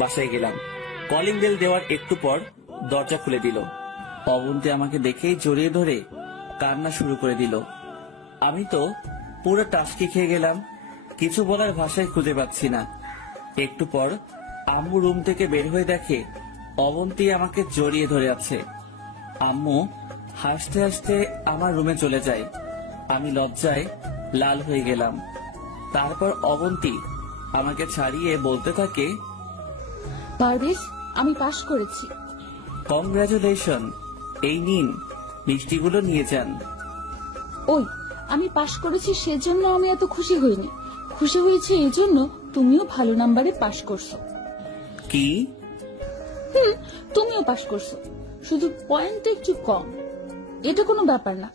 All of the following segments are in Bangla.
বাসায় গেলাম। কলিং বেল দেওয়ার একটু পর দরজা খুলে দিল। অবন্তী আমাকে দেখেই জড়িয়ে ধরে কান্না শুরু করে দিল। আমি তো পুরো টাসকি খেয়ে গেলাম, কিছু বলার ভাষায় খুঁজে পাচ্ছি না। একটু পর আম্মু রুম থেকে বের হয়ে দেখে অবন্তী আমাকে জড়িয়ে ধরে আছে। আম্মু হাসতে হাসতে আমার রুমে চলে যায়। আমি লজ্জায় লাল হয়ে গেলাম। তারপর অবন্তী আমাকে ছাড়িয়ে বলতে থাকে, পারভেজ, আমি পাশ করেছি। কংগ্রাচুলেশন, এই নিন মিষ্টিগুলো নিয়ে যান। ওই, আমি পাশ করেছি সেজন্য আমি এত খুশি হইনি, খুশি হয়েছে এই জন্য তুমিও ভালো নাম্বারে পাশ করছো। কি? তুমিও পাশ করছো, শুধু পয়েন্ট একটু কম, এটা কোনো ব্যাপার না।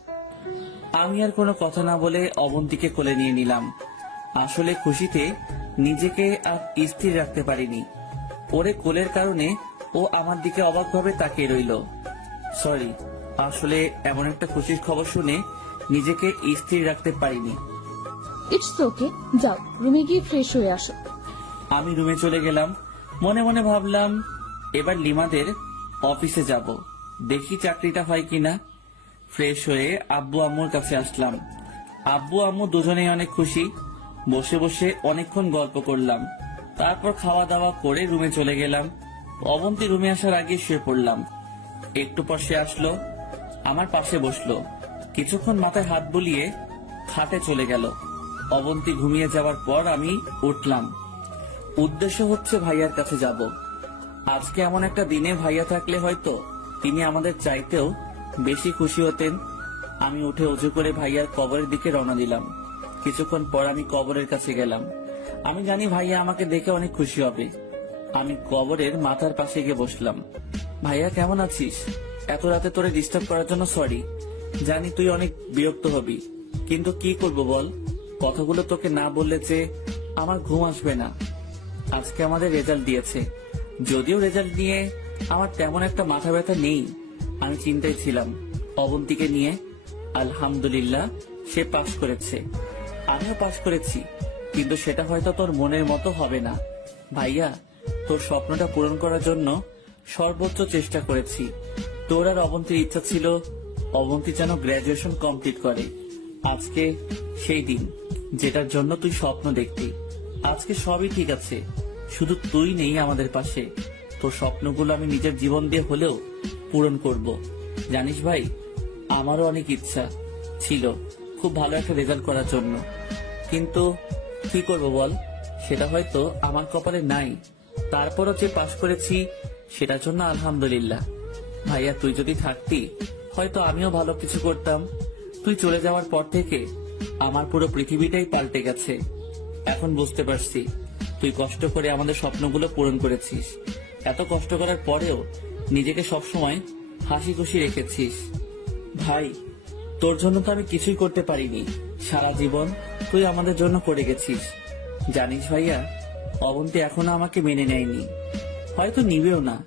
আমি আর কোনো কথা না বলে অবন্তীকে কোলে নিয়ে নিলাম। আসলে খুশিতে নিজেকে আর স্থির রাখতে পারিনি। ওরে কোলের কারণে ও আমার দিকে অবাকভাবে তাকিয়ে রইল। সরি, আসলে এমন একটা খুশির খবর শুনে নিজেকে স্থির রাখতে পারিনি। ইটস ওকে, যাও রুমে গিয়ে ফ্রেশ হয়ে আসো। আমি রুমে চলে গেলাম। মনে মনে ভাবলাম এবার লিমাদের অফিসে যাব, দেখি চাকরিটা হয় কিনা। ফ্রেশ হয়ে আব্বু আম্মুর কাছে আসলাম। আব্বু আম্মু দুজনেই অনেক খুশি। বসে বসে অনেকক্ষণ গল্প করলাম। তারপর খাওয়া দাওয়া করে রুমে চলে গেলাম। অবন্তী রুমে আসার আগে শুয়ে পড়লাম। একটু পর সে আসলো, আমার পাশে বসলো। কিছুক্ষণ মাথায় হাত বুলিয়ে খাটে চলে গেল। অবন্তী ঘুমিয়ে যাওয়ার পর আমি উঠলাম। উদ্দেশ্য হচ্ছে ভাইয়ার কাছে যাব। আজকে এমন একটা দিনে ভাইয়া থাকলে হয়তো তিনি আমাদের চাইতেও বেশি খুশি হতেন। আমি উঠে অজু করে ভাইয়ার কবরের দিকে রওনা দিলাম। কিছুক্ষণ পর আমি কবরের কাছে গেলাম। আমি জানি ভাইয়া আমাকে দেখে অনেক খুশি হবে। আমি কবরের মাথার পাশে গিয়ে বসলাম। ভাইয়া কেমন আছিস? এত রাতে তোরে ডিস্টার্ব করার জন্য সরি। জানি তুই অনেক বিরক্ত হবি, কিন্তু কি করব বল, কথাগুলো তোকে না বললে যে আমার ঘুম আসবে না। আজকে আমাদের রেজাল্ট দিয়েছে, যদিও রেজাল্ট নিয়ে আমার তেমন একটা মাথা ব্যথা নেই। আমি চিন্তায় ছিলাম অবন্তীকে নিয়ে। আলহামদুলিল্লাহ, সে পাশ করেছে, আমিও পাশ করেছি, কিন্তু সেটা হয়তো তোর মনের মতো হবে না। ভাইয়া, তোর স্বপ্নটা পূরণ করার জন্য সর্বোচ্চ চেষ্টা করেছি। তোর আর অবন্তীর ইচ্ছা ছিল অবন্তী যেন গ্রাজুয়েশন কমপ্লিট করে। আজকে সেই দিন যেটার জন্য তুই স্বপ্ন দেখতি। আজকে সবই ঠিক আছে, শুধু তুই নেই আমাদের পাশে। তোর স্বপ্নগুলো আমি নিজের জীবন দিয়ে হলেও পূরণ করব। জানিস ভাই, আমারও অনেক ইচ্ছা ছিল খুব ভালো একটা রেজাল্ট করার জন্য, কিন্তু কি করব বল, সেটা হয়তো আমার কপালে নাই। তারপরও যে পাশ করেছি সেটার জন্য আলহামদুলিল্লাহ। ভাইয়া, তুই যদি থাকতি হয়তো আমিও ভালো কিছু করতাম। তুই চলে যাওয়ার পর থেকে আমার পুরো পৃথিবীটাই পাল্টে গেছে। এখন বুঝতে পারছি তুই কষ্ট করে আমাদের স্বপ্নগুলো পূরণ করেছিস। এত কষ্ট করার পরেও নিজেকে সবসময় হাসি খুশি রেখেছিস। ভাই, তোর জন্য তো আমি কিছুই করতে পারিনি। সারা জীবন তুই আমাদের জন্য করে গেছিস। জানিস ভাইয়া, অবন্তী এখনো আমাকে মেনে নেয়নি, হয়তো নিবেও না,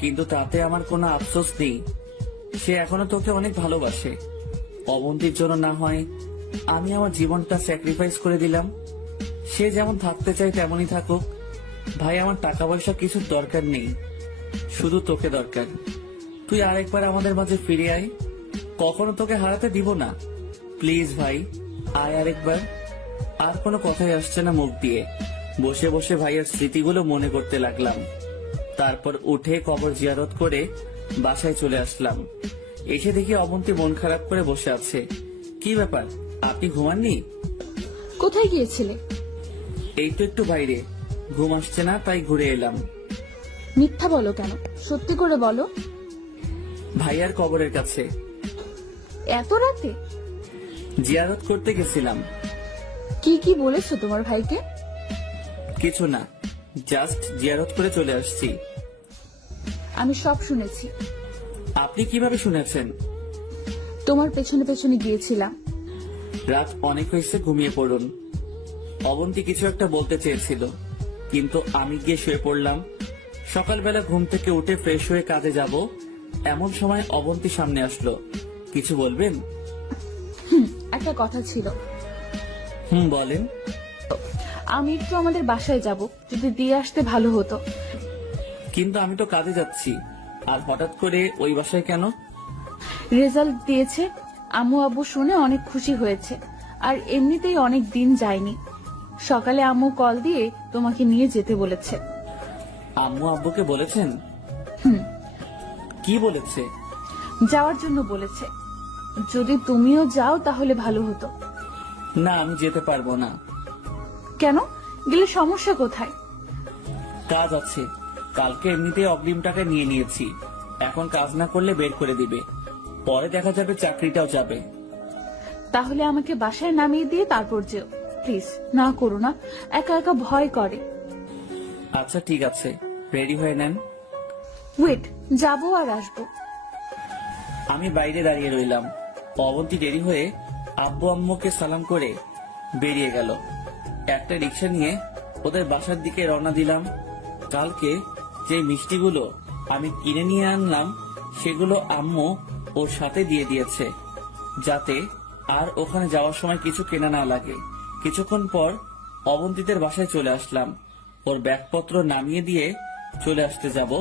কিন্তু তাতে আমার কোনো আফসোস নেই। সে এখনো তোকে অনেক ভালোবাসে। অবন্তীর জন্য না হয় আমি আমার জীবনটা স্যাক্রিফাইস করে দিলাম। সে যেমন থাকতে চায় তেমনই থাকুক। ভাই, আমার টাকা পয়সা কিছুর দরকার নেই, শুধু তোকে দরকার। তুই আরেকবার আমাদের মাঝে ফিরে আয়, কখনো তোকে হারাতে দিব না। প্লিজ ভাই, আয় আরেকবার। আর কোনো কথাই আসছে না মুখ দিয়ে। বসে বসে ভাইয়ের স্মৃতিগুলো মনে করতে লাগলাম। তারপর উঠে কবর জিয়ারত করে বাসায় চলে আসলাম। এসে দেখি অবন্তী মন খারাপ করে বসে আছে। কি ব্যাপার, আপনি ঘুমাননি? কোথায় গিয়েছিলে? এই তো একটু বাইরে, ঘুম আসছে না তাই ঘুরে এলাম। মিথ্যা বলো কেন, সত্যি করে বলো। ভাইয়ার কবরের কাছে। এত রাতে? জিয়ারত করতে গেছিলাম। কি কি বলেছো তোমার ভাইকে? কিছু না, জাস্ট জিয়ারত করে চলে আসছি। আমি সব শুনেছি। আপনি কিভাবে শুনেছেন? তোমার পেছনে পেছনে গিয়েছিলাম। রাত অনেক হয়েছে, ঘুমিয়ে পড়ুন। অবন্তী কিছু একটা বলতে চেয়েছিল, কিন্তু আমি গিয়ে শুয়ে পড়লাম। সকালবেলা ঘুম থেকে উঠে ফ্রেশ হয়ে কাজে যাব, এমন সময় অবন্তী সামনে আসলো। কিছু বলবেন? একটা কথা ছিল। বলেন। আমি একটু আমাদের বাসায় যাব, যদি দিয়ে আসতে ভালো হতো। কিন্তু আমি তো কাজে যাচ্ছি, আর হঠাৎ করে ওই বাসায় কেন? রেজাল্ট দিয়েছে, আম্মু আব্বু শুনে অনেক খুশি হয়েছে, আর এমনিতেই অনেক দিন যায়নি। সকালে আম্মু কল দিয়ে তোমাকে নিয়ে যেতে বলেছে। আম্মু আব্বুকে বলেছেন? হুম, কি বলেছে? যাওয়ার জন্য বলেছে। যদি তুমিও যাও তাহলে ভালো হতো। না, আমি যেতে পারবো না। কেন? গেলে সমস্যা কোথায়? কাজ আছে, কালকে এমনিতেই অগ্রিম টাকা নিয়ে নিয়েছি, এখন কাজ না করলে বের করে দিবে, পরে দেখা যাবে চাকরিটাও যাবে। তাহলে আমাকে বাসায় নামিয়ে দিয়ে তারপর যেও, প্লিজ। না করো না, একা একা ভয় করে। আচ্ছা ঠিক আছে, রেডি হয়ে নেন। ওয়েট, যাবো আর আসবো। আমি বাইরে দাঁড়িয়ে রইলাম। অবন্তী দেরি হয়ে আব্বু আম্মুকে সালাম করে বেরিয়ে গেল। একটা রিক্সা নিয়ে ওদের বাসার দিকে রওনা দিলাম। কালকে যে মিষ্টিগুলো আমি কিনে নিয়ে আনলাম সেগুলো আম্মু ওর সাথে দিয়ে দিয়েছে, যাতে আর ওখানে যাওয়ার সময় কিছু কেনা না লাগে। কিছুক্ষণ পর অবন্তীদের বাসায় চলে আসলাম। ওর ব্যাগপত্র নামিয়ে দিয়ে চলে আসতে যাব,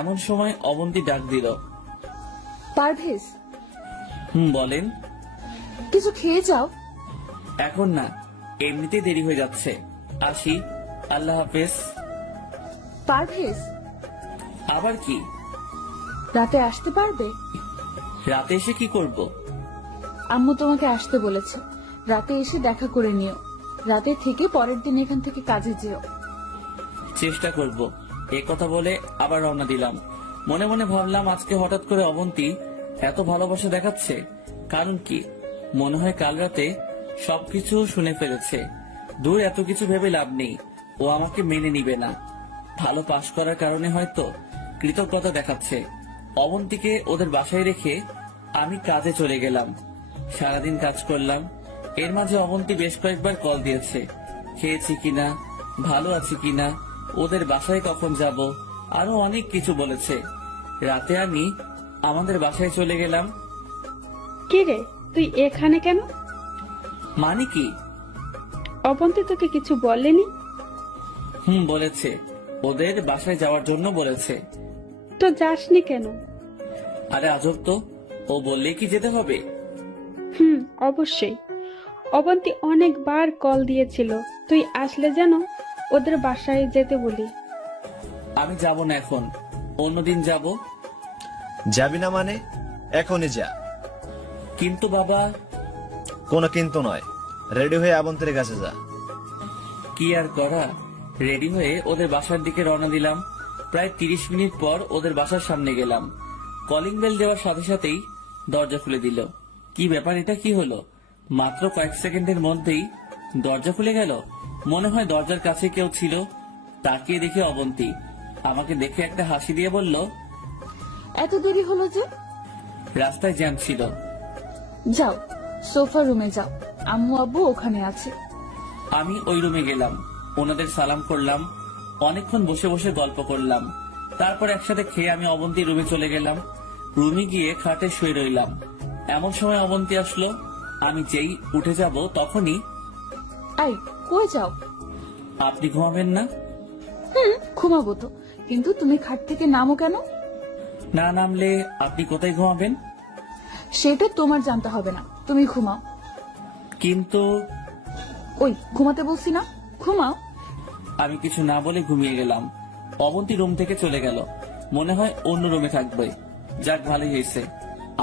এমন সময় অবন্তী ডাক দিল। পারভেজ, বলেন। কিছু খেয়ে যাও। এখন না, এমনিতেই দেরি হয়ে যাচ্ছে, আসি, আল্লাহ হাফেজ। পারভেজ, আবার কি? রাতে আসতে পারবে? রাতে এসে কি করব? আম্মু তোমাকে আসতে বলেছে, রাতে এসে দেখা করে নিও। রাতে থেকে পরের দিন এখান থেকে কাজে যেও। চেষ্টা করব। এ কথা বলে আবার রওনা দিলাম। মনে মনে ভাবলাম, আজকে হঠাৎ করে অবন্তী এত ভালোবাসা দেখাচ্ছে, কারণ কি? মনে হয় কাল রাতে সবকিছু শুনে ফেলেছে। দূর, এত কিছু ভেবে লাভ নেই, ও আমাকে মেনে নিবে না। ভালো পাশ করার কারণে হয়তো কৃতজ্ঞতা দেখাচ্ছে। অবন্তীকে ওদের বাসায় রেখে আমি কাজে চলে গেলাম। সারাদিন কাজ করলাম। এর মাঝে অবন্তী বেশ কয়েকবার কল দিয়েছে, খেয়েছি কিনা, ভালো আছি কিনা, ওদের বাসায় কখন যাব, আরো অনেক কিছু বলেছে। রাতে আমি আমাদের বাসায় চলে গেলাম। কি রে, তুই এখানে কেন? মানে কি? অবন্তী তোকে কিছু বলেনি? বলেছে, ওদের বাসায় যাওয়ার জন্য বলেছে। তো যাসনি কেন? আরে আজব তো, ও বললেই কি যেতে হবে? অবশ্যই। অবন্তী অনেকবার কল দিয়েছিল, তুই আসলে যেন ওদের বাসায় যেতে বলি। আমি যাব না এখন, অন্যদিন যাব। যাবি না মানে? এখনই যা। কিন্তু বাবা। কোনো কিন্তু নয়, রেডি হয়ে আবন্তীর কাছে যা। কি আর করা, রেডি হয়ে ওদের বাসার দিকে রওনা দিলাম। প্রায় 30 মিনিট পর ওদের বাসার সামনে গেলাম। কলিং বেল দেওয়ার সাথে সাথেই দরজা খুলে দিল। কি ব্যাপার, এটা কি হলো? মাত্র কয়েক সেকেন্ডের মধ্যেই দরজা খুলে গেল। মনে হয় দরজার কাছে কেউ ছিল। তাকিয়ে দেখে অবন্তী। আমাকে দেখে একটা হাসি দিয়ে বলল, এত দেরি হলো যে? রাস্তায় জ্যাম ছিল। যাও, সোফা রুমে যাও, আম্মু আব্বু ওখানে আছে। আমি ওই রুমে গেলাম, ওনাদের সালাম করলাম, অনেকক্ষণ বসে বসে গল্প করলাম। তারপর একসাথে খেয়ে আমি অবন্তীর রুমে চলে গেলাম। রুমে গিয়ে খাটে শুয়ে রইলাম। এমন সময় অবন্তী আসলো। আমি যেই উঠে যাব তখনই, আই, কই যাও? আপনি ঘুমাবেন না? ঘুমাবো তো, কিন্তু তুমি খাট থেকে নামো কেন? না নামলে আপনি কোথায় ঘুমাবেন? সেটা তোমার জানতে হবে না, তুমি ঘুমাও। কিন্তু ওই, ঘুমাতে বলছি না, ঘুমাও। আমি কিছু না বলে ঘুমিয়ে গেলাম। অবন্তী রুম থেকে চলে গেল। মনে হয় অন্য রুমে থাকবে। যাক, ভালোই হয়েছে,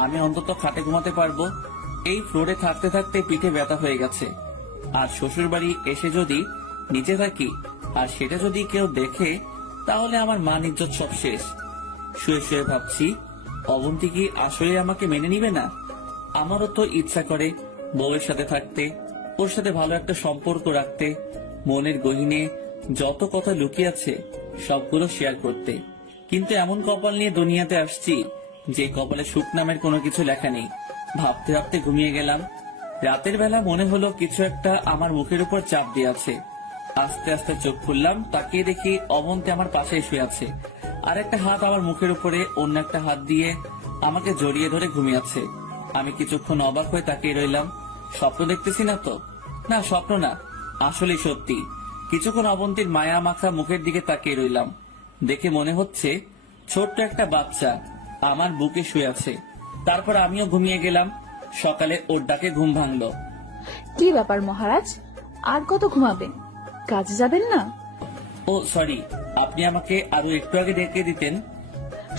আমি অন্তত খাটে ঘুমাতে পারবো। এই ফ্লোরে থাকতে থাকতে পিঠে ব্যথা হয়ে গেছে। আর শ্বশুর বাড়ি এসে যদি নিচে থাকি, আর সেটা যদি কেউ দেখে, তাহলে আমার মান ইজ্জত সব শেষ। শুয়ে শুয়ে ভাবছি, অবন্তী কি আসলে আমাকে মেনে নিবে না? আমারও তো ইচ্ছা করে বউয়ের সাথে থাকতে, ওর সাথে ভালো একটা সম্পর্ক রাখতে, মনের গহীনে যত কথা লুকিয়ে আছে সবগুলো শেয়ার করতে। কিন্তু এমন কপাল নিয়ে দুনিয়াতে আসছি যে কপালে সুখ নামের কোনো কিছু লেখা নেই। ভাবতে ভাবতে ঘুমিয়ে গেলাম। রাতের বেলা মনে হলো কিছু একটা আমার মুখের উপর চাপ দিয়ে আছে। আস্তে আস্তে চোখ খুললাম, তাকিয়ে দেখি অবন্তী আমার পাশে শুয়ে আছে। আর একটা হাত আমার মুখের উপরে, অন্য একটা হাত দিয়ে আমাকে জড়িয়ে ধরে ঘুমিয়ে আছে। আমি কিছুক্ষণ অবাক হয়ে তাকিয়ে রইলাম। স্বপ্ন দেখতেছি না তো? না, স্বপ্ন না, আসলেই সত্যি। কিছুক্ষণ অবন্তীর মায়া মাখা মুখের দিকে তাকিয়ে রইলাম। দেখে মনে হচ্ছে ছোট্ট একটা বাচ্চা আমার বুকে শুয়ে আছে। তারপর আমিও ঘুমিয়ে গেলাম। সকালে ওর ডাকে ঘুম ভাঙলো। কি ব্যাপার মহারাজ, আর কত ঘুমাবেন? কাজে যাবেন না? ও সরি, আপনি আমাকে আরো একটু আগে ডেকে দিতেন।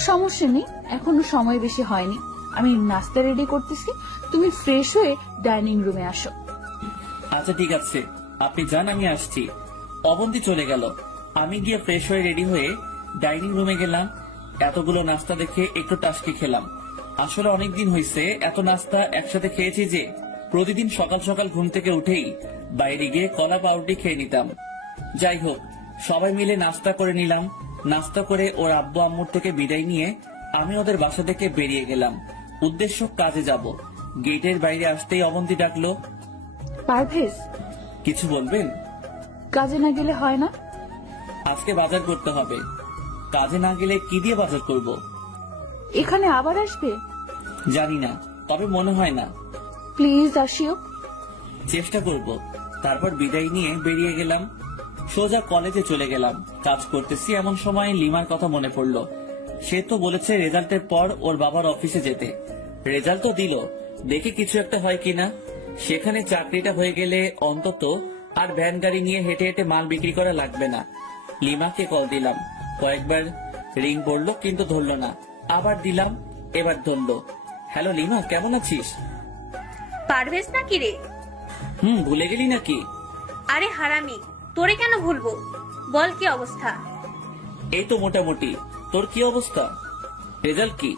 সমস্যা নেই, এখনো সময় বেশি হয়নি। আমি নাস্তা রেডি করতেছি, তুমি ফ্রেশ হয়ে ডাইনিং রুমে আসো। আচ্ছা ঠিক আছে, আপনি যান, আমি আসছি। অবন্তী চলে গেল। আমি গিয়ে ফ্রেশ হয়ে রেডি হয়ে ডাইনিং রুমে গেলাম। এতগুলো নাস্তা দেখে একটু টাসকি খেলাম। আসলে অনেকদিন হয়েছে এত নাস্তা একসাথে খেয়েছি যে প্রতিদিন সকাল সকাল ঘুম থেকে উঠেই বাইরে গিয়ে কলা পাউরুটি খেয়ে নিতাম। যাই হোক, সবাই মিলে নাস্তা করে নিলাম। নাস্তা করে ওর আব্বু আম্মুর থেকে বিদায় নিয়ে আমি ওদের বাসা থেকে বেরিয়ে গেলাম। উদ্দেশ্য কাজে যাব। গেটের বাইরে আসতেই অবন্তী ডাকলো। পারভেজ, কিছু বলবেন? কাজে না গেলে হয় না? আজকে বাজার করতে হবে। কাজে না গেলে কি দিয়ে বাজার করব? এখানে আবার আসবে? জানি না, তবে মনে হয় না। প্লিজ আসিও। চেষ্টা করব। তারপর বিদায় নিয়ে বেরিয়ে গেলাম। সোজা কলেজে চলে গেলাম। কাজ করতেছি এমন সময় লিমার কথা মনে পড়লো। সে তো বলেছে রেজাল্টের পর ওর বাবার অফিসে যেতে। রেজাল্ট তো দিল, দেখে কিছু একটা হয় কিনা। সেখানে চাকরিটা হয়ে গেলে অন্তত আর ভ্যান গাড়ি নিয়ে হেঁটে হেঁটে মাল বিক্রি করা লাগবে না। লিমাকে কল দিলাম। কয়েকবার রিং পড়লো কিন্তু ধরলো না। আবার দিলাম, এবার ধরলো। হ্যালো লিমা, কেমন আছিস? পারভেজ নাকি রে? ভুলে গেলি নাকি? আরে হারামি, তোরে কেন ভুলবো? বল কি অবস্থা? এই তো মোটামুটি। তোর কি অবস্থা? রেজাল্ট কি?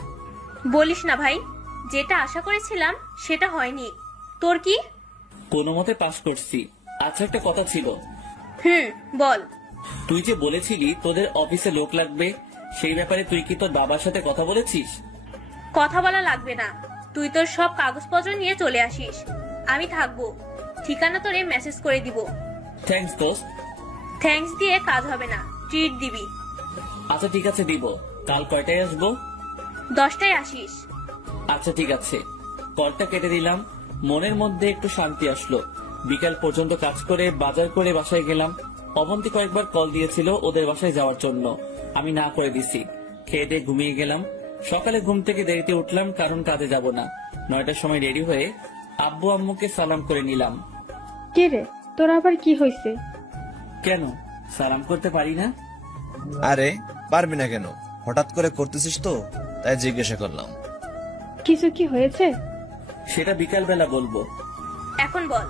বলিস না ভাই, যেটা আশা করেছিলাম সেটা হয়নি। তোর কি? কোনো মতে পাশ করছি। আচ্ছা, একটা কথা ছিল। বল। তুই যে বলেছিলি তোদের অফিসে লোক লাগবে, সেই ব্যাপারে তুই কি তোর বাবার সাথে কথা বলেছিস? কথা বলা লাগবে না, তুই তোর সব কাগজপত্র নিয়ে চলে আসিস। আমি থাকবো। ঠিকানা তোরে মেসেজ করে দিব। থ্যাঙ্কস দোস্ত। থ্যাঙ্কস দিয়ে কাজ হবে না, ট্রিট দিবি। আচ্ছা ঠিক আছে, দিব। কাল কয়টায় আসবো? 10টায় আসিস। আচ্ছা ঠিক আছে। কলটা কেটে দিলাম। মনের মধ্যে একটু শান্তি আসলো। বিকাল পর্যন্ত কাজ করে বাজার করে বাসায় গেলাম। অবন্তী কয়েকবার কল দিয়েছিল ওদের বাসায় যাওয়ার জন্য, আমি না করে দিছি। খেয়ে দিয়ে ঘুমিয়ে গেলাম। সকালে ঘুম থেকে দেরিতে উঠলাম, কারণ কাজে যাব না। 9টার সময় রেডি হয়ে আব্বু আম্মুকে সালাম করে নিলাম। কে রে, তোর আবার কি হয়েছে? কেন সালাম করতে পারি না? আরে পারবি না কেন? হঠাৎ করে করতেছিস তো, তাই জিজ্ঞাসা করলাম। কিছু কি হয়েছে? সেটা বিকাল বেলা বলবো। এখন বল।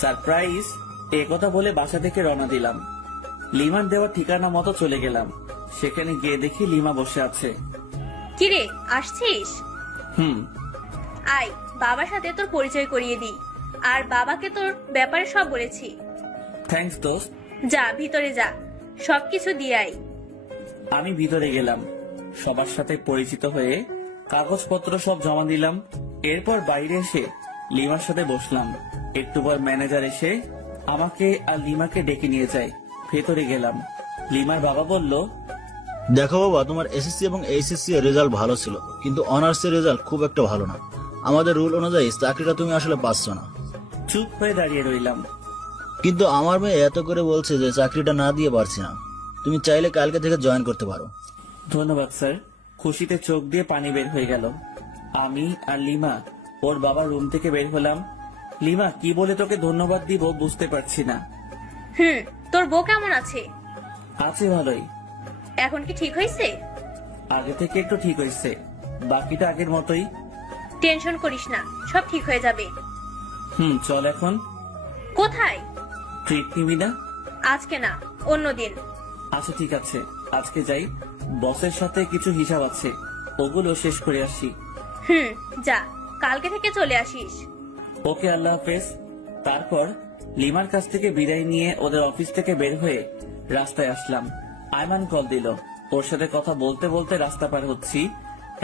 সারপ্রাইজ। এ কথা বলে বাসা থেকে রওনা দিলাম। লিমার দেওয়া ঠিকানা মতো চলে গেলাম। সেখানে গিয়ে দেখি লিমা বসে আছে। কিরে, আসছিস? হুম। আয়, বাবার সাথে তোর পরিচয় করিয়ে দিই। আর বাবাকে তোর ব্যাপারে সব বলেছি। থ্যাঙ্কস দোস্ত। যা ভিতরে যা, সবকিছু দিয়ে আয়। আমি ভিতরে গেলাম। সবার সাথে পরিচিত হয়ে কাগজপত্র সব জমা দিলাম। এরপর বাইরে এসে লিমার সাথে বসলাম। একটু পর ম্যানেজার এসে আমাকে আর লিমাকে ডেকে নিয়ে যায়। ভেতরে গেলাম। লিমার বাবা বলল, দেখো বাবা, তোমার এসএসসি এবং এইচএসসি এর রেজাল্ট ভালো ছিল, কিন্তু অনার্স এর রেজাল্ট খুব একটা ভালো না। আমাদের রুল অনুযায়ী চাকরিটা তুমি আসলে পাচ্ছ না। চুপ হয়ে দাঁড়িয়ে রইলাম। কিন্তু আমার মেয়ে এত করে বলছে যে চাকরিটা না দিয়ে পারছি না। তুমি চাইলে কালকে থেকে জয়েন করতে পারো। ধন্যবাদ স্যার। খুশিতে চোখ দিয়ে পানি বের হয়ে গেল। আমি আর লিমা ওর বাবার রুম থেকে বের হলাম। লিমা, কি বলে তোকে ধন্যবাদ দিব বুঝতে পারছি না। তোর বউ কেমন আছে? আছে ভালোই। এখন কি ঠিক হয়েছে? আগে থেকে একটু ঠিক হয়েছে, বাকিটা আগের মতোই। টেনশন করিস না, সব ঠিক হয়ে যাবে। চল এখন। কোথায়? ট্রিট নিবি না? আজকে না, অন্যদিন। আচ্ছা ঠিক আছে, আজকে যাই। বসের সাথে কিছু হিসাব আছে, ওগুলো শেষ করে আসি। যা, কালকে থেকে চলে আসিস। ওকে, আল্লাহ হাফেজ। তারপর লিমার কাছ থেকে বিদায় নিয়ে ওদের অফিস থেকে বের হয়ে রাস্তায় আসলাম। আয়মান কল দিল। ওর সাথে কথা বলতে বলতে রাস্তা পার হচ্ছি।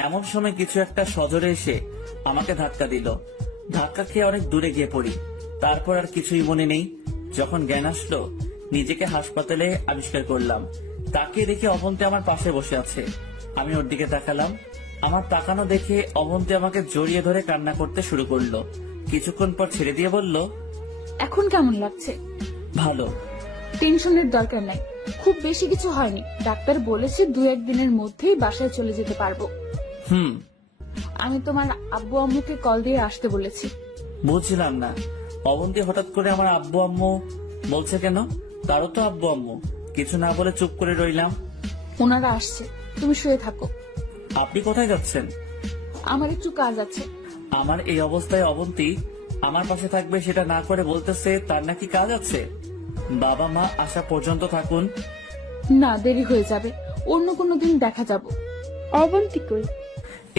এমন সময় কিছু একটা সজোরে এসে আমাকে ধাক্কা দিল। ধাক্কা খেয়ে অনেক দূরে গিয়ে পড়ি। তারপর আর কিছুই মনে নেই। যখন জ্ঞান আসলো, নিজেকে হাসপাতালে আবিষ্কার করলাম। তাকিয়ে দেখে অবন্তী আমার পাশে বসে আছে। আমি ওর দিকে তাকালাম। আমার তাকানো দেখে অবন্তী আমাকে জড়িয়ে ধরে কান্না করতে শুরু করলো। কিছুক্ষণ পর ছেড়ে দিয়ে বলল, এখন কেমন লাগছে? ভালো। টেনশনের দরকার নাই, খুব বেশি কিছু হয়নি। ডাক্তার বলেছে 2-1 দিনের মধ্যেই বাসায় চলে যেতে পারবো। হুম, আমি তোমার আব্বু আম্মুকে কল দিয়ে আসতে বলেছি। বুঝছিলাম না অবন্তী হঠাৎ করে আমার আব্বু আম্মু বলছে কেন? তারও তো আব্বু আম্মু। কিছু না বলে চুপ করে রইলাম। ওনারা আসছে, তুমি শুয়ে থাকো। আপনি কোথায় যাচ্ছেন? আমার একটু কাজ আছে। আমার এই অবস্থায় অবন্তী আমার পাশে থাকবে সেটা না করে বলতেছে তার নাকি কাজ আছে। বাবা মা আসা পর্যন্ত থাকুন। না, দেরি হয়ে যাবে, অন্য কোনো দিন দেখা যাব। অবন্তী কই?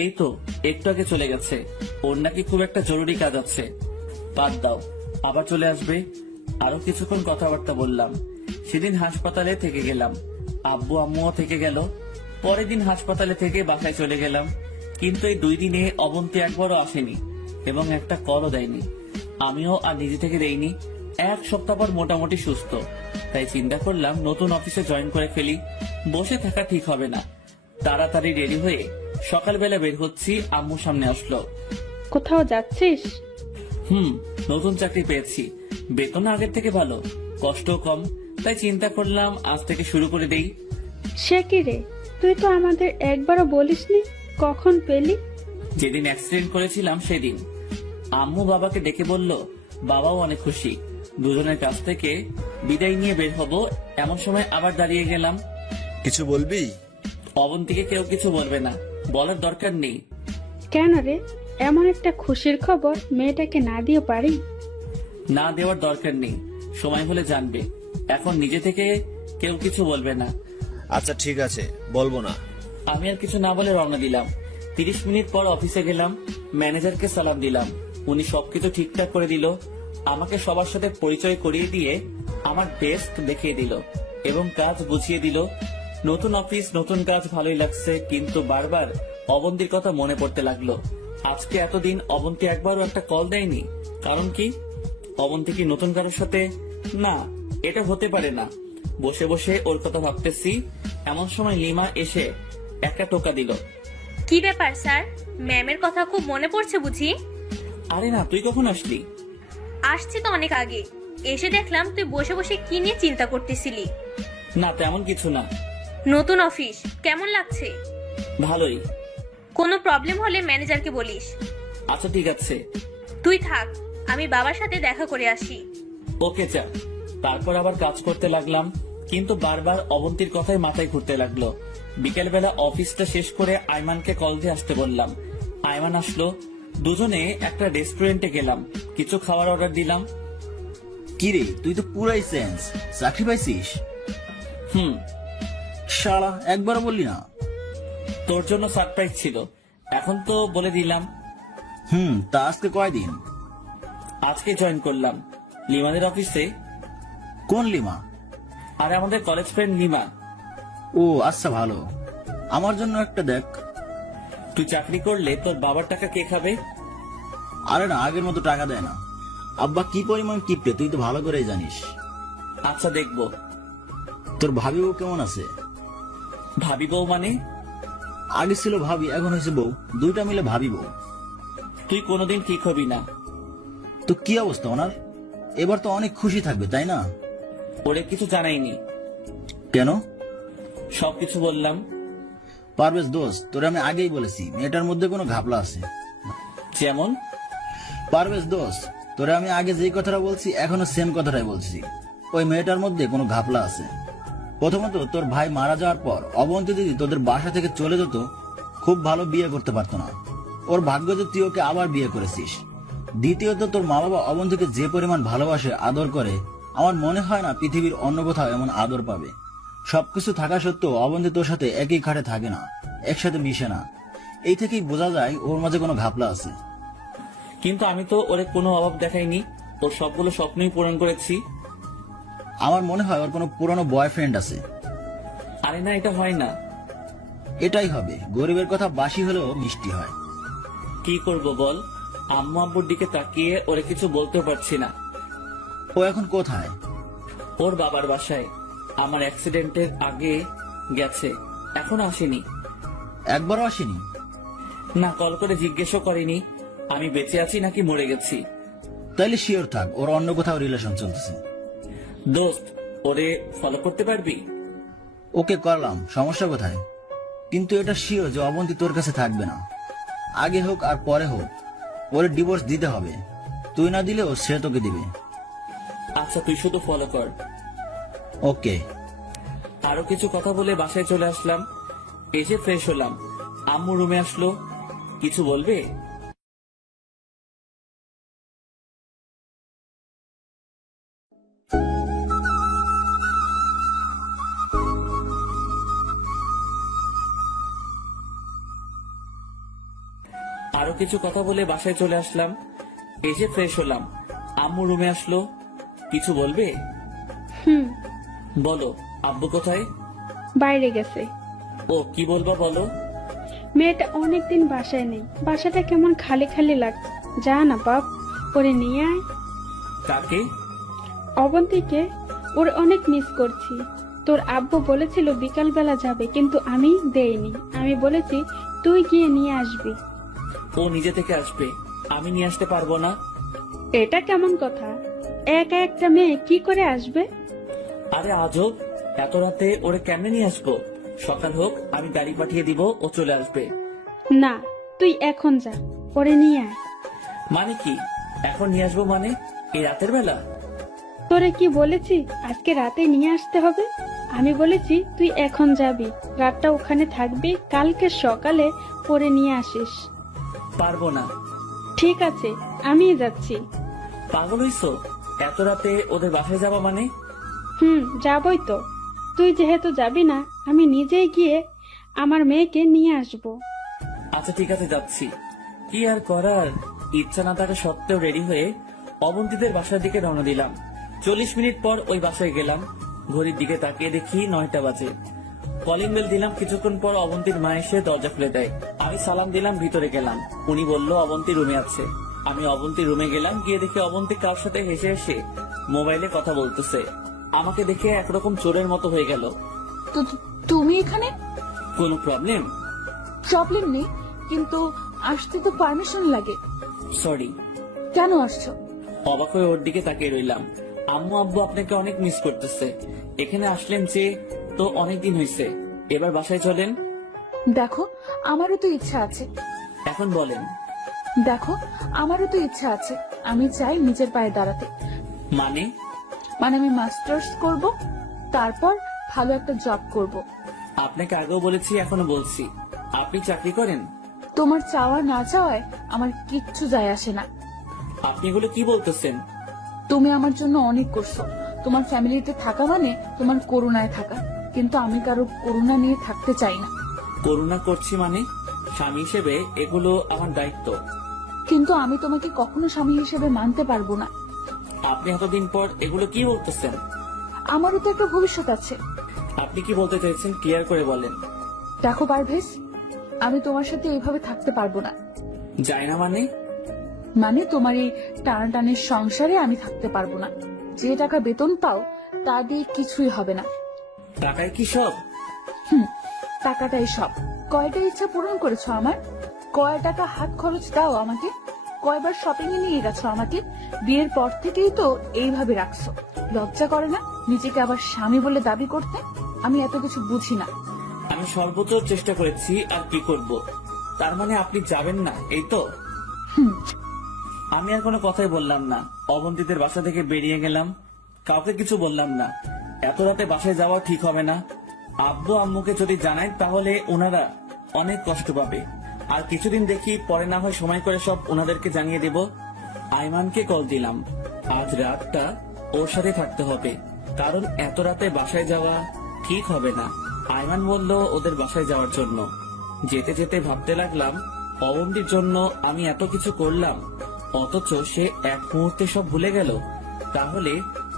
এই তো একটু আগে চলে গেছে। ওর নাকি খুব একটা জরুরি কাজ আছে। বাদ দাও, আবার চলে আসবে। আরো কিছুক্ষণ কথাবার্তা বললাম। সেদিন হাসপাতালে থেকে গেলাম, আব্বু আম্মুও থেকে গেল। পরের দিন হাসপাতালে থেকে বাসায় চলে গেলাম। কিন্তু এই 2 দিনে অবন্তী একবারও আসেনি এবং একটা কলও দেয়নি। আমিও আর নিজে থেকে দেইনি। 1 সপ্তাহ পর মোটামুটি সুস্থ। তাই চিন্তা করলাম নতুন অফিসে জয়েন করে ফেলি। বসে থাকা ঠিক হবে না। তাড়াতাড়ি রেডি হয়ে সকালবেলা বের হচ্ছি। আম্মু সামনে আসলো। কোথাও যাচ্ছিস? নতুন চাকরি পেয়েছি, বেতন আগের থেকে ভালো, কষ্ট কম। তাই চিন্তা করলাম আজ থেকে শুরু করে দেই। সে কি রে, তুই তো আমাদের একবারও বলিসনি। কখন পেলি? যেদিন অ্যাক্সিডেন্ট করেছিলাম সেদিন। আম্মু বাবাকে ডেকে বলল, বাবাও অনেক খুশি। দুজনের কাছ থেকে বিদায় নিয়ে বের হব, এমন সময় আবার দাঁড়িয়ে গেলাম। কিছু বলবি? অবন্তীকে কেউ কিছু বলবে না, বলার দরকার নেই। কেন রে, এমন একটা খুশির খবর মেয়েটাকে না দিয়ে পারি? না দেওয়ার দরকার নেই, সময় হলে জানবে। এখন নিজে থেকে কেউ কিছু বলবে না। আচ্ছা ঠিক আছে, বলবো না। আমি আর কিছু না বলে রওনা দিলাম। 30 মিনিট পর অফিসে গেলাম। ম্যানেজারকে সালাম দিলাম। উনি সবকিছু ঠিকঠাক করে দিল। আমাকে সবার সাথে পরিচয় করিয়ে দিয়ে আমার ডেস্ক দেখিয়ে দিল এবং কাজ বুঝিয়ে দিল। নতুন অফিস, নতুন কাজ, ভালোই লাগছে, কিন্তু বারবার অবন্তীর কথা মনে পড়তে লাগলো। আজকে এতদিন অবন্তী একবারও একটা কল দেয়নি। কারণ কি? অবন্তী কি নতুন কারোর সাথে? না, এটা হতে পারে না। বসে বসে ওর কথা ভাবতেছি, এমন সময় লিমা এসে একটা টোকা দিল। কি ব্যাপার স্যার, ম্যামের কথা খুব মনে পড়ছে বুঝি? আরে না, তুই কখন আসলি? আসছি তো অনেক আগে। এসে দেখলাম তুই বসে বসে কি নিয়ে চিন্তা করতেছিলি। না, তেমন কিছু না। নতুন অফিস কেমন লাগছে? ভালোই। কোনো প্রবলেম হলে ম্যানেজারকে বলিস। আচ্ছা ঠিক আছে। তুই থাক, আমি বাবার সাথে দেখা করে আসি। ওকে চা। তারপর আবার কাজ করতে লাগলাম, কিন্তু বারবার অবন্তীর কথাই মাথায় ঘুরতে লাগলো। বিকেলবেলা অফিসটা শেষ করে আইমানকে কল দিয়ে আসতে বললাম। আইমান আসলো। দুজনে একটা রেস্টুরেন্টে গেলাম, কিছু খাবার অর্ডার দিলাম। কিরে, তুই তো পুরাই সেন্স, চাকরি পাইছিস? শালা, একবারও বললি না। তোর জন্য সারপ্রাইজ ছিল, এখন তো বলে দিলাম। তা আজকে কয়দিন? আজকে জয়েন করলাম লিমাদের অফিসে। কোন লিমা? আর আমাদের কলেজ ফ্রেন্ড লিমা। ও আচ্ছা, ভালো। আমার জন্য একটা দেখ। তুই চাকরি করলে তোর বাবার টাকা কে খাবে? আরে না, আগের মতো টাকা দেয় না। আব্বা কি পরিমাণ কিপটে তুই তো ভালো করেই জানিস। আচ্ছা দেখবো। তোর ভাবি বউ কেমন আছে? ভাবি বউ মানে? আগে ছিল ভাবি, এখন হয়েছে বউ, দুইটা মিলে ভাবি বউ। তুই কোনোদিন ঠিক হবি না। তো কি অবস্থা ওনার? এবার তো অনেক খুশি থাকবে, তাই না? ওরে কিছু জানাইনি। কেন? সবকিছু বললাম। পারভেজ দোস্ত, তোরে আমি আগেই বলেছি মেয়েটার মধ্যে কোনো ঘাপলা আছে। যেমন? পারভেজ দোস্ত, তোরে আমি আগে যেই কথাটা বলছি এখনো সেম কথাটাই বলছি। ওই মেয়েটার মধ্যে কোনো ঘাপলা আছে। প্রথমত, তোর ভাই মারা যাওয়ার পর অবন্তী দিদি তোদের বাসা থেকে চলে যেত, খুব ভালো বিয়ে করতে পারতো না। ওর ভাগ্য যে তুই ওকে আবার বিয়ে করেছিস। দ্বিতীয়ত, তোর মা বাবা অবন্তীকে যে পরিমাণ ভালোবাসে, আদর করে, আমার মনে হয় না পৃথিবীর অন্য কোথাও এমন আদর পাবে। সবকিছু থাকা সত্ত্বেও অবন্তী তোর সাথে একই খাটে থাকে না, একসাথে মিশে না। এই থেকেই বোঝা যায় ওর মাঝে কোনো ঘাপলা আছে। কিন্তু আমি তো ওরে কোনো অভাব দেখাইনি, ওর সবগুলো স্বপ্নই পূরণ করেছি। আমার মনে হয় ওর কোনো পুরনো বয়ফ্রেন্ড আছে। আরে না, এটা হয় না। এটাই হবে, গরিবের কথা বাসি হলেও মিষ্টি হয়। কি করব বল, আম্মু আব্বুর দিকে তাকিয়ে ওরে কিছু বলতেও পারছি না। ও এখন কোথায়? ওর বাবার বাসায়। আমার অ্যাক্সিডেন্টের আগে গেছে, এখনো আসেনি। একবারও আসেনি? না, কল করে জিজ্ঞেসও করেনি আমি বেঁচে আছি নাকি মরে গেছি। তাইলে শিওর থাক ওর অন্য কোথাও রিলেশন চলতেছে। দোস্ত, ওরে ফলো করতে পারবি? ওকে করলাম, সমস্যা কোথায়? কিন্তু এটা শিওর যে অবন্তী তোর কাছে থাকবে না। আগে হোক আর পরে হোক, ওর ডিভোর্স দিতে হবে। তুই না দিলেও সে তোকে দিবে। আচ্ছা, তুই শুধু ফলো কর। ওকে। আরো কিছু কথা বলে বাসায় চলে আসলাম। এসে ফ্রেশ হলাম। আম্মু রুমে আসলো। কিছু বলবে? আরো কিছু কথা বলে বাসায় চলে আসলাম। এসে ফ্রেশ হলাম। আম্মু রুমে আসলো। কিছু বলবে? হুম। বলো। আব্বু কোথায়? বাইরে গেছে। ও, কি বলবা বলো। মেয়েটা অনেকদিন বাসায় নেই, বাসাটা কেমন খালি খালি লাগছে। যা না বাপ, ওরে নিয়ে আয়। কাকে? অবন্তীকে। ওর অনেক মিস করছি। তোর আব্বু বলেছিল বিকাল বেলা যাবে, কিন্তু আমি দেইনি। আমি বলেছি তুই গিয়ে নিয়ে আসবি। ও নিজে থেকে আসবে, আমি নিয়ে আসতে পারবো না। এটা কেমন কথা? একা একটা মেয়ে কি করে আসবে? আরে আজব, এত রাতে ওরে কেমনে নিয়ে আসবো? সকাল হোক, আমি গাড়ি পাঠিয়ে দিব, ও চলে আসবে। না, তুই এখন যা, ওরে নিয়ে আয়। মানে কি এখন নিয়ে আসবো? মানে এই রাতের বেলা? তোরে কি বলেছি আজকে রাতে নিয়ে আসতে হবে? আমি বলেছি তুই এখন যাবি, রাতটা ওখানে থাকবি, কালকে সকালে পরে নিয়ে আসিস। পারবো না। ঠিক আছে, আমি যাচ্ছি। পাগল হইছো? এত রাতে ওদের বাসায় যাবা মানে? যাবই তো। তুই যেহেতু যাবি না, আমি নিজেই গিয়ে আমার মেয়েকে নিয়ে আসব। আচ্ছা ঠিক আছে, যাচ্ছি। কি আর করার, ইচ্ছা না থাকা সত্ত্বেও রেডি হয়ে অবন্তীদের বাসার দিকে রওনা দিলাম। 40 মিনিট পর ওই বাসায় গেলাম। ঘড়ির দিকে তাকিয়ে দেখি 9টা বাজে। কলিং বেল দিলাম। কিছুক্ষণ পর অবন্তীর মা এসে দরজা খুলে দেয়। আমি সালাম দিলাম, ভিতরে গেলাম। উনি বলল অবন্তী রুমে আছে। আমি অবন্তী রুমে গেলাম। গিয়ে দেখি অবন্তী কার সাথে হেসে হেসে মোবাইলে কথা বলতেছে। আমাকে দেখে একরকম চোরের মতো হয়ে গেল। তো তুমি এখানে? কোনো প্রবলেম? প্রবলেম নেই, কিন্তু আসতে তো পারমিশন লাগে। সরি। কেন আসছো? অবাক হয়ে ওর দিকে তাকিয়ে রইলাম। আম্মু আব্বু আপনাকে অনেক মিস করতেছে। এখানে আসলেন যে তো অনেকদিন হয়েছে, এবার বাসায় চলেন। দেখো, আমারও তো ইচ্ছা আছে। এখন বলেন। দেখো, আমারও তো ইচ্ছা আছে। আমি চাই নিজের পায়ে দাঁড়াতে। মানে? মানে আমি মাস্টার্স করব, তারপর ভালো একটা জব করব। আপনাকে আগেও বলেছি, এখনো বলছি, আপনি চাকরি করেন। তোমার চাওয়া না চাওয়ায় আমার কিচ্ছু যায় আসে না। আপনি এগুলো কি বলতেছেন? তুমি আমার জন্য অনেক করছো। তোমার ফ্যামিলিতে থাকা মানে তোমার করুণায় থাকা, কিন্তু আমি কারো করুণা নিয়ে থাকতে চাই না। করুণা করছি মানে? স্বামী হিসেবে এগুলো আমার দায়িত্ব। কিন্তু আমি তোমাকে কখনো স্বামী হিসেবে মানতে পারবো না। আপনি এতদিন পর এগুলো কি বলতেছেন? আমারও তো একটা ভবিষ্যৎ আছে। আপনি কি বলতে চাইছেন ক্লিয়ার করে বলেন। দেখো পারভেজ, আমি তোমার সাথে এইভাবে থাকতে পারবো না। যায় না মানে? মানে তোমার এই টানাটানের সংসারে আমি থাকতে পারবো না। যে টাকা বেতন পাও তা দিয়ে কিছুই হবে না। টাকায় কি সব? টাকাটাই সব। কয়টা ইচ্ছা পূরণ করেছো আমার? কয় টাকা হাত খরচ দাও আমাকে? কয়বার শপিং এ নিয়ে গেছো আমাকে? বিয়ের পর থেকেই তো এইভাবে রাখছো। লজ্জা করে না নিজেকে আবার স্বামী বলে দাবি করতে? আমি এত কিছু বুঝি না। আমি সর্বোচ্চ চেষ্টা করেছি, আর কি করব। তার মানে আপনি যাবেন না, এই তো? আমি আর কোনো কথাই বললাম না। অবন্তীদের বাসা থেকে বেরিয়ে গেলাম। কাউকে কিছু বললাম না। এত রাতে বাসায় যাওয়া ঠিক হবে না। আব্বু আম্মুকে যদি জানাই তাহলে ওনারা অনেক কষ্ট পাবে। আর কিছুদিন দেখি, পরে না হয় সময় করে সব ওনাদেরকে জানিয়ে দেব। আইমানকে কল দিলাম। আজ রাতটা ওর সাথে থাকতে হবে, কারণ এত রাতে বাসায় যাওয়া ঠিক হবে না। আইমান বলল ওদের বাসায় যাওয়ার জন্য। যেতে যেতে ভাবতে লাগলাম, অবন্তীর জন্য আমি এত কিছু করলাম, অথচ সে এক মুহূর্তে সব ভুলে গেল। তাহলে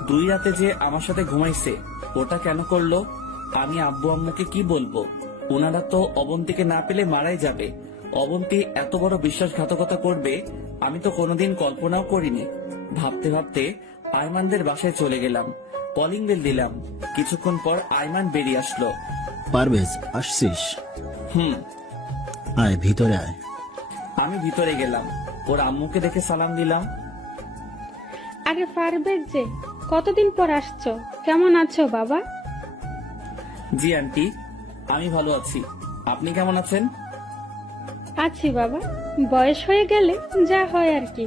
2 রাতে যে আমার সাথে ঘুমাইছে, ওটা কেন করলো? আমি আব্বু আম্মুকে কি বলবো? ওনারা তো অবন্তীকে না পেলে মারাই যাবে। অবন্তী এত বড় বিশ্বাসঘাতকতা করবে আমি তো কোনোদিন কল্পনাও করিনি। ভাবতে ভাবতে আইমানদের বাসায় চলে গেলাম। কলিং বেল দিলাম। কিছুক্ষণ পর আইমান বেরিয়ে আসলো। পারভেজ, আসছিস? আয় ভিতরে আয়। আমি ভিতরে গেলাম। ওর আম্মুকে দেখে সালাম দিলাম। আরে পারবে যে, কতদিন পর আসছো, কেমন আছো বাবা? জি আন্টি, আমি ভালো আছি। আপনি কেমন আছেন? আছি বাবা, বয়স হয়ে গেলে যা হয় আর কি।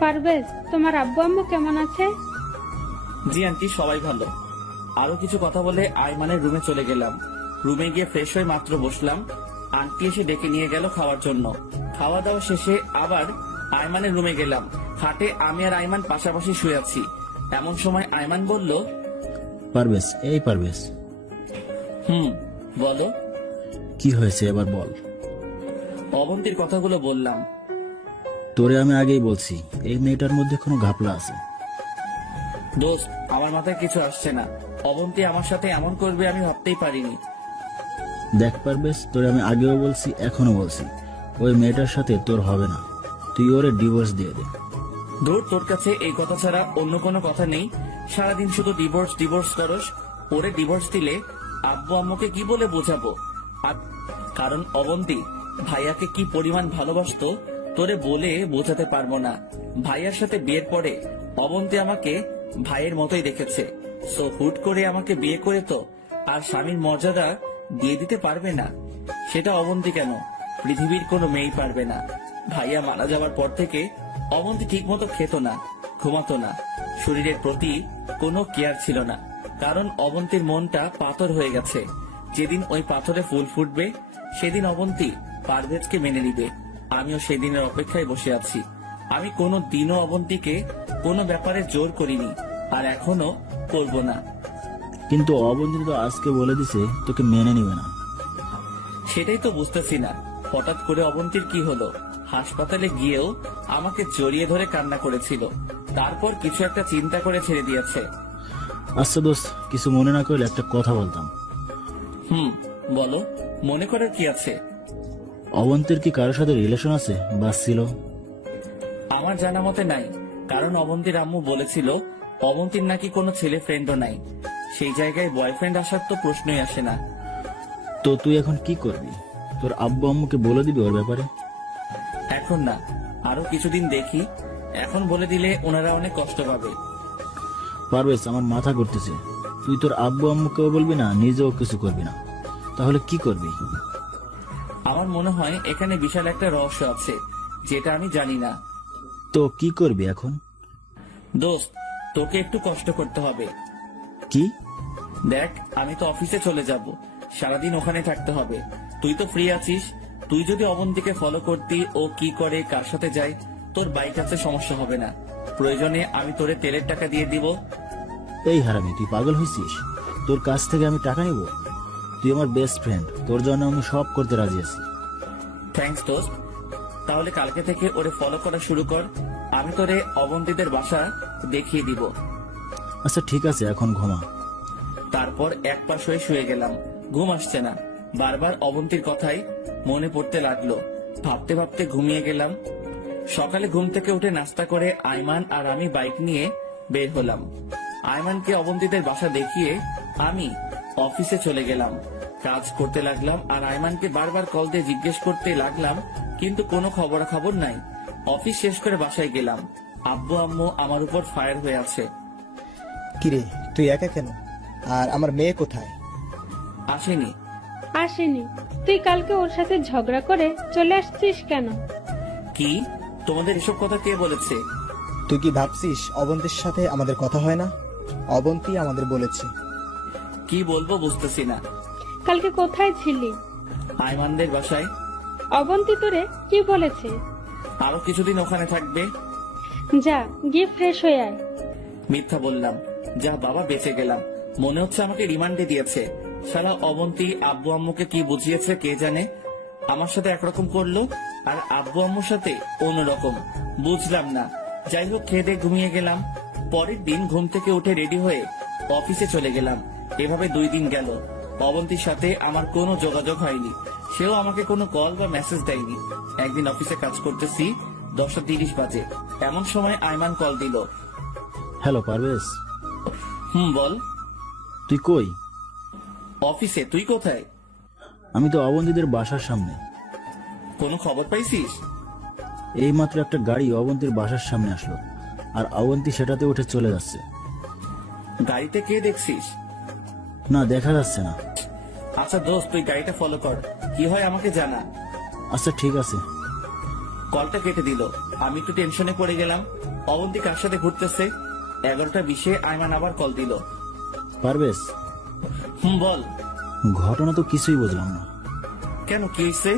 পারভেজ, তোমার আব্বু আম্মু কেমন আছে? জি আন্টি, সবাই ভালো। আরো কিছু কথা বলে আইমানের রুমে চলে গেলাম। রুমে গিয়ে ফ্রেশ হয়ে মাত্র বসলাম, আন্টি এসে ডেকে নিয়ে গেল খাওয়ার জন্য। খাওয়া দাওয়া শেষে আবার আইমানের রুমে গেলাম। খাটে আমি আর আইমান পাশাপাশি শুয়ে আছি। এমন সময় আইমান বলল, পারভেজ, এই পারভেজ, বলো। কি হয়েছে এবার বল। অবন্তীর কথাগুলো বললাম। তোরে আমি আগেই বলছি, এই মেয়েটার মধ্যে কোনো ঘাপলা আছে। দোস্ত, আমার মাথায় কিছু আসছে না। অবন্তী আমার সাথে এমন করবে আমি ভাবতেই পারিনি। দেখ পারভেজ, তোরে আমি আগেও বলছি, এখনো বলছি, ওই মেয়েটার সাথে তোর হবে না। তুই ওরে ডিভোর্স দিয়ে দে। ধুর, তোর কাছে এই কথা ছাড়া অন্য কোনো কথা নেই? সারাদিন শুধু ডিভোর্স ডিভোর্স করস। ওরে ডিভোর্স দিলে আব্বু আম্মুকে কি বলে বোঝাবো? কারণ অবন্তী ভাইয়াকে কি পরিমাণ ভালোবাসতো তোরে বলে বোঝাতে পারবো না। ভাইয়ার সাথে বিয়ের পরে অবন্তী আমাকে ভাইয়ের মতোই দেখেছে। সো হুট করে আমাকে বিয়ে করে তো আর স্বামীর মর্যাদা দিয়ে দিতে পারবে না। সেটা অবন্তী কেন, পৃথিবীর কোনো মেয়েই পারবে না। ভাইয়া মারা যাওয়ার পর থেকে অবন্তী ঠিক মতো খেত না, ঘুমাতো না, শরীরের প্রতি কোনো কেয়ার ছিল না। কারণ অবন্তীর মনটা পাথর হয়ে গেছে। যেদিন ওই পাথরে ফুল ফুটবে সেদিন অবন্তী পারভেজকে মেনে নিবে। আমিও সেদিনের অপেক্ষায় বসে আছি। আমি কোনো দিনও অবন্তীকে কোনো ব্যাপারে জোর করিনি, আর এখনো করব না। কিন্তু অবন্তী তো আজকে বলে দিছে তোকে মেনে নিবে না। সেটাই তো বুঝতেছি না, হঠাৎ করে অবন্তীর কি হলো? হাসপাতালে গিয়েও আমাকে জড়িয়ে ধরে কান্না করেছিল, তারপর কিছু একটা চিন্তা করে ছেড়ে দিয়েছে। আচ্ছা দোস্ত, কিছু মনে না করলে একটা কথা বলতাম। বলো, মনে করার কি আছে? অবন্তীর কি কারোর সাথে রিলেশন আছে বা ছিল? আমার জানা মতে নাই, কারণ অবন্তীর আম্মু বলেছিল অবন্তীর নাকি কোনো ছেলে ফ্রেন্ডও নাই। সেই জায়গায় বয়ফ্রেন্ড আসার তো প্রশ্নই আসে না। তো তুই এখন কি করবি? তোর আব্বু আম্মুকে বলে দিবি ওর ব্যাপারে? এখন না, আরো কিছুদিন দেখি। এখন বলে দিলে ওনারা অনেক কষ্ট পাবে। পারভেজ, আমার মাথা ঘুরতেছে। তুই তোর আব্বু আম্মুকেও বলবি না, নিজেও কিছু করবি না, তাহলে কি করবি? আমার মনে হয় এখানে বিশাল একটা রহস্য আছে যেটা আমি জানি না। তো কি করবি এখন? দোস্ত, তোকে একটু কষ্ট করতে হবে। কি? দেখ, আমি তো অফিসে চলে যাব, সারাদিন ওখানে থাকতে হবে। তুই তো ফ্রি আছিস। তুই যদি অবন্তীকে ফলো করতি, ও কি করে, কার সাথে যায়, তোর বাইক আছে, সমস্যা হবে না। প্রয়োজনে আমি তোরে তেলের টাকা দিয়ে দিব। এই হারামি, তুই পাগল হয়েছিস? তোর কাছ থেকে আমি টাকা নিব? তুই আমার বেস্ট ফ্রেন্ড, তোর জন্য আমি সব করতে রাজি আছি। থ্যাঙ্কস দোস্ত। তাহলে কালকে থেকে ওরে ফলো করা শুরু কর। আমি তোরে অবন্তীদের বাসা দেখিয়ে দিব। আচ্ছা ঠিক আছে, এখন ঘুমা। তারপর এক পাশ হয়ে শুয়ে গেলাম। ঘুম আসছে না, বারবার অবন্তীর কথাই মনে পড়তে লাগলো। ভাবতে ভাবতে ঘুমিয়ে গেলাম। সকালে ঘুম থেকে উঠে নাস্তা করে আইমান আর আমি বাইক নিয়ে বের হলাম। আইমানকে অবন্তীদের বাসা দেখিয়ে আমি অফিসে চলে গেলাম। কাজ করতে লাগলাম আর আইমানকে বারবার কল দিয়ে জিজ্ঞেস করতে লাগলাম, কিন্তু কোনো খবরাখবর নাই। অফিস শেষ করে বাসায় গেলাম। আব্বু আম্মু আমার উপর ফায়ার হয়ে আছে। কিরে, তুই একা কেন? আর আমার মেয়ে কোথায়? আসেনি। আসেনি? তুই কালকে ওর সাথে ঝগড়া করে চলে আসছিস কেন? কি? তোমাদের এসব কথা কে বলেছে? তুই কি ভাবছিস অবন্তীর সাথে আমাদের কথা হয় না? অবন্তী আমাদের বলেছে। কি বলবো বুঝতেছি না। কালকে কোথায় ছিলি? আইমানদের বাসায়। অবন্তী তোরে কি বলেছে? আরো কিছুদিন ওখানে থাকবে। যা, গিয়ে ফ্রেশ হয়ে আয়। মিথ্যা বললাম। যা বাবা, বেঁচে গেলাম। মনে হচ্ছে আমাকে রিমান্ডে দিয়েছে। সারা অবন্তী আব্বু আম্মুকে কি বুঝিয়েছে কে জানে। আমার সাথে একরকম করলো আর আব্বু আম্মুর সাথে অন্যরকম। বুঝলাম না। যাই হোক, খেয়ে দিয়ে ঘুমিয়ে গেলাম। পরের দিন ঘুম থেকে উঠে রেডি হয়ে অফিসে চলে গেলাম। এভাবে 2 দিন গেল। অবন্তীর সাথে আমার কোনো যোগাযোগ হয়নি। সেও আমাকে কোনো কল বা মেসেজ দেয়নি। একদিন অফিসে কাজ করতেছি, 10:30 বাজে। এমন সময় আইমান কল দিল। হ্যালো পারভেজ। বল। তুই কই? অফিসে। তুই কোথায়? আমি তো অবন্তীদের বাসার সামনে। কোনো খবর পাইছিস? এইমাত্র একটা গাড়ি অবন্তীর বাসার সামনে আসলো, আর অবন্তী সেটাতে উঠে চলে যাচ্ছে। গাড়িতে কে দেখছিস? না, দেখা যাচ্ছে না। আচ্ছা দোস্ত, তুই গাড়িটা ফলো কর, কি হয় আমাকে জানা। আচ্ছা ঠিক আছে। কলটা কেটে দিল। আমি একটু টেনশনে পড়ে গেলাম। অবন্তী কার সাথে ঘুরতেছে? 11টা 20-এ আয়মান আবার কল দিল। পারভেজ, বল। ঘটনা তো কিছুই বুঝলাম না। কেন, কি হয়েছে?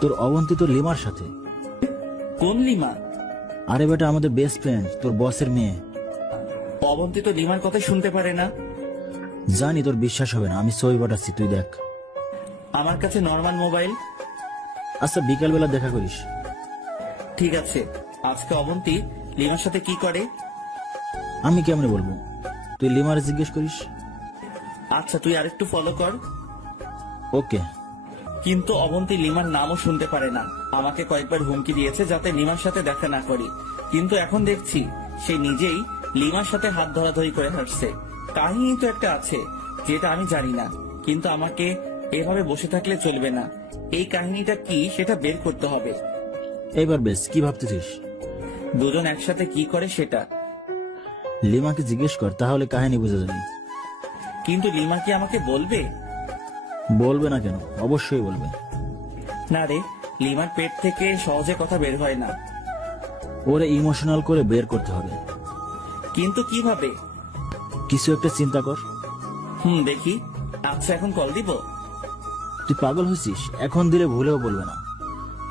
তোর অবন্তী তোর লিমার সাথে। কোন লিমা? আরে বেটা, আমাদের বেস্ট ফ্রেন্ড, তোর বসের মেয়ে। অবন্তী তো লিমার কথা শুনতে পারে না। জানি তোর বিশ্বাস হবে না, আমি ছবি পাঠাচ্ছি, তুই দেখ। আমার কাছে নরমাল মোবাইল। আচ্ছা বিকালবেলা দেখা করিস। ঠিক আছে। আজকে অবন্তী লিমার সাথে কি করে? আমি কেমনে বলবো, তুই লিমারে জিজ্ঞেস করিস। আচ্ছা, তুই আরেকটু ফলো কর। ওকে। কিন্তু অবন্তী লিমার নামও শুনতে পারে না। আমাকে কয়েকবার হুমকি দিয়েছে যাতে লিমার সাথে দেখা না করি, কিন্তু এখন দেখছি সে নিজেই লিমার সাথে হাত ধরাধরি করে হাঁটছে। কাহিনী তো একটা আছে যেটা আমি জানি না, কিন্তু আমাকে এভাবে বসে থাকলে চলবে না। এই কাহিনীটা কি সেটা বের করতে হবে। এবার বেশ, কি ভাবতেছিস? দুজন একসাথে কি করে সেটা। লিমাকে জিজ্ঞেস কর, তাহলে কাহিনী বুঝে যাবি। কিন্তু লিমা কি আমাকে বলবে? বলবে না কেন, অবশ্যই বলবে। না রে, লিমার পেট থেকে সহজে কথা বের হয় না। ওরে ইমোশনাল করে বের করতে হবে। কিন্তু কিভাবে? কিছু একটা চিন্তা কর। দেখি। আচ্ছা, এখন কল দিব? তুই পাগল হয়েছিস? এখন দিলে ভুলেও বলবে না।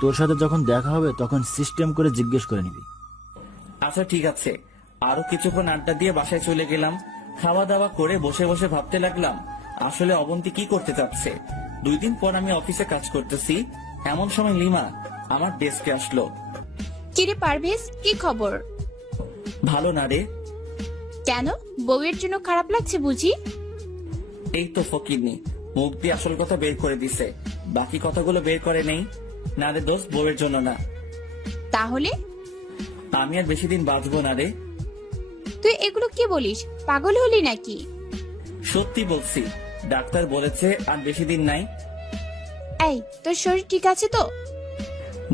তোর সাথে যখন দেখা হবে তখন সিস্টেম করে জিজ্ঞেস করে নিবি। আচ্ছা ঠিক আছে। আরো কিছুক্ষণ আড্ডা দিয়ে বাসায় চলে গেলাম। খাওয়া দাওয়া করে বসে বসে ভাবতে লাগলাম আসলে অবন্তী কি করতে চাচ্ছে। 2 দিন পর আমি অফিসে কাজ করতেছি, এমন সময় লিমা আমার ডেস্কে আসলো। কিরে পারভেজ, কি খবর? ভালো না রে। কেন, বউয়ের জন্য খারাপ লাগছে বুঝি? এই তো ফকিরনি, মুখ দিয়ে আসল কথা বের করে দিছে, বাকি কথাগুলো বের করে নেই। না রে দোস্ত, বউয়ের জন্য না। তাহলে আমি আর বেশি দিন বাঁচবো না রে। তুই এগুলো কি বলিস? পাগল হলি নাকি? সত্যি বলছি, ডাক্তার বলেছে আর বেশি দিন নাই। এই, তোর শরীর ঠিক আছে তো?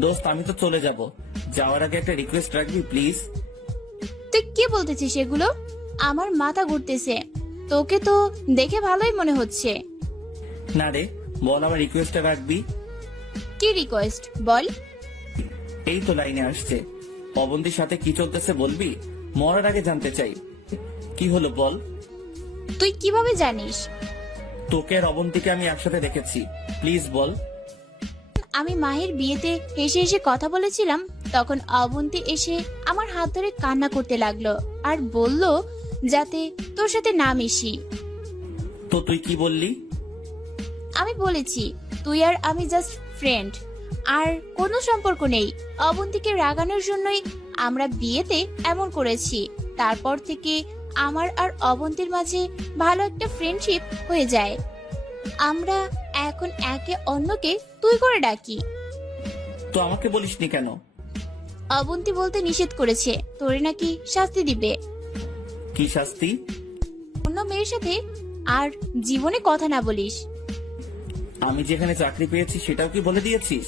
দোস্ত, আমি তো চলে যাব, যাওয়ার আগে একটা রিকোয়েস্ট রাখবি প্লিজ। তুই কি বলতেছিস এগুলো? আমার মাথা ঘুরতেছে। তোকে তো দেখে ভালোই মনে হচ্ছে। না রে, বল আমার রিকোয়েস্টটা রাখবি। কি রিকোয়েস্ট বল? এই তো লাইনে আসছে। অবন্তীর সাথে কি চলতেছে বলবি? মরার আগে জানতে চাই। কি হলো বল। তুই কিভাবে জানিস? তোকে আর অবন্তীকে আমি একসাথে দেখেছি, প্লিজ বল। আমি মাহির বিয়েতে হেসে হেসে কথা বলেছিলাম, তখন অবন্তী এসে আমার হাত ধরে কান্না করতে লাগলো আর বলল যাতে তোর সাথে না মিশি। তো তুই কি বললি? আমি বলেছি তুই আর আমি জাস্ট ফ্রেন্ড, আর কোনো সম্পর্ক নেই। অবন্তীকে রাগানোর জন্যই আমরা বিয়েতে এমন করেছি। তারপর থেকে আমার আর অবন্তীর মাঝে ভালো একটা ফ্রেন্ডশিপ হয়ে যায়। আমরা এখন একে অন্যকে তুই করে ডাকি। তো আমাকে বলিসনি কেন? অবন্তী বলতে নিষেধ করেছে, তোরে নাকি শাস্তি দিবে। কি শাস্তি? অন্য মেয়ের সাথে আর জীবনে কথা না বলিস। আমি যেখানে চাকরি পেয়েছি সেটাও কি বলে দিয়েছিস?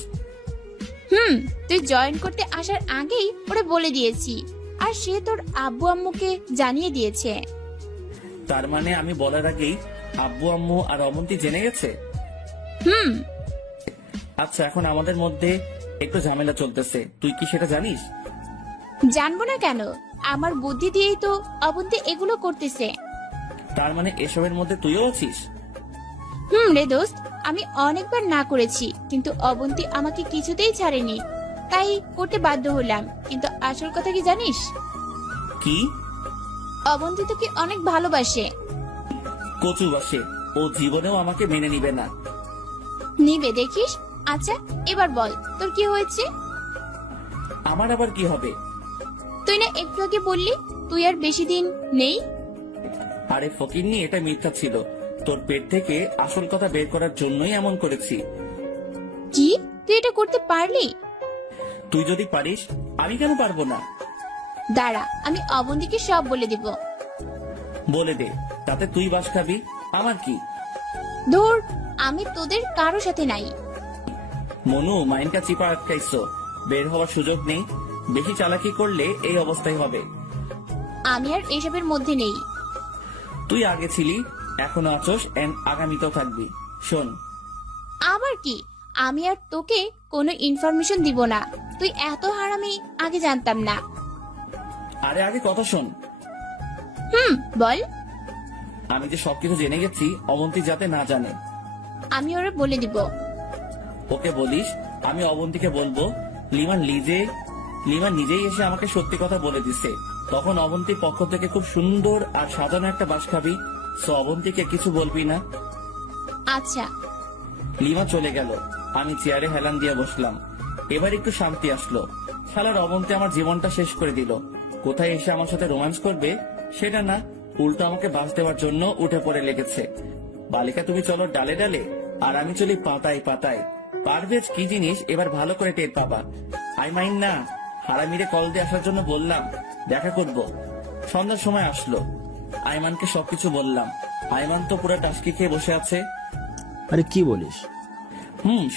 তুই জয়েন করতে আসার আগেই ওরে বলে দিয়েছি, আর সে তোর আব্বু আম্মুকে জানিয়ে দিয়েছে। তার মানে আমি বলার আগেই আব্বু আম্মু আর অবন্তী জেনে গেছে? আচ্ছা, এখন আমাদের মধ্যে একটু ঝামেলা চলতেছে, তুই কি সেটা জানিস? জানবো না কেন, আমার বুদ্ধি দিয়েই তো অবন্তী এগুলো করতেছে। তার মানে এসবের মধ্যে তুইও আছিস? রে দোস্ত, আমি অনেকবার না করেছি, কিন্তু অবন্তী আমাকে কিছুতেই ছাড়েনি, তাই করতে বাধ্য হলাম। কিন্তু আসল কথা কি জানিস? কি? অবন্তী তোকে অনেক ভালোবাসে। কচু বাসে, ও জীবনেও আমাকে মেনে নিবে না। নিবে দেখিস। আচ্ছা এবার বল, তোর কি হয়েছে? আমার আবার কি হবে? তুই না একটু আগে বললি তুই আর বেশি দিন নেই। আরে ফকিন্নি, এটা মিথ্যা ছিল। তোর পেট থেকে আসল কথা বের করার জন্যই এমন করেছি। কি, তুই এটা করতে পারলি? তুই যদি পারিস, আমি কেন পারবো না? দাঁড়া, আমি অবন্তীকে সব বলে দিব। বলে দে, তাতে তুই বাস খাবি, আমার কি? ধুর, আমি তোদের কারো সাথে নাই। মনু, মাইনটা চিপা আটকাইছো, বের হওয়ার সুযোগ নেই। বেশি চালাকি করলে এই অবস্থায় হবে। আমি আর এসবের মধ্যে নেই। তুই আগে ছিলি, এখনো আছোস, এন্ড আগামীতেও থাকবি। শোন, আবার কি? আমি আর তোকে কোনো ইনফরমেশন দিব না। তুই এত হারামি আগে জানতাম না। আরে আগে কথা শোন। বল। আমি যে সবকিছু জেনে গেছি, অবন্তী যাতে না জানে। আমি ওরা বলে দিব। ওকে বলিস, আমি অবন্তীকে বলবো লিমা নিজেই এসে আমাকে সত্যি কথা বলে দিছে। তখন অবন্তীর পক্ষ থেকে খুব সুন্দর আর সাজানো একটা বাস খাবি। সো অবন্তীকে কিছু বলবি না। আচ্ছা। লিমা চলে গেল, আমি চেয়ারে হেলান দিয়ে বসলাম। এবার একটু শান্তি আসলো। শালার অবন্তী আমার জীবনটা শেষ করে দিল। কোথায় এসে আমার সাথে রোম্যান্স করবে সেটা না, উল্টো আমাকে বাস দেওয়ার জন্য উঠে পড়ে লেগেছে। বালিকা তুমি চলো ডালে ডালে, আর আমি চলি পাতায় পাতায়। পারভেজ কি জিনিস এবার ভালো করে টের পাবা। আই মাইন না, হারামিরে কল দিয়ে আসার জন্য বললাম, দেখা করব। সন্ধ্যার সময় আসলো, আইমানকে সবকিছু বললাম। আইমান তো পুরো টাস্কি খেয়ে বসে আছে। আরে কি বলিস?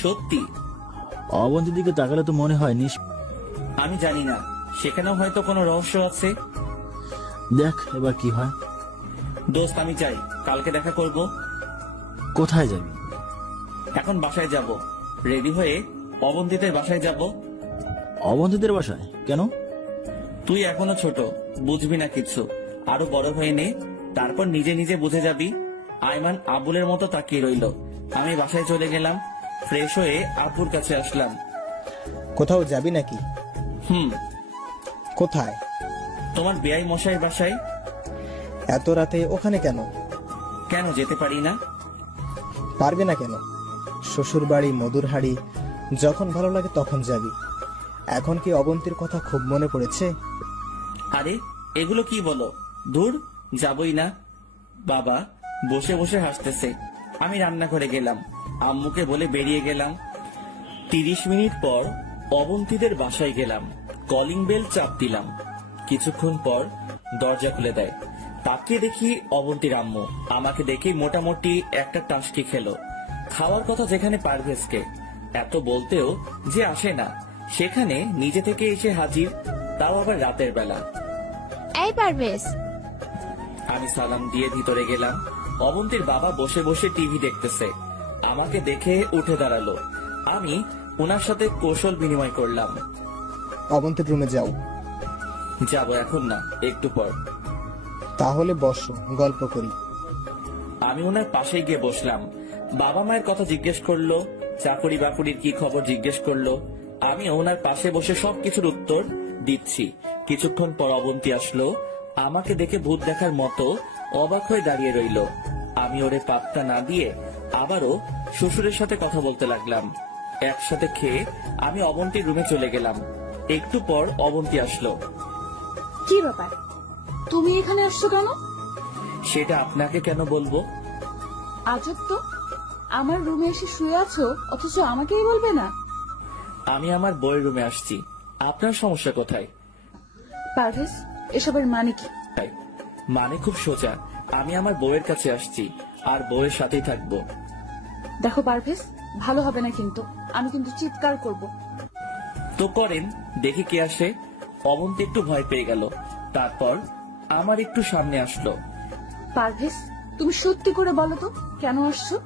সত্যি। অবন্তীর দিকে তাকালে তো মনে হয় আমি জানি না, সেখানেও হয়তো কোনো রহস্য আছে। দেখ এবার কি হয়। দোস্ত আমি যাই, কালকে দেখা করব। কোথায় যাবি? এখন বাসায় যাব, রেডি হয়ে অবন্তীদের বাসায় যাব। অবন্তীদের বাসায় কেন? তুই এখনো ছোট, বুঝবি না কিছু। আরো বড় হয়ে নে, তারপর নিজে নিজে বুঝে যাবি। আইমান আবুলের মতো তাকিয়ে রইল। আমি বাসায় চলে গেলাম, ফ্রেশ হয়ে আব্বুর কাছে আসলাম। কোথাও যাবি নাকি? কোথায়? তোমার বেয়াই মশাইয়ের বাসায়। এত রাতে ওখানে কেন? কেন যেতে পারি না? পারবে না কেন? শ্বশুর বাড়ি মধুর হাড়ি, যখন ভালো লাগে তখন যাবি। এখন কি অবন্তীর কথা খুব মনে পড়েছে? আরে এগুলো কি বলো, দূর, যাবই না। বাবা বসে বসে হাসতেছে। আমি রান্নাঘরে গেলাম, আম্মুকে বলে বেরিয়ে গেলাম। 30 মিনিট পর অবন্তীদের বাসায় গেলাম। কলিং বেল চাপ দিলাম। কিছুক্ষণ পর দরজা খুলে দেয়। তাকিয়ে দেখি অবন্তীর আম্মু। আমাকে দেখে মোটামুটি একটা টাস্কি খেলো। খাওয়ার কথা যেখানে পারভেজকে, এত বলতেও যে আসে না, সেখানে নিজে থেকে এসে হাজির, তাও আবার রাতের বেলা। এই পারভেজ। আমি সালাম দিয়ে ভিতরে গেলাম। অবন্তীর বাবা বসে বসে টিভি দেখতেছে। আমাকে দেখে উঠে দাঁড়ালো। আমি ওনার সাথে কৌশল বিনিময় করলাম। অবন্তীর রুমে যাও। যাব এখন না, একটু পর। তাহলে বসো, গল্প করি। আমি ওনার পাশে গিয়ে বসলাম। বাবা মায়ের কথা জিজ্ঞেস করলো, চাকরি বাকরির কি খবর জিজ্ঞেস করলো। আমি ওনার পাশে বসে সবকিছুর উত্তর দিচ্ছি। কিছুক্ষণ পর অবন্তী আসলো। আমাকে দেখে ভূত দেখার মতো অবাক হয়ে দাঁড়িয়ে রইল। আমি ওরে পাত্তা না দিয়ে আবারও শ্বশুরের সাথে কথা বলতে লাগলাম। একসাথে খেয়ে আমি অবন্তীর রুমে চলে গেলাম। একটু পর অবন্তী আসলো। কি ব্যাপার, তুমি এখানে আসছো কেন? সেটা আপনাকে কেন বলবো? আজব তো, আমার রুমে এসে শুয়ে আছো অথচ আমাকেই বলবে না। আমি আমার বইয়ের রুমে আসছি, আপনার সমস্যা কোথায়? পারভেজ, এসবের মানে কি? মানে খুব সোজা, আমি আমার বউয়ের কাছে আসছি, আর বউয়ের সাথেই থাকবো। দেখো পারভেজ, ভালো হবে না কিন্তু। আমি কিন্তু চিৎকার করব। তো করেন, দেখি কে আসে। অবন্তী একটু ভয় পেয়ে গেল। তারপর আমার একটু সামনে আসলো। পারভেজ, তুমি সত্যি করে বলো তো কেন আসছো?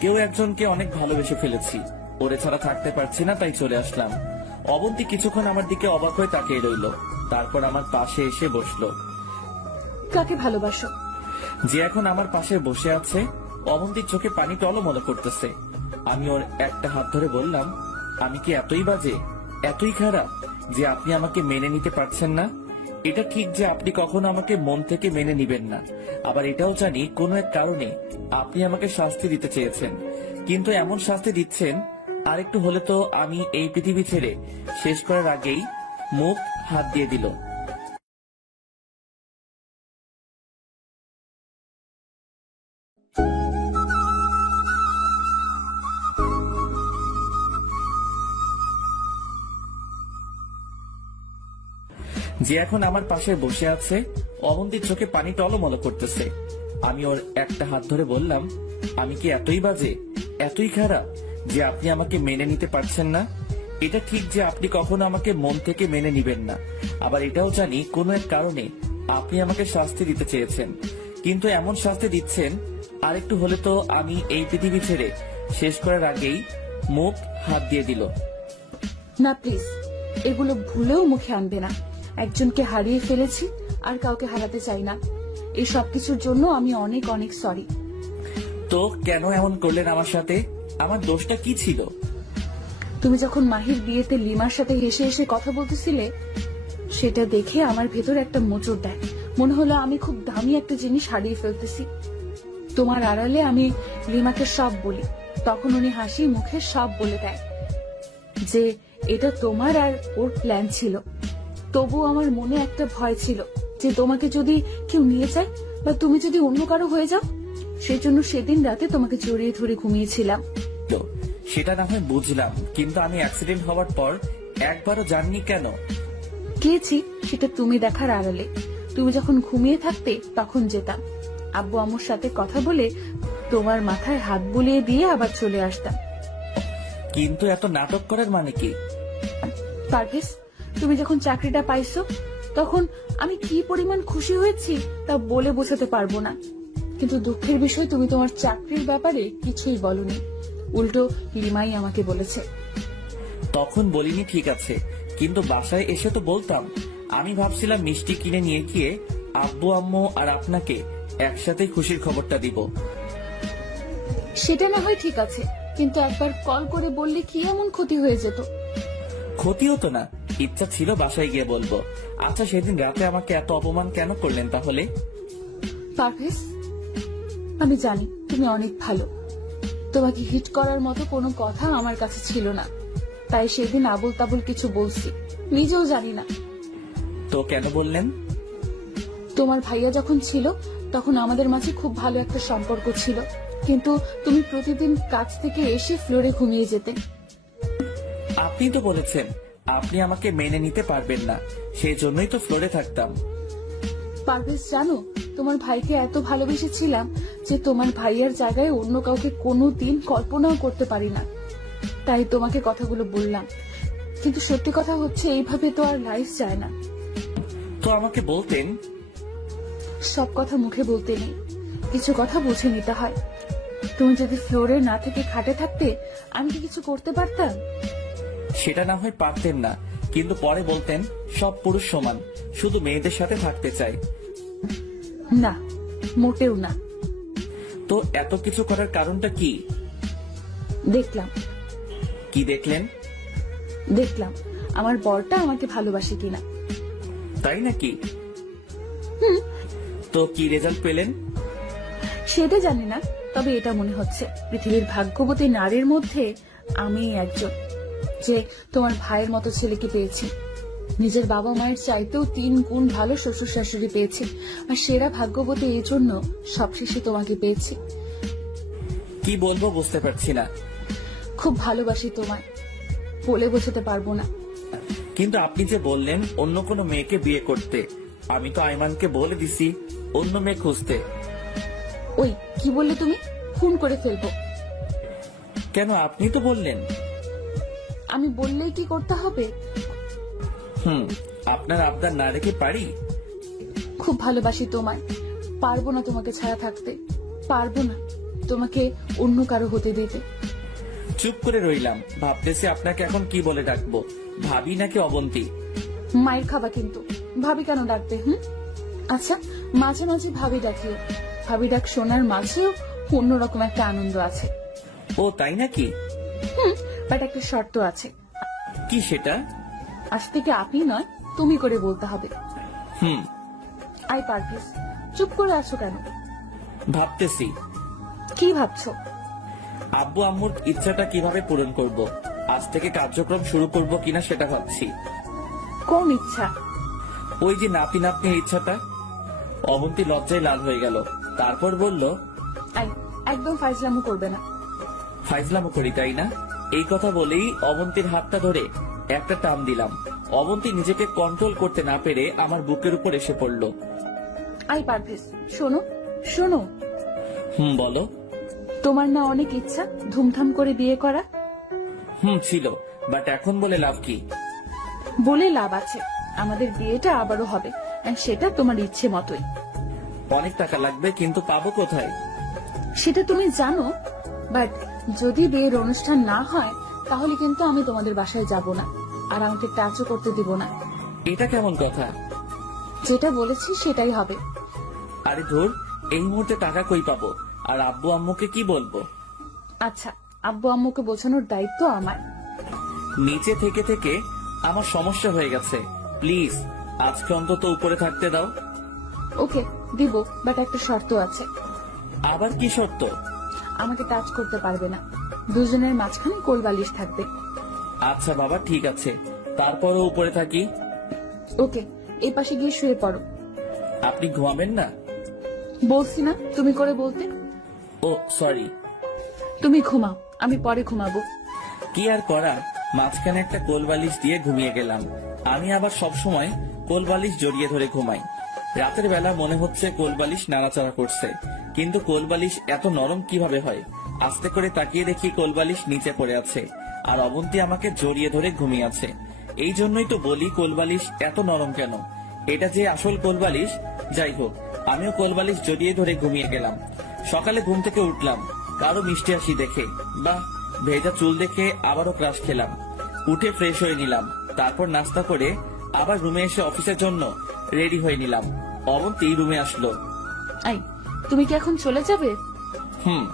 কেউ একজনকে অনেক ভালোবেসে ফেলেছি, ওরে ছাড়া থাকতে পারছি না, তাই চলে আসলাম। অবন্তী কিছুক্ষণ আমার দিকে অবাক হয়ে তাকিয়ে রইল। তারপর আমার পাশে এসে বসলো। কাকে ভালোবাসো? যে এখন আমার পাশে বসে আছে। অবন্তীর চোখে পানি টলমল করতেছে। আমি ওর একটা হাত ধরে বললাম, আমি কি এতই বাজে, এতই খারাপ যে আপনি আমাকে মেনে নিতে পারছেন না? এটা ঠিক যে আপনি কখনো আমাকে মন থেকে মেনে নিবেন না। আবার এটাও জানি কোনো এক কারণে আপনি আমাকে শাস্তি দিতে চেয়েছেন, কিন্তু এমন শাস্তি দিচ্ছেন আরেকটু হলে তো আমি এই পৃথিবী ছেড়ে শেষ করার আগেই মুখ হাত দিয়ে দিল। যে এখন আমার পাশে বসে আছে। অবন্তীর চোখে পানি টলমল করতেছে। আমি ওর একটা হাত ধরে বললাম, আমি কি এতই বাজে, এতই খারাপ যে আপনি আমাকে মেনে নিতে পারছেন না? এটা ঠিক যে আপনি কখনো আমাকে মন থেকে মেনে নিবেন না। আবার এটাও জানি কোনো এক কারণে আপনি আমাকে শাস্তি দিতে চেয়েছেন, কিন্তু এমন শাস্তি দিচ্ছেন, আরেকটু হলে তো আমি এই পৃথিবী ছেড়ে শেষ করার আগেই মুখ হাত দিয়ে দিল। না প্লিজ, এগুলো ভুলেও মুখে আনবে না। একজনকে হারিয়ে ফেলেছি, আর কাউকে হারাতে চাই না। এই সবকিছুর জন্য আমি অনেক অনেক সরি। তো কেন এমন করলেন আমার সাথে? আমার দোষটা কি ছিল? তুমি যখন মাহির বিয়েতে লিমার সাথে হেসে হেসে কথা বলতেছিলে, সেটা দেখে আমার ভেতর একটা মোচড় দেয়। মনে হলো আমি খুব দামি একটা জিনিস হারিয়ে ফেলতেছি। তোমার আড়ালে আমি লিমাকে সব বলি, তখন উনি হাসি মুখে সব বলে দেয় যে এটা তোমার আর ওর প্ল্যান ছিল। তবু আমার মনে একটা ভয় ছিল যে তোমাকে যদি কেউ নিয়ে যায় বা তুমি যদি অন্য কারো হয়ে যাও। সেই জন্য সেদিন রাতে তোমাকে জড়িয়ে ধরে ঘুমিয়েছিলাম। সেটা না হয় বুঝলাম, কিন্তু আমি অ্যাক্সিডেন্ট হওয়ার পর একবারও জাননি কেন? গিয়েছি সেটা তুমি দেখার আড়ালে। তুমি যখন ঘুমিয়ে থাকতে তখন যেতাম, আব্বু আম্মুর সাথে কথা বলে তোমার মাথায় হাত বুলিয়ে দিয়ে আবার চলে আসতাম। কিন্তু এত নাটক করার মানে কি? পারভেজ, তুমি যখন চাকরিটা পাইছো তখন আমি কি পরিমাণ খুশি হয়েছি তা বলে বোঝাতে পারবো না। কিন্তু দুঃখের বিষয়, তুমি তোমার চাকরির ব্যাপারে কিছুই বলনি, উল্টো লিমাই আমাকে বলেছে। তখন বলিনি ঠিক আছে, কিন্তু বাসায় এসে তো বলতাম। আমি ভাবছিলাম মিষ্টি কিনে নিয়ে গিয়ে আব্বু আম্মু আর আপনাকে একসাথে খুশির খবরটা দিব। সেটা না হয় ঠিক আছে, কিন্তু একবার কল করে বললে কি এমন ক্ষতি হয়ে যেত? ক্ষতি হতো না, ইচ্ছা ছিল বাসায় গিয়ে বলবো। আচ্ছা, সেদিন রাতে আমাকে এত অপমান কেন করলেন তাহলে? পারভেজ, আমি জানি তুমি অনেক ভালো। তোমাকে হিট করার মতো কোনো কথা আমার কাছে ছিল না, তাই সেদিন আবুল তাবুল কিছু বলছি, নিজেও জানি না। তো কেন বললেন? তোমার ভাইয়া যখন ছিল তখন আমাদের মাঝে খুব ভালো একটা সম্পর্ক ছিল, কিন্তু তুমি প্রতিদিন কাজ থেকে এসে ফ্লোরে ঘুমিয়ে যেতে। আপনি তো বলেছেন আপনি আমাকে মেনে নিতে পারবেন না, সেই জন্যই তো ফ্লোরে থাকতাম। পারভেজ, জানো তোমার ভাইকে এত ভালোবেসেছিলাম যে তোমার ভাইয়ার জায়গায় অন্য কাউকে কোনোদিন কল্পনাও করতে পারি না। তাই তোমাকে কথাগুলো বললাম, কিন্তু সত্যি কথা হচ্ছে এইভাবে তো আর লাইফ যায় না। তো আমাকে বলতেন। সব কথা মুখে বলতে নেই, কিছু কথা বুঝে নিতে হয়। তুমি যদি ফ্লোরে না থেকে খাটে থাকতে আমি কি কিছু করতে পারতাম? সেটা না হয় পারতেন না, কিন্তু পরে বলতেন সব পুরুষ সমান, শুধু মেয়েদের সাথে থাকতে চাই। না, মোটেও না। তো এত কিছু করার কারণটা কি? দেখলাম। কি দেখলেন? দেখলাম আমার বরটা আমাকে ভালোবাসে কিনা। তাই নাকি? তো কি রেজাল্ট পেলেন? সেটা জানি না, তবে এটা মনে হচ্ছে পৃথিবীর ভাগ্যবতী নারীর মধ্যে আমি একজন, যে তোমার ভাইয়ের মতো ছেলেকে পেয়েছি। নিজের বাবা মায়ের চাইতেও 3 গুণ ভালো শ্বশুর শাশুড়ি পেয়েছি, আর সেরা ভাগ্যবতী এই জন্য সবশেষে তোমাকে পেয়েছি। কি বলবো বুঝতে পারছি না। খুব ভালোবাসি তোমায়, বলে বোঝাতে পারবো না। কিন্তু আপনি যে বললেন অন্য কোনো মেয়েকে বিয়ে করতে, আমি তো আইমানকে বলে দিছি অন্য মেয়ে খুঁজতে। ওই কি বললে তুমি? খুন করে ফেলবো। কেন, আপনি তো বললেন। আমি বললেই কি করতে হবে? আপনার আবদার না রেখে পারি? খুব ভালোবাসি তোমায়, পারবো না তোমাকে ছাড়া থাকতে, পারবো না তোমাকে অন্য কারো হতে দিতে। চুপ করে রইলাম, ভাবতেছি আপনাকে এখন কি বলে ডাকবো, ভাবি নাকি অবন্তী? মায়ের খাবা কিন্তু, ভাবি কেন ডাকবে? আচ্ছা, মাঝে মাঝে ভাবি ডাকিও। ভাবি ডাক শোনার মাঝেও অন্যরকম একটা আনন্দ আছে। ও তাই নাকি? বাট একটা শর্ত আছে। কি সেটা? আজ থেকে আপনি নয় তুমি করে বলতে হবে। আই পারভেজ, চুপ করে আছো কেন? ভাবতেছি। কি ভাবছো? আব্বু আম্মুর ইচ্ছাটা কিভাবে পূরণ করব, আজ থেকে কার্যক্রম শুরু করব কিনা সেটা ভাবছি। কোন ইচ্ছা? ওই যে নাতি নাতনির ইচ্ছাটা। অবন্তী লজ্জায় লাল হয়ে গেল, তারপর বলল, একদম ফাইজলামো করবে না। ফাইজলামো করি তাই না? এই কথা বলেই অবন্তীর হাতটা ধরে একটা টান দিলাম। অবন্তী নিজেকে কন্ট্রোল করতে না পেরে আমার বুকের উপর এসে পড়ল। আই পারভেজ, শোনো শোনো। বলো। তোমার না অনেক ইচ্ছা ধুমধাম করে বিয়ে করা? ছিল, বাট এখন বলে লাভ কি? বলে লাভ আছে, আমাদের বিয়েটা আবারও হবে, সেটা তোমার ইচ্ছে মতোই। অনেক টাকা লাগবে, কিন্তু পাবো কোথায়? সেটা তুমি জানো, বাট যদি বিয়ের অনুষ্ঠান না হয় তাহলে কিন্তু আমি তোমাদের বাসায় যাব না, আর আমাকে টাচও করতে দিব না। এটা কেমন কথা? যেটা বলেছি সেটাই হবে। আরে ধুর, এই মুহূর্তে টাকা কই পাবো? আর আব্বু আম্মুকে কি বলবো? আচ্ছা, আব্বু আম্মুকে বোঝানোর দায়িত্ব আমার। নিচে থেকে থেকে আমার সমস্যা হয়ে গেছে, প্লিজ আজকে অন্তত উপরে থাকতে দাও। ওকে, দিব, বাট একটা শর্ত আছে। আবার কি শর্ত? আমাকে টাচ করতে পারবে না, দুজনের মাঝখানে কোল বালিশ থাকবে। আচ্ছা বাবা, ঠিক আছে, তারপরও উপরে থাকি। ওকে, এই পাশে গিয়ে শুয়ে পড়ো। আপনি ঘুমাবেন না? বলছি না তুমি করে বলতে। ও সরি। তুমি ঘুমাও, আমি পরে ঘুমাবো। কি আর করা, মাঝখানে একটা কোল বালিশ দিয়ে ঘুমিয়ে গেলাম। আমি আবার সব সময় কোল বালিশ জড়িয়ে ধরে ঘুমাই। রাতের বেলা মনে হচ্ছে কোল বালিশ নাড়াচাড়া করছে, কিন্তু কোল বালিশ এত নরম কিভাবে হয়? আস্তে করে তাকিয়ে দেখি কোল বালিশ নিচে পড়ে আছে, আর অবন্তী আমাকে জড়িয়ে ধরে ঘুমিয়ে আছে। এই জন্যই তো বলি কোল বালিশ এত নরম কেন। এটা যে আসল কোল বালিশ। যাই হোক, আমিও কোল বালিশ জড়িয়ে ধরে ঘুমিয়ে গেলাম। সকালে ঘুম থেকে উঠলাম কারো মিষ্টি হাসি দেখে, বা ভেজা চুল দেখে আবারও ক্রাশ খেলাম। উঠে ফ্রেশ হয়ে নিলাম, তারপর নাস্তা করে আবার রুমে এসে অফিসের জন্য রেডি হয়ে নিলাম। অবন্তী রুমে আসলো। আই, তুমি কি এখন চলে যাবে? হুম।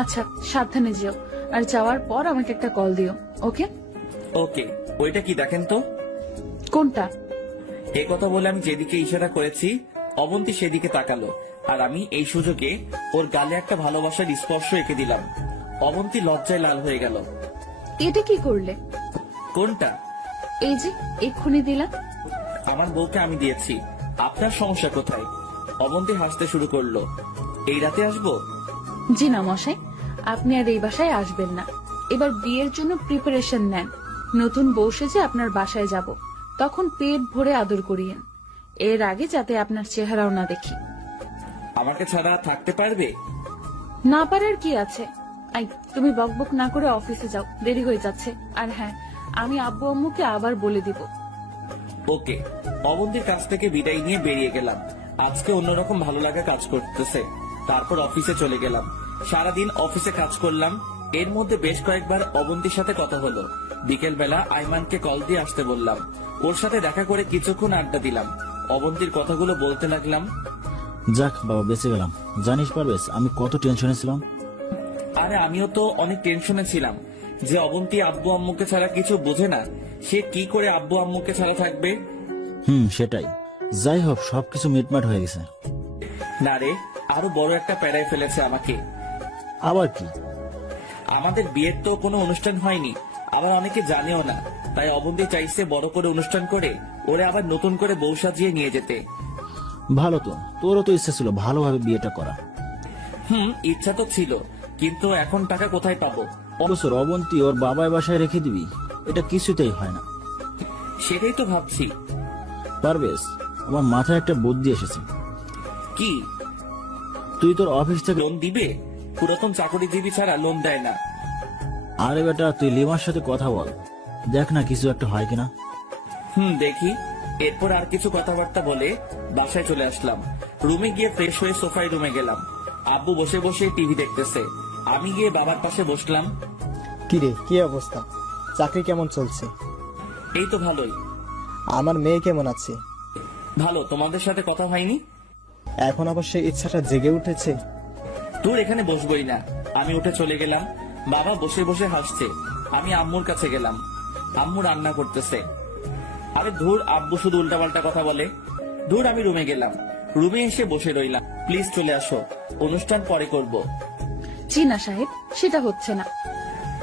আচ্ছা, সাবধানে যেও, আর যাওয়ার পর আমাকে একটা কল দিও। ওকে? ওকে। ওইটা কি দেখেন তো? কোনটা? এই কথা বলে আমি যেদিকে ইশারা করেছি অবন্তী সেদিকে তাকালো, আর আমি এই সুযোগে ওর গালে একটা ভালোবাসার স্পর্শ এঁকে দিলাম। অবন্তী লজ্জায় লাল হয়ে গেল। এটা কি করলে? কোনটা? এই যে এক্ষুনি দিলাম। আমার বউকে আমি দিয়েছি, আপনার সমস্যা কোথায়? অবন্তী হাসতে শুরু করলো। এই রাতে আসবো? জি না মশাই, আপনি আর এই বাসায় আসবেন না। এবার বিয়ের জন্য প্রিপারেশন নেন। নতুন বউ সেজে আপনার বাসায় যাব, তখন পেট ভরে আদর করিয়েন। এর আগে যাতে আপনার চেহারাও না দেখি। আমাকে ছাড়া থাকতে পারবে? না পারার কি আছে? আই, তুমি বকবক না করে অফিসে যাও, দেরি হয়ে যাচ্ছে। আর হ্যাঁ, আমি আব্বু আম্মুকে আবার বলে দিব। ওকে। অবন্তীর কাছ থেকে বিদায় নিয়ে বেরিয়ে গেলাম। আজকে অন্যরকম ভালো লাগা কাজ করতেছে। তারপর অফিসে চলে গেলাম। সারাদিন অফিসে কাজ করলাম। এর মধ্যে বেশ কয়েকবার অবন্তীর সাথে কথা হলো। বিকেল বেলা আইমানকে কল দিয়ে আসতে বললাম। ওর সাথে দেখা করে কিছুক্ষণ আড্ডা দিলাম। অবন্তীর কথাগুলো বলতে লাগলাম। যাক বাবা, বেঁচে গেলাম। জানিস পারবেশ, আমি কত টেনশনে ছিলাম। আরে আমিও তো অনেক টেনশনে ছিলাম যে অবন্তী আব্বু আম্মুকে ছাড়া কিছু বোঝে না, সে কি করে আব্বু আম্মুকে ছাড়া থাকবে। সেটাই। যাই হোক, সবকিছু মিটমাট হয়ে গেছে। না রে, আরো বড় একটা প্যারায় ফেলেছে আমাকে। আবার কি? আমাদের বিয়ের তো কোনো অনুষ্ঠান হয়নি, আবার অনেকে জানেও না। তাই অবন্তী চাইছে বড় করে অনুষ্ঠান করে ওরে আবার নতুন করে বউ সাজিয়ে নিয়ে যেতে। ভালো তো, তোরও তো ইচ্ছা ছিল ভালোভাবে বিয়েটা করা। ইচ্ছা তো ছিল, কিন্তু এখন টাকা কোথায় পাবো? অবসর অবন্তী ওর বাবার বাসায় রেখে দিবি, এটা কিছুতেই হয় না। সেটাই তো ভাবছি। পারবেশ, আমার মাথায় একটা বুদ্ধি এসেছে। কি? তুই তোর অফিস থেকে লোন দিবে? পুরাতন চাকরিজীবী ছাড়া লোন দেয় না। আরে বেটা, তুই লিমার সাথে কথা বল, দেখ না কিছু একটা হয় কিনা। দেখি। এরপর আর কিছু কথাবার্তা বলে বাসায় চলে আসলাম। রুমে গিয়ে ফ্রেশ হয়ে সোফায় রুমে গেলাম। আব্বু বসে বসে টিভি দেখতেছে। আমি গিয়ে বাবার পাশে বসলাম। কিরে, কি অবস্থা? চাকরি কেমন চলছে? এই তো ভালোই। আমার মেয়ে কেমন আছে? ভালো। তোমাদের সাথে কথা হয়নি? এখন আবার সেই ইচ্ছাটা জেগে উঠেছে। তোর এখানে বসবই না। আমি উঠে চলে গেলাম। বাবা বসে বসে হাসছে। আমি আম্মুর কাছে গেলাম। আম্মু রান্না করতেছে। আরে ধুর, আব্বু শুধু উল্টাপাল্টা কথা বলে। ধুর, আমি রুমে গেলাম। রুমে এসে বসে রইলাম। প্লিজ চলে আসো, অনুষ্ঠান পরে করব। জি না সাহেব, সেটা হচ্ছে না।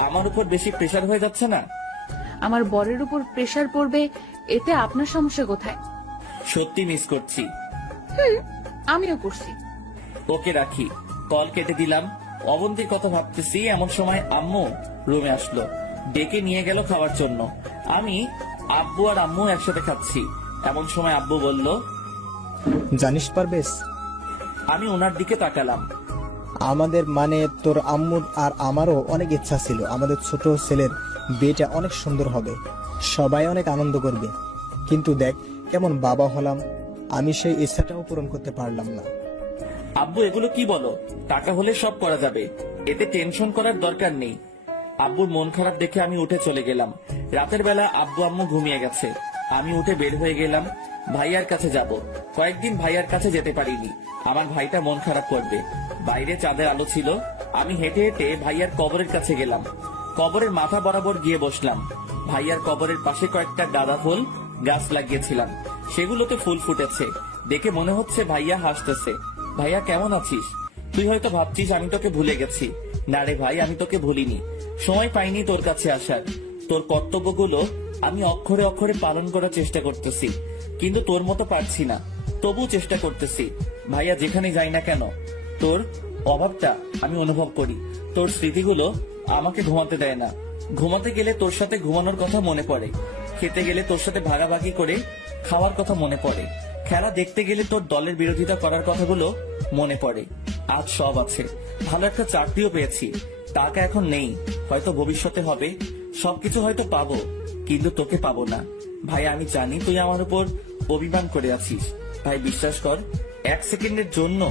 আমার উপর বেশি প্রেশার হয়ে যাচ্ছে না? আমার বরের উপর প্রেসার পড়বে, এতে আপনার সমস্যা কোথায়? সত্যি মিস করছি। আমিও করছি। ওকে, রাখি। কল কেটে দিলাম। অবন্তীর কথা ভাবতেছি এমন সময় আম্মু রুমে আসলো। ডেকে নিয়ে গেল খাওয়ার জন্য। আমি, আব্বু আর আম্মু একসাথে খাচ্ছি। এমন সময় আব্বু বলল, জানিস পারবেশ, আমি ওনার দিকে তাকালাম। আমাদের মানে তোর আম্মুর আর আমারও অনেক ইচ্ছা ছিল আমাদের ছোট ছেলের বিয়েটা অনেক সুন্দর হবে, সবাই অনেক আনন্দ করবে। কিন্তু দেখ কেমন বাবা হলাম, আমি সেই ইচ্ছাটাও পূরণ করতে পারলাম না। আব্বু এগুলো কি বলো? টাকা হলে সব করা যাবে, এতে টেনশন করার দরকার নেই। আব্বুর মন খারাপ দেখে আমি উঠে চলে গেলাম। রাতের বেলা আব্বু আম্মু ঘুমিয়ে গেছে, আমি উঠে বের হয়ে গেলাম ভাইয়ার কাছে যাব। কয়েকদিন ভাইয়ার কাছে যেতে পারিনি, আমার ভাইটা মন খারাপ করবে। বাইরে চাঁদের আলো ছিল, আমি হেঁটে হেঁটে ভাইয়ার কবরের কাছে গেলাম। কবরের মাথা বরাবর গিয়ে বসলাম। ভাইয়ার কবরের পাশে কয়েকটা গাঁদা ফুল গাছ লাগিয়েছিলাম, সেগুলোতে ফুল ফুটেছে দেখে মনে হচ্ছে ভাইয়া হাসতেছে। ভাইয়া কেমন আছিস? তুই হয়তো ভাবছিস আমি তোকে ভুলে গেছি। না রে ভাই, আমি তোকে ভুলিনি, সময় পাইনি তোর কাছে আসার। তোর কর্তব্যগুলো আমি অক্ষরে অক্ষরে পালন করার চেষ্টা করতেছি, কিন্তু তোর মতো পারছি না, তবু চেষ্টা করতেছি। ভাইয়া যেখানে যাই না কেন তোর অভাবটা আমি অনুভব করি। তোর স্মৃতিগুলো আমাকে ঘুমাতে দেয় না। ঘুমাতে গেলে তোর সাথে ঘুমানোর কথা মনে পড়ে, খেতে গেলে তোর সাথে ভাগাভাগি করে খাওয়ার কথা মনে পড়ে, খেলা দেখতে গেলে তোর দলের বিরোধিতা করার কথাগুলো মনে পড়ে। আজ সব আছে, ভালো একটা চাকরিও পেয়েছি, টাকা এখন নেই, হয়তো ভবিষ্যতে হবে, সবকিছু হয়তো পাবো, কিন্তু তোকে পাবো না। ভাই আমি জানি তুই আমার উপর অভিমান করে আছিস, ভাই বিশ্বাস কর, 1 সেকেন্ডের জন্য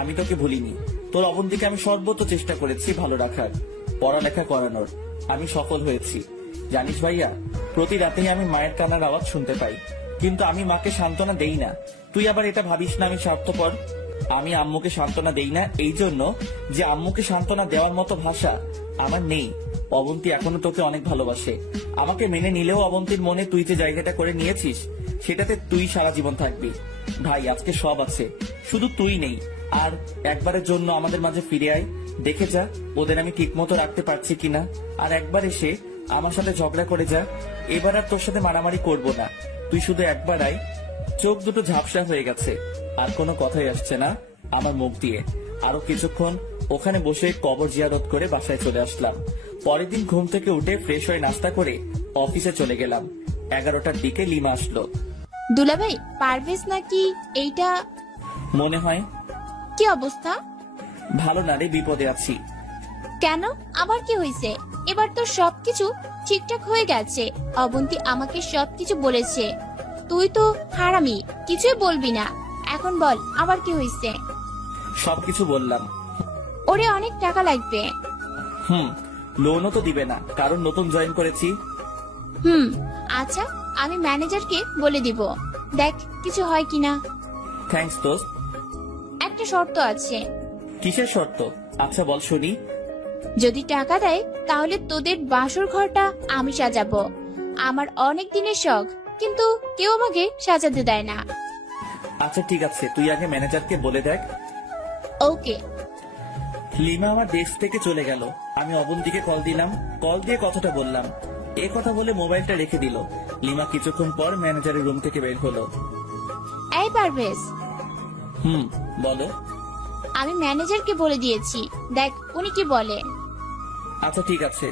আমি তোকে ভুলিনি। তোর অবন্তীকে আমি সর্বোচ্চ চেষ্টা করেছি ভালো রাখার, পড়ালেখা করানোর, আমি সফল হয়েছি। জানিস ভাইয়া, প্রতি রাতেই আমি মায়ের কান্নার আওয়াজ শুনতে পাই, কিন্তু আমি মাকে সান্ত্বনা দেই না। তুই আবার এটা ভাবিস না আমি স্বার্থপর। আমি আম্মুকে সান্ত্বনা দেই না এই জন্য যে আম্মুকে সান্ত্বনা দেওয়ার মতো ভাষা আমার নেই। অবন্তী এখনো তোকে অনেক ভালোবাসে, আমাকে মেনে নিলেও অবন্তীর মনে তুই যে জায়গাটা করে নিয়েছিস সেটাতে তুই সারা জীবন থাকবি। ভাই আজকে সব আছে, শুধু তুই নেই। আর একবারের জন্য আমাদের মাঝে ফিরে আয়, দেখে যা ওদের আমি ঠিক মতো রাখতে পারছি কিনা। আর একবার এসে আমার সাথে ঝগড়া করে যা, এবার আর তোর সাথে মারামারি করব না। তুই শুধু একবার আয়। চোখ দুটো ঝাপসা হয়ে গেছে, আর কোনো কথাই আসছে না আমার মুখ দিয়ে। আরো কিছুক্ষণ ওখানে বসে কবর জিয়ারত করে বাসায় চলে আসলাম। পরের দিন ঘুম থেকে উঠে ফ্রেশ হয়ে নাস্তা করে অফিসে চলে গেলাম। 11টার দিকে লিমা আসলো। দুলাভাই, পারভেজ নাকি এইটা? মনে হয়। কি অবস্থা? ভালো না রে, বিপদে আছি। কেন, আবার কি হয়েছে? এবার তো সবকিছু ঠিকঠাক হয়ে গেছে। অবন্তী আমাকে সবকিছু বলেছে। তুই তো হারামি, কিছুই বলবি না। এখন বল, আবার কি হয়েছে? সবকিছু বললাম। ওরে অনেক টাকা লাগবে। লোনও তো দিবে না, কারণ নতুন জয়েন করেছি। আচ্ছা, আমি ম্যানেজারকে বলে দিব, দেখ কিছু হয় কিনা। থ্যাঙ্কস দোস্ত। একটা শর্ত আছে। কিসের শর্ত? আচ্ছা বল শুনি। যদি টাকা দেয় তাহলে তোদের বাসর ঘরটা আমি সাজাবো। আমার অনেক দিনের শখ, কিন্তু কেউ আমাকে সাজাতে দেয় না। আচ্ছা ঠিক আছে, তুই আগে ম্যানেজারকে বলে দেখ। ওকে। লিমা আমার ডেস্ক থেকে চলে গেল। আমি অবন্তীকে কল দিলাম, কল দিয়ে কথাটা বললাম। এ কথা বলে মোবাইলটা রেখে দিল। লিমা কিছুক্ষণ পর ম্যানেজারের রুম থেকে বের হলো। এই পারভেজ। বলো। আমি ম্যানেজারকে বলে দিয়েছি, দেখ উনি কি বলে। আচ্ছা ঠিক আছে।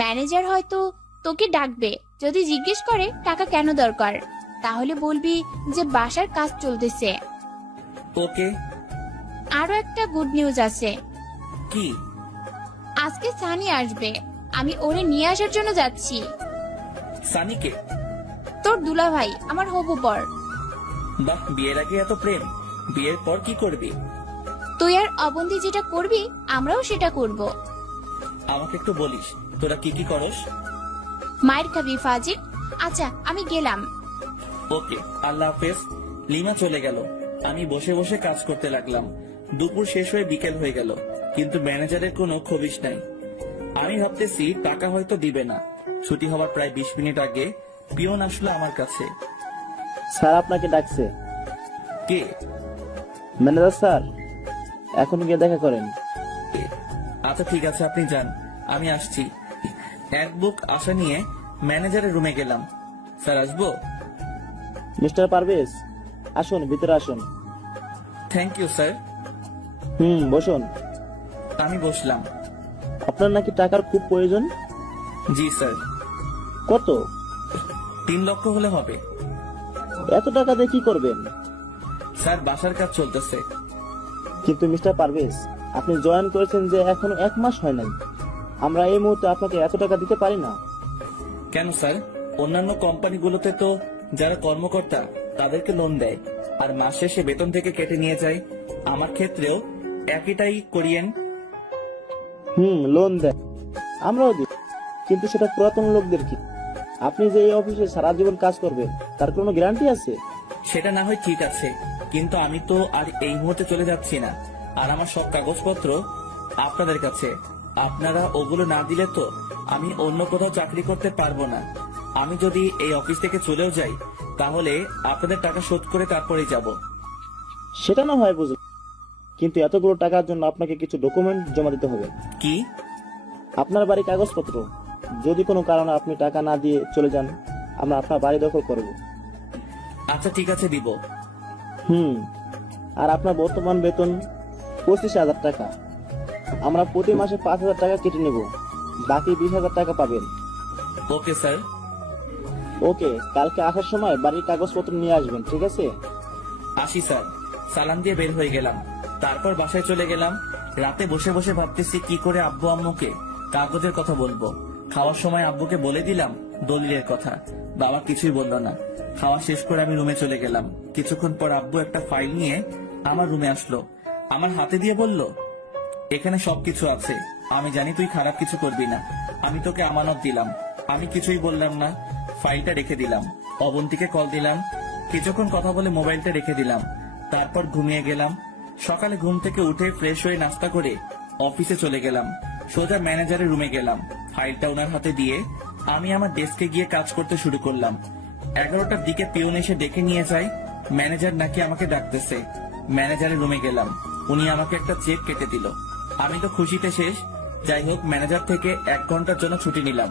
ম্যানেজার হয়তো তোকে ডাকবে, যদি জিজ্ঞেস করে টাকা কেন দরকার, তাহলে বলবি যে বাসার কাজ চলতেছে। ওকে। আরো একটা গুড নিউজ আছে। কি? আজকে সানি আসবে, আমি ওরে নিয়ে আসার জন্য যাচ্ছি। সানিকে? তোর দুলাভাই, আমার হবু বর। বাহ, বিয়ের আগে এত প্রেম, বিয়ের পর কি করবি? তুই আর অবন্তী যেটা করবি আমরাও সেটা করব। আমাকে একটু বলিস তোরা কি কি করস? মায়ের খাবি ফাজিল। আচ্ছা আমি গেলাম। ওকে, আল্লাহ হাফেজ। লিমা চলে গেল। আমি বসে বসে কাজ করতে লাগলাম। দুপুর শেষ হয়ে বিকেল হয়ে গেল, কিন্তু ম্যানেজারের কোনো খবিশ নাই। আমি ভাবতেছি টাকা হয়তো দিবে না। ছুটি হওয়ার প্রায় 20 মিনিট আগে পিয়ন আসলো আমার কাছে। স্যার আপনাকে ডাকছে। কে? ম্যানেজার স্যার, এখন গিয়ে দেখা করেন। আচ্ছা ঠিক আছে, আপনি যান, আমি আসছি। এক বুক আশা নিয়ে ম্যানেজারের রুমে গেলাম। স্যার আসবো? মিস্টার পারভেজ, আসুন ভিতরে আসুন। Thank you sir. বসুন। আমি বসলাম। আপনার নাকি টাকার খুব প্রয়োজন? জি স্যার। কত? 3 লক্ষ হলে হবে। এত টাকা দিয়ে কি করবেন? স্যার বাসার কাজ চলতেছে। কিন্তু মিস্টার পারভেজ, আপনি জয়েন করেছেন যে এখনো 1 মাস হয় নাই। আমরা এই মুহূর্তে আপনাকে এত টাকা দিতে পারি না। কেন স্যার? অন্যান্য কোম্পানিগুলোতে তো যারা কর্মকর্তা তাদেরকে লোন দেয়, আর মাস শেষে বেতন থেকে কেটে নিয়ে যায়। আমার ক্ষেত্রেও একইটাই করিয়েন। লোন দেয়, আমরাও দিই, কিন্তু সেটা পুরাতন লোকদের কি? আপনি যে এই অফিসে সারা জীবন কাজ করবেন তার কোনো গ্যারান্টি আছে? সেটা না হয় ঠিক আছে, কিন্তু আমি তো আর এই মুহূর্তে চলে যাচ্ছি না। আর আমার সব কাগজপত্র আপনাদের কাছে। আপনারা ওগুলো না দিলে তো আমি অন্য কোথাও চাকরি করতে পারবো না। আমি যদি এই অফিস থেকে চলেও যাই তাহলে আপনাদের টাকা শোধ করে তারপরেই যাব। সেটা না হয় বুঝলাম, কিন্তু এতগুলো টাকার জন্য আপনাকে কিছু ডকুমেন্ট জমা দিতে হবে। কি? আপনার বাড়ির কাগজপত্র। যদি কোনো কারণে আপনি টাকা না দিয়ে চলে যান, আমরা আপনার বাড়ি দখল করব। আচ্ছা ঠিক আছে, দিব। আর আপনার বর্তমান বেতন 25,000 টাকা। আমরা প্রতি মাসে 5,000 টাকা কেটে নেব, বাকি 20,000 টাকা পাবেন। Okay sir. ওকে, কালকে আসার সময় বাড়ির কাগজপত্র নিয়ে আসবেন, ঠিক আছে? আসি স্যার। সালাম দিয়ে বের হয়ে গেলাম। তারপর বাসায় চলে গেলাম। রাতে বসে বসে ভাবতেছি কি করে আব্বু আম্মুকে কাগজের কথা বলবো। খাওয়ার সময় আব্বুকে বলে দিলাম দলিলের কথা, বাবা কিছুই বলল না। খাওয়া শেষ করে আমি রুমে চলে গেলাম। কিছুক্ষণ পর আব্বু একটা ফাইল নিয়ে আমার রুমে আসলো, আমার হাতে দিয়ে বলল, এখানে সবকিছু আছে। আমি জানি তুই খারাপ কিছু করবি না, আমি তোকে আমানত দিলাম। আমি কিছুই বললাম না, ফাইলটা রেখে দিলাম। অবন্তীকে কল দিলাম, কিছুক্ষণ কথা বলে মোবাইলটা রেখে দিলাম। তারপর ঘুমিয়ে গেলাম। সকালে ঘুম থেকে উঠে ফ্রেশ হয়ে নাস্তা করে অফিসে চলে গেলাম। সোজা ম্যানেজারের রুমে গেলাম। ফাইলটা ওনার হাতে দিয়ে আমি আমার ডেস্কে গিয়ে কাজ করতে শুরু করলাম। 11টার দিকে পিয়ন এসে ডেকে নিয়ে যায়, ম্যানেজার নাকি আমাকে ডাকতেছে। ম্যানেজারের রুমে গেলাম, উনি আমাকে একটা চেক কেটে দিল। আমি তো খুশিতে শেষ। যাই হোক, ম্যানেজার থেকে 1 ঘন্টার জন্য ছুটি নিলাম,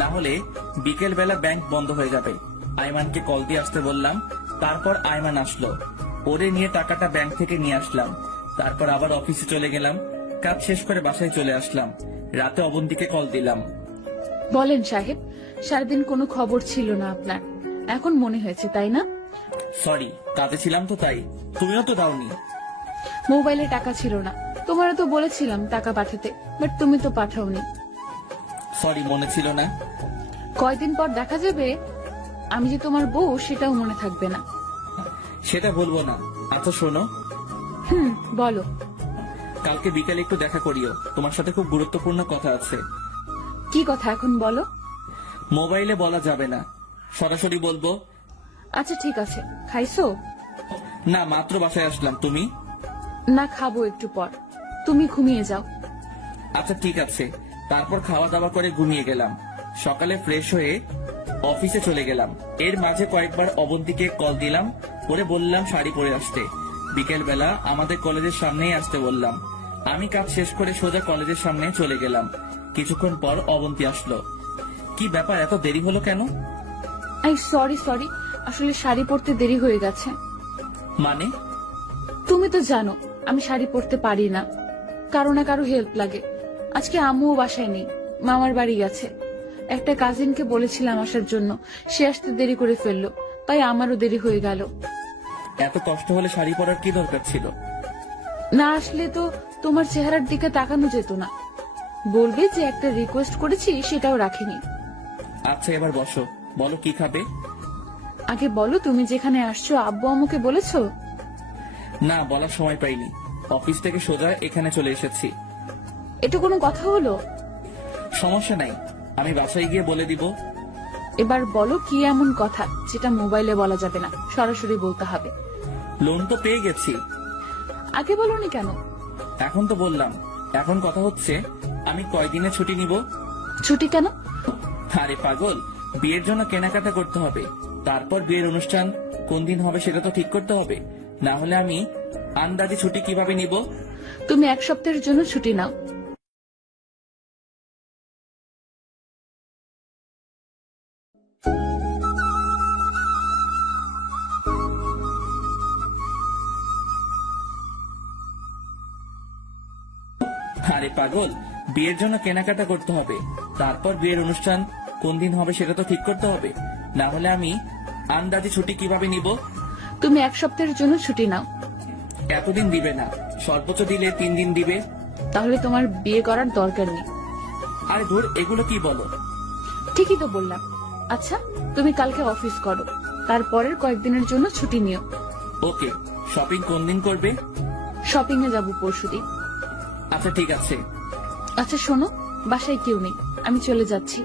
না হলে বিকেল বেলা ব্যাংক বন্ধ হয়ে যাবে। আইমানকে কল দিয়ে আসতে বললাম। তারপর আইমান আসলো, ওরে নিয়ে টাকাটা ব্যাংক থেকে নিয়ে আসলাম। তারপর আবার অফিসে চলে গেলাম। কাজ শেষ করে বাসায় চলে আসলাম। রাতে অবন্তীকে কল দিলাম। বলেন সাহেব, সারাদিন কোনো খবর ছিল না আপনার, এখন মনে হয়েছে তাই না? সরি, কাজে ছিলাম তো তাই। তুমিও তো দাওনি। মোবাইলে টাকা ছিল না, তোমারও তো বলেছিলাম টাকা পাঠাতে, বাট তুমি তো পাঠাওনি। সরি, মনে ছিল না। কয়দিন পর দেখা যাবে আমি যে তোমার বউ, সেটাও মনে থাকবে না। সেটা বলবো না। আচ্ছা শোনো, বলো। কালকে বিকালে একটু দেখা করিও, তোমার সাথে খুব গুরুত্বপূর্ণ কথা আছে। কি কথা এখন বলো? মোবাইলে বলা যাবে না, সরাসরি বলবো। আচ্ছা ঠিক আছে। খাইছো? না, মাত্র বাসায় আসলাম। তুমি? না, খাবো একটু পর। তুমি ঘুমিয়ে যাও। আচ্ছা ঠিক আছে। তারপর খাওয়া দাওয়া করে ঘুমিয়ে গেলাম। সকালে ফ্রেশ হয়ে অফিসে চলে গেলাম। এর মাঝে কয়েকবার অবন্তীকে কল দিলাম, পরে বললাম শাড়ি পরে আসতে। বিকেল বেলা আমাদের কলেজের সামনেই আসতে বললাম। আমি কাজ শেষ করে সোজা কলেজের সামনে চলে গেলাম। কিছুক্ষণ পর অবন্তী আসলো। কি ব্যাপার, এত দেরি হলো কেন? সরি, আসলে শাড়ি পরতে দেরি হয়ে গেছে। মানে? তুমি তো জানো আমি শাড়ি পরতে পারি না, কারো না কারো হেল্প লাগে। আজকে আম্মুও বাসায় নেই, মামার বাড়ি গেছে। একটা কাজিনকে বলেছিলাম আসার জন্য, সে আসতে দেরি করে ফেললো, তাই আমারও দেরি হয়ে গেল। এত কষ্ট হলে শাড়ি পরার কি দরকার ছিল? না আসলে তো তোমার চেহারার দিকে তাকানো যেত না, বলবে যে একটা রিকোয়েস্ট করেছি সেটাও রাখিনি। আচ্ছা এবার বসো, বলো কি খাবে? আগে বলো, তুমি যেখানে আসছো আব্বু আম্মুকে বলেছো? না, বলার সময় পাইনি। অফিস থেকে সোজা এখানে চলে এসেছি। এটা কোনো কথা হলো? সমস্যা নাই, আমি বাসায় গিয়ে বলে দিব। এবার বলো কি এমন কথা যেটা মোবাইলে বলা যাবে না, সরাসরি বলতে হবে। লোন তো পেয়ে গেছি। আগে বলোনি কেন? এখন তো বললাম। এখন কথা হচ্ছে আমি কয়দিনে ছুটি নিব। ছুটি কেন? আরে পাগল, বিয়ের জন্য কেনাকাটা করতে হবে। তারপর বিয়ের অনুষ্ঠান কোন দিন হবে সেটা তো ঠিক করতে হবে, না হলে আমি আন্দাজে ছুটি কিভাবে নিব? তুমি 1 সপ্তাহের জন্য ছুটি নাও। আরে পাগল, বিয়ের জন্য কেনাকাটা করতে হবে। তারপর বিয়ের অনুষ্ঠান কোন দিন হবে সেটা তো ঠিক করতে হবে, না হলে আমি আন্দাজে ছুটি কিভাবে নিব? তুমি 1 সপ্তাহের জন্য ছুটি নাও। এতদিন দিবে না, সর্বোচ্চ দিলে 3 দিন দিবে। তাহলে তোমার বিয়ে করার দরকার নেই। আরে ধুর, এগুলো কি বলো? ঠিকই তো বললাম। আচ্ছা তুমি কালকে অফিস করো, তারপরের কয়েকদিনের জন্য ছুটি নিও। ওকে। শপিং কোন দিন করবে? শপিং এ যাবো পরশুদিন। আচ্ছা ঠিক আছে। আচ্ছা শোনো, বাসায় কেউ নেই, আমি চলে যাচ্ছি।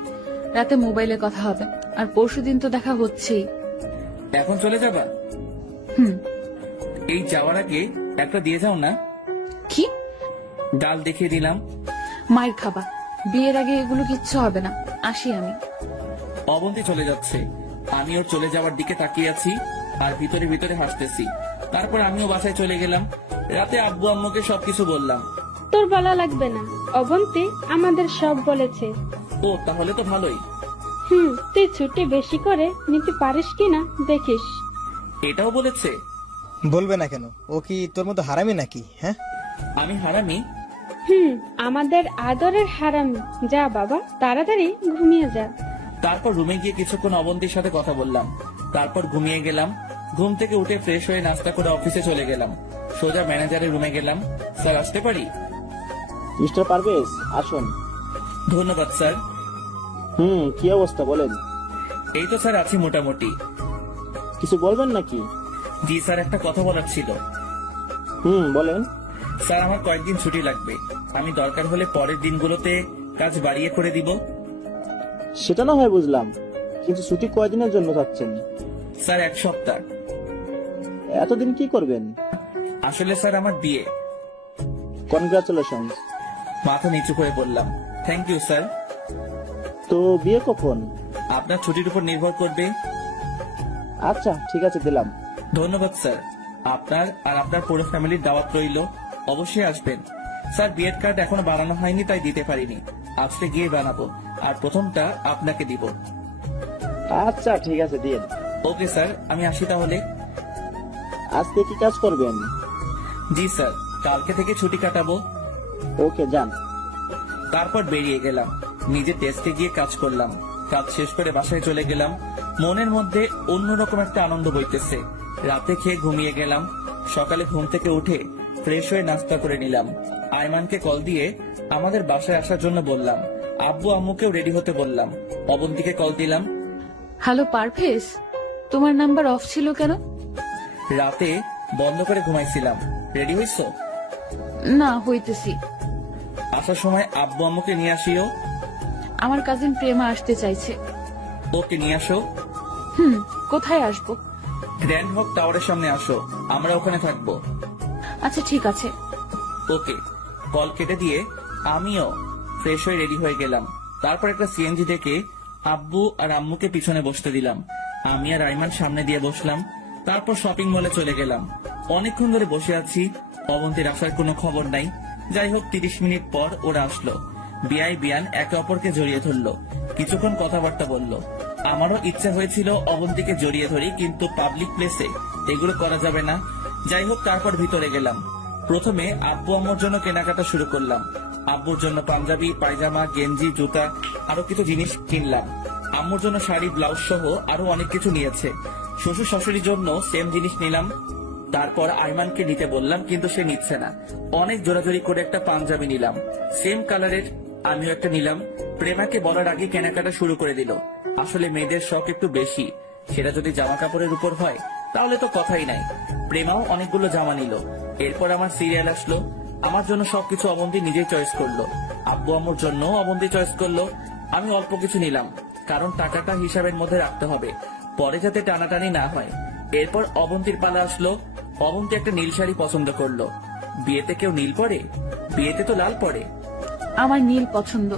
রাতে মোবাইলে কথা হবে, আর পরশুদিন তো দেখা হচ্ছেই। এখন চলে যাবা? হুম। এই যাওয়ার আগে একটা দিয়ে যাও না। কি? ডাল দেখিয়ে দিলাম। মায়ের খাবা, বিয়ের আগে এগুলো কিচ্ছু হবে না। আসি আমি। অবন্তী চলে যাচ্ছে, আমি ওর চলে যাওয়ার দিকে তাকিয়ে আছি আর ভিতরে ভিতরে হাসতেছি। তারপর আমিও বাসায় চলে গেলাম। রাতে আব্বু আম্মুকে সবকিছু বললাম। তোর বলা লাগবে না, অবন্তী আমাদের সব বলেছে। ও তাহলে তো ভালোই। তুই ছুটি বেশি করে নিতে পারিস কিনা দেখিস। এটাও বলেছে? বলবে না কেন? ও কি তোর মতো হারামি নাকি? হ্যাঁ, আমি হারামি? আমাদের আদরের হারামি। যা বাবা, তাড়াতাড়ি ঘুমিয়ে যা। তারপর রুমে গিয়ে কিছুক্ষণ অবন্তীর সাথে কথা বললাম। তারপর ঘুমিয়ে গেলাম। ঘুম থেকে উঠে ফ্রেশ হয়ে নাস্তা করে অফিসে চলে গেলাম। সোজা ম্যানেজারের রুমে গেলাম। স্যার আসতে পারি? মিস্টার পারভেজ আসুন। ধন্যবাদ স্যার। কি অবস্থা বলেন? এই তো স্যার আছি মোটামুটি। কিছু বলবেন নাকি? জি স্যার, একটা কথা বলার ছিল। বলেন। স্যার আমার কয়েকদিন ছুটি লাগবে, আমি দরকার হলে পরের দিনগুলোতে কাজ বাড়িয়ে করে দিব। সেটা না হয় বুঝলাম, কিন্তু ছুটি কয়দিনের জন্য চাচ্ছেন? স্যার 1 সপ্তাহ। এতদিন কি করবেন? আসলে স্যার আমার বিয়ে। কনগ্রাচুলেশন। মাথা নিচু করে বললাম, থ্যাংক ইউ স্যার। তো বিয়ে কখন? আপনার ছুটির উপর নির্ভর করবে। আচ্ছা ঠিক আছে, দিলাম। ধন্যবাদ স্যার। আপনার আর আপনার পুরো ফ্যামিলির দাওয়াত রইল, অবশ্যই আসবেন। স্যার বিয়ের কার্ড এখনো বানানো হয়নি, তাই দিতে পারিনি। আজকে গিয়ে বানাবো, আর প্রথমটা আপনাকে দিব। আচ্ছা ঠিক আছে, দিন। ওকে স্যার, আমি আসি তাহলে। আজকে কি কাজ করবেন? জি স্যার, কালকে থেকে ছুটি কাটাবো। ওকে, যান। তারপর বেরিয়ে গেলাম, নিজে টেস্টে গিয়ে কাজ করলাম। কাজ শেষ করে বাসায় চলে গেলাম। মনের মধ্যে অন্যরকম একটা আনন্দ বইতেছে। রাতে খেয়ে ঘুমিয়ে গেলাম। সকালে ঘুম থেকে উঠে ফ্রেশ হয়ে নাস্তা করে নিলাম। আয়মানকে কল দিয়ে আমাদের বাসায় আসার জন্য বললাম। আব্বু আম্মুকেও রেডি হতে বললাম। অবন্তীকে কল দিলাম। হ্যালো পারভেজ, তোমার নাম্বার অফ ছিল কেন? রাতে বন্ধ করে ঘুমাইছিলাম। রেডি হইছো? না, হইতেছি। আসার সময় আব্বু আম্মুকে নিয়ে আসিও। আমার কাজিন প্রেমা আসতে চাইছে। ওকে নিয়ে আসো। কোথায় আসবো? গ্র্যান্ড হক টাওয়ারের সামনে আসো, আমরা ওখানে থাকবো। আচ্ছা ঠিক আছে। ওকে। কল কেটে দিয়ে আমিও ফ্রেশ হয়ে রেডি হয়ে গেলাম। তারপর একটা সিএনজি ডেকে আব্বু আর আম্মুকে পিছনে বসতে দিলাম। আমি আর আইমান সামনে দিয়ে বসলাম। তারপর শপিং মলে চলে গেলাম। অনেকক্ষণ ধরে বসে আছি, অবন্তীর আসার কোনো খবর নাই। যাই হোক 30 মিনিট পর ওরা আসলো। বিয়াই বিয়ান একে অপরকে জড়িয়ে ধরলো, কিছুক্ষণ কথাবার্তা বললো। আমারও ইচ্ছা হয়েছিল অবন্তীকে জড়িয়ে ধরি, কিন্তু পাবলিক প্লেসে এগুলো করা যাবে না। যাই হোক তারপর ভিতরে গেলাম। প্রথমে আব্বু আম্মুর জন্য কেনাকাটা শুরু করলাম। আব্বুর জন্য পাঞ্জাবি, পায়জামা, গেঞ্জি, জুতা, আরো কিছু জিনিস কিনলাম। আম্মুর জন্য শাড়ি, ব্লাউজ সহ আরো অনেক কিছু নিয়েছে। শ্বশুর শাশুড়ির জন্য সেম জিনিস নিলাম। তারপর আইমানকে নিতে বললাম, কিন্তু সে নিচ্ছে না। অনেক জোরাজোরি করে একটা পাঞ্জাবি নিলাম, সেম কালারের। আমিও একটা নিলাম। প্রেমাকে বলার আগে কেনাকাটা শুরু করে দিল। আসলে মেয়েদের শখ একটু বেশি, সেটা যদি জামা কাপড়ের উপর হয় তাহলে তো কথাই নাই। প্রেমাও অনেকগুলো জামা নিল। এরপর আমার সিরিয়াল আসলো। আমার জন্য সবকিছু অবন্তী নিজেই চয়েস করলো। আব্বু আম্মুর জন্য অবন্তী চয়েস করলো। আমি অল্প কিছু নিলাম, কারণ টাকাটা হিসাবের মধ্যে রাখতে হবে, পরে যাতে টানাটানি না হয়। এরপর অবন্তীর পালা আসলো। অবন্তী একটা নীল শাড়ি পছন্দ করলো। বিয়েতে কেউ নীল পরে? বিয়েতে তো লাল পরে। আমার নীল পছন্দ।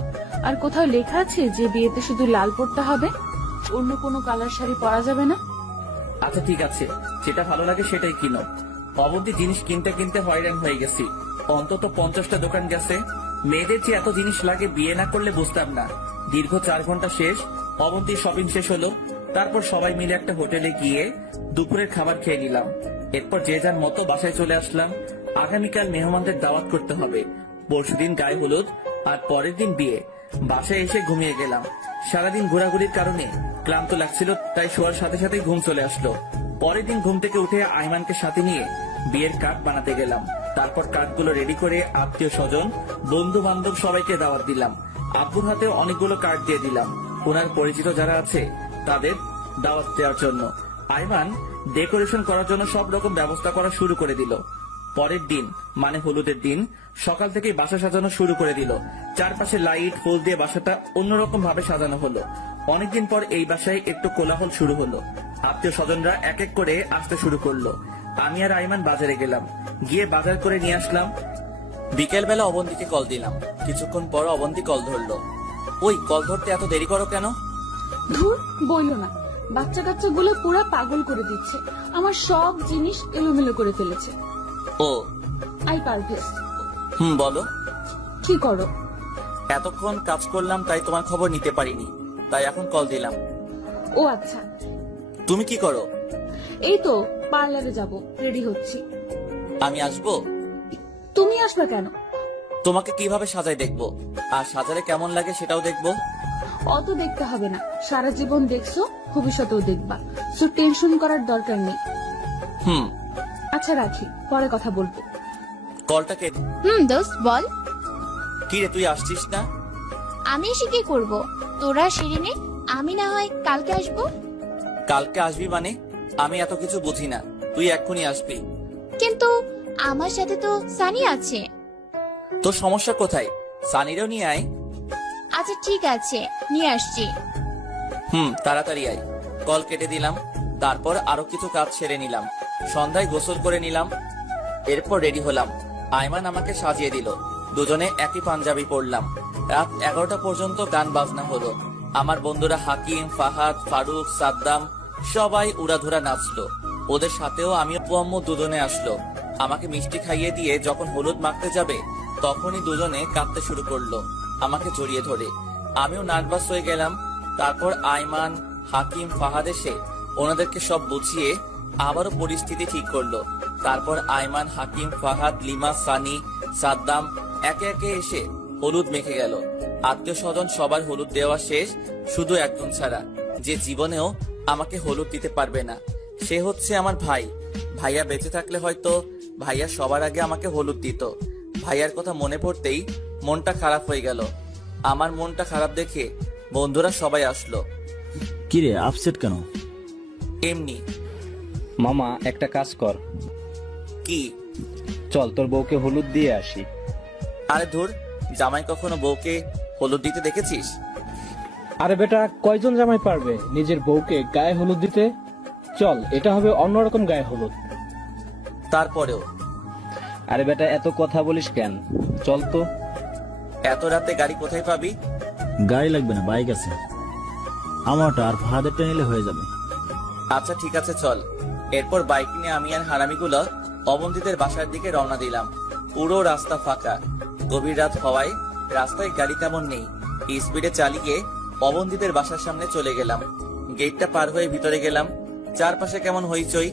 আর কোথাও লেখা আছে যে বিয়েতে শুধু লাল পরতে হবে, অন্য কোনো কালার শাড়ি পরা যাবে না? আচ্ছা ঠিক আছে, যেটা ভালো লাগে সেটাই কিনো। অবন্তী জিনিস কিনতে কিনতে হয়রান হয়ে গেছি। অন্তত 50টা দোকান গেছে। মেয়েদের যে এত জিনিস লাগে বিয়ে না করলে বুঝতাম না। দীর্ঘ 4 ঘন্টা শেষ। অবন্তীর শপিং শেষ হলো। তারপর সবাই মিলে একটা হোটেলে গিয়ে দুপুরের খাবার খেয়ে নিলাম। এরপর যে যার মতো বাসায় চলে আসলাম। আগামীকাল মেহমানদের দাওয়াত করতে হবে। পরশুদিন গায়ে হলুদ, আর পরের দিন বিয়ে। বাসায় এসে ঘুমিয়ে গেলাম। সারাদিন ঘোরাঘুরির কারণে ক্লান্ত লাগছিল, তাই শোয়ার সাথে সাথে ঘুম চলে আসলো। পরের দিন ঘুম থেকে উঠে আইমানকে সাথে নিয়ে বিয়ের কার্ড বানাতে গেলাম। তারপর কার্ডগুলো রেডি করে আত্মীয় স্বজন, বন্ধু বান্ধব সবাইকে দাওয়াত দিলাম। আব্বুর হাতে অনেকগুলো কার্ড দিয়ে দিলাম, ওনার পরিচিত যারা আছে তাদের দাওয়াত দেওয়ার জন্য। আইমান ডেকোরেশন করার জন্য সব রকম ব্যবস্থা করা শুরু করে দিল। পরের দিন মানে হলুদের দিন সকাল থেকেই বাসা সাজানো শুরু করে দিল। চারপাশে লাইট ফুল দিয়ে বাসাটা অন্যরকম ভাবে সাজানো হলো। অনেকদিন পর এই বাসায় একটু কোলাহল শুরু হলো। আত্মীয় স্বজনরা এক এক করে আসতে শুরু করলো। আমি আর আইমান বাজারে গেলাম, গিয়ে বাজার করে নিয়ে আসলাম। বিকেল বেলা অবন্তীকে কল দিলাম। কিছুক্ষণ পর অবন্তী কল ধরলো। ওই কল ধরতে এত দেরি করো কেন? ধুর, বইলো না, বাচ্চা কাচ্চা গুলো পুরো পাগল করে দিচ্ছে, আমার সব জিনিস এলোমেলো করে ফেলেছে। ও আই পারভেজ। বলো। কি করো? এতক্ষণ কাজ করলাম তাই তোমার খবর নিতে পারিনি, তাই এখন কল দিলাম। ও আচ্ছা। তুমি কি করো? এই তো পার্লারে যাব, রেডি হচ্ছি। আমি আসবো? তুমি আসবে কেন? তোমাকে কিভাবে সাজাই দেখবো, আর সাজালে কেমন লাগে সেটাও দেখবো। অত দেখতে হবে না, সারা জীবন দেখছো, ভবিষ্যতেও দেখবা, সো টেনশন করার দরকার নেই। আচ্ছা রাখি, পরে কথা বলবো। কলটাকে দোস্ত বল। কি রে, তুই আসছিস না? আমি এসে কি করবো? তোরা সেরে নে, আমি না হয় কালকে আসবো। কালকে আসবি মানে? আমি এত কিছু বুঝি না, তুই এক্ষুনি আসবি। কিন্তু আমার সাথে তো সানি আছে। তোর সমস্যা কোথায়? সানিরও নিয়ে আয়। আচ্ছা ঠিক আছে, নিয়ে আসছি। তাড়াতাড়ি আয়। কল কেটে দিলাম। তারপর আরো কিছু কাজ সেরে নিলাম। সন্ধ্যায় গোসল করে নিলাম। এরপর রেডি হলাম। আইমান আমাকে সাজিয়ে দিল। দুজনে একই পাঞ্জাবি পরলাম। রাত 11টা পর্যন্ত গান বাজনা হলো। আমার বন্ধুরা হাকিম, ফাহাদ, ফারুক, সাদ্দাম সবাই উড়াধুরা নাচলো। ওদের সাথেও আমি আপু আম্মু দুজনে আসলো। আমাকে মিষ্টি খাইয়ে দিয়ে যখন হলুদ মাখতে যাবে তখনই দুজনে কাঁদতে শুরু করলো আমাকে জড়িয়ে ধরে। আমিও নার্ভাস হয়ে গেলাম। তারপর আইমান, হাকিম, ফাহাদ এসে ওনাদেরকে সব বুঝিয়ে আবারও পরিস্থিতি ঠিক করলো। তারপর আইমান, হাকিম, ফাহাদ, লিমা, সানি, সাদ্দাম একে একে এসে হলুদ মেখে গেল। আত্মীয় স্বজন সবার হলুদ দেওয়া শেষ, শুধু একজন ছাড়া, যে জীবনেও আমাকে হলুদ দিতে পারবে না। সে হচ্ছে আমার ভাই। ভাইয়া বেঁচে থাকলে হয়তো ভাইয়া সবার আগে আমাকে হলুদ দিত। ভাইয়ার কথা মনে পড়তেই মনটা খারাপ হয়ে গেল। আমার মনটা খারাপ দেখে বন্ধুরা সবাই আসলো। কিরে আপসেট কেন? এমনি। মামা একটা কাজ কর, কি? চল তোর বউকে হলুদ দিয়ে আসি। আরে ধুর, জামাই কখনো বউকে হলুদ দিতে দেখেছিস? আরে বেটা, কয়জন জামাই পারবে নিজের বউকে গায়ে হলুদ দিতে? চল, এটা হবে অন্যরকম গায়ে হলুদ। তারপরেও আরে বেটা এত কথা বলিস কেন, চল তো। এত রাতে গাড়ি কোথায় পাবি? গাড়ি লাগবে না, বাইক আছে আমারটা, আর ফাহাদেরটা নিলে হয়ে যাবে। আচ্ছা ঠিক আছে চল। এরপর বাইক নিয়ে আমি আর হারামিগুলো অবন্তীদের বাসার দিকে রওনা দিলাম। পুরো রাস্তা ফাঁকা। গভীর রাত হওয়ায় রাস্তায় গাড়ি তেমন নেই। স্পিডে চালিয়ে অবন্তীদের বাসার সামনে চলে গেলাম। গেটটা পার হয়ে ভিতরে গেলাম। চারপাশে কেমন হইচই,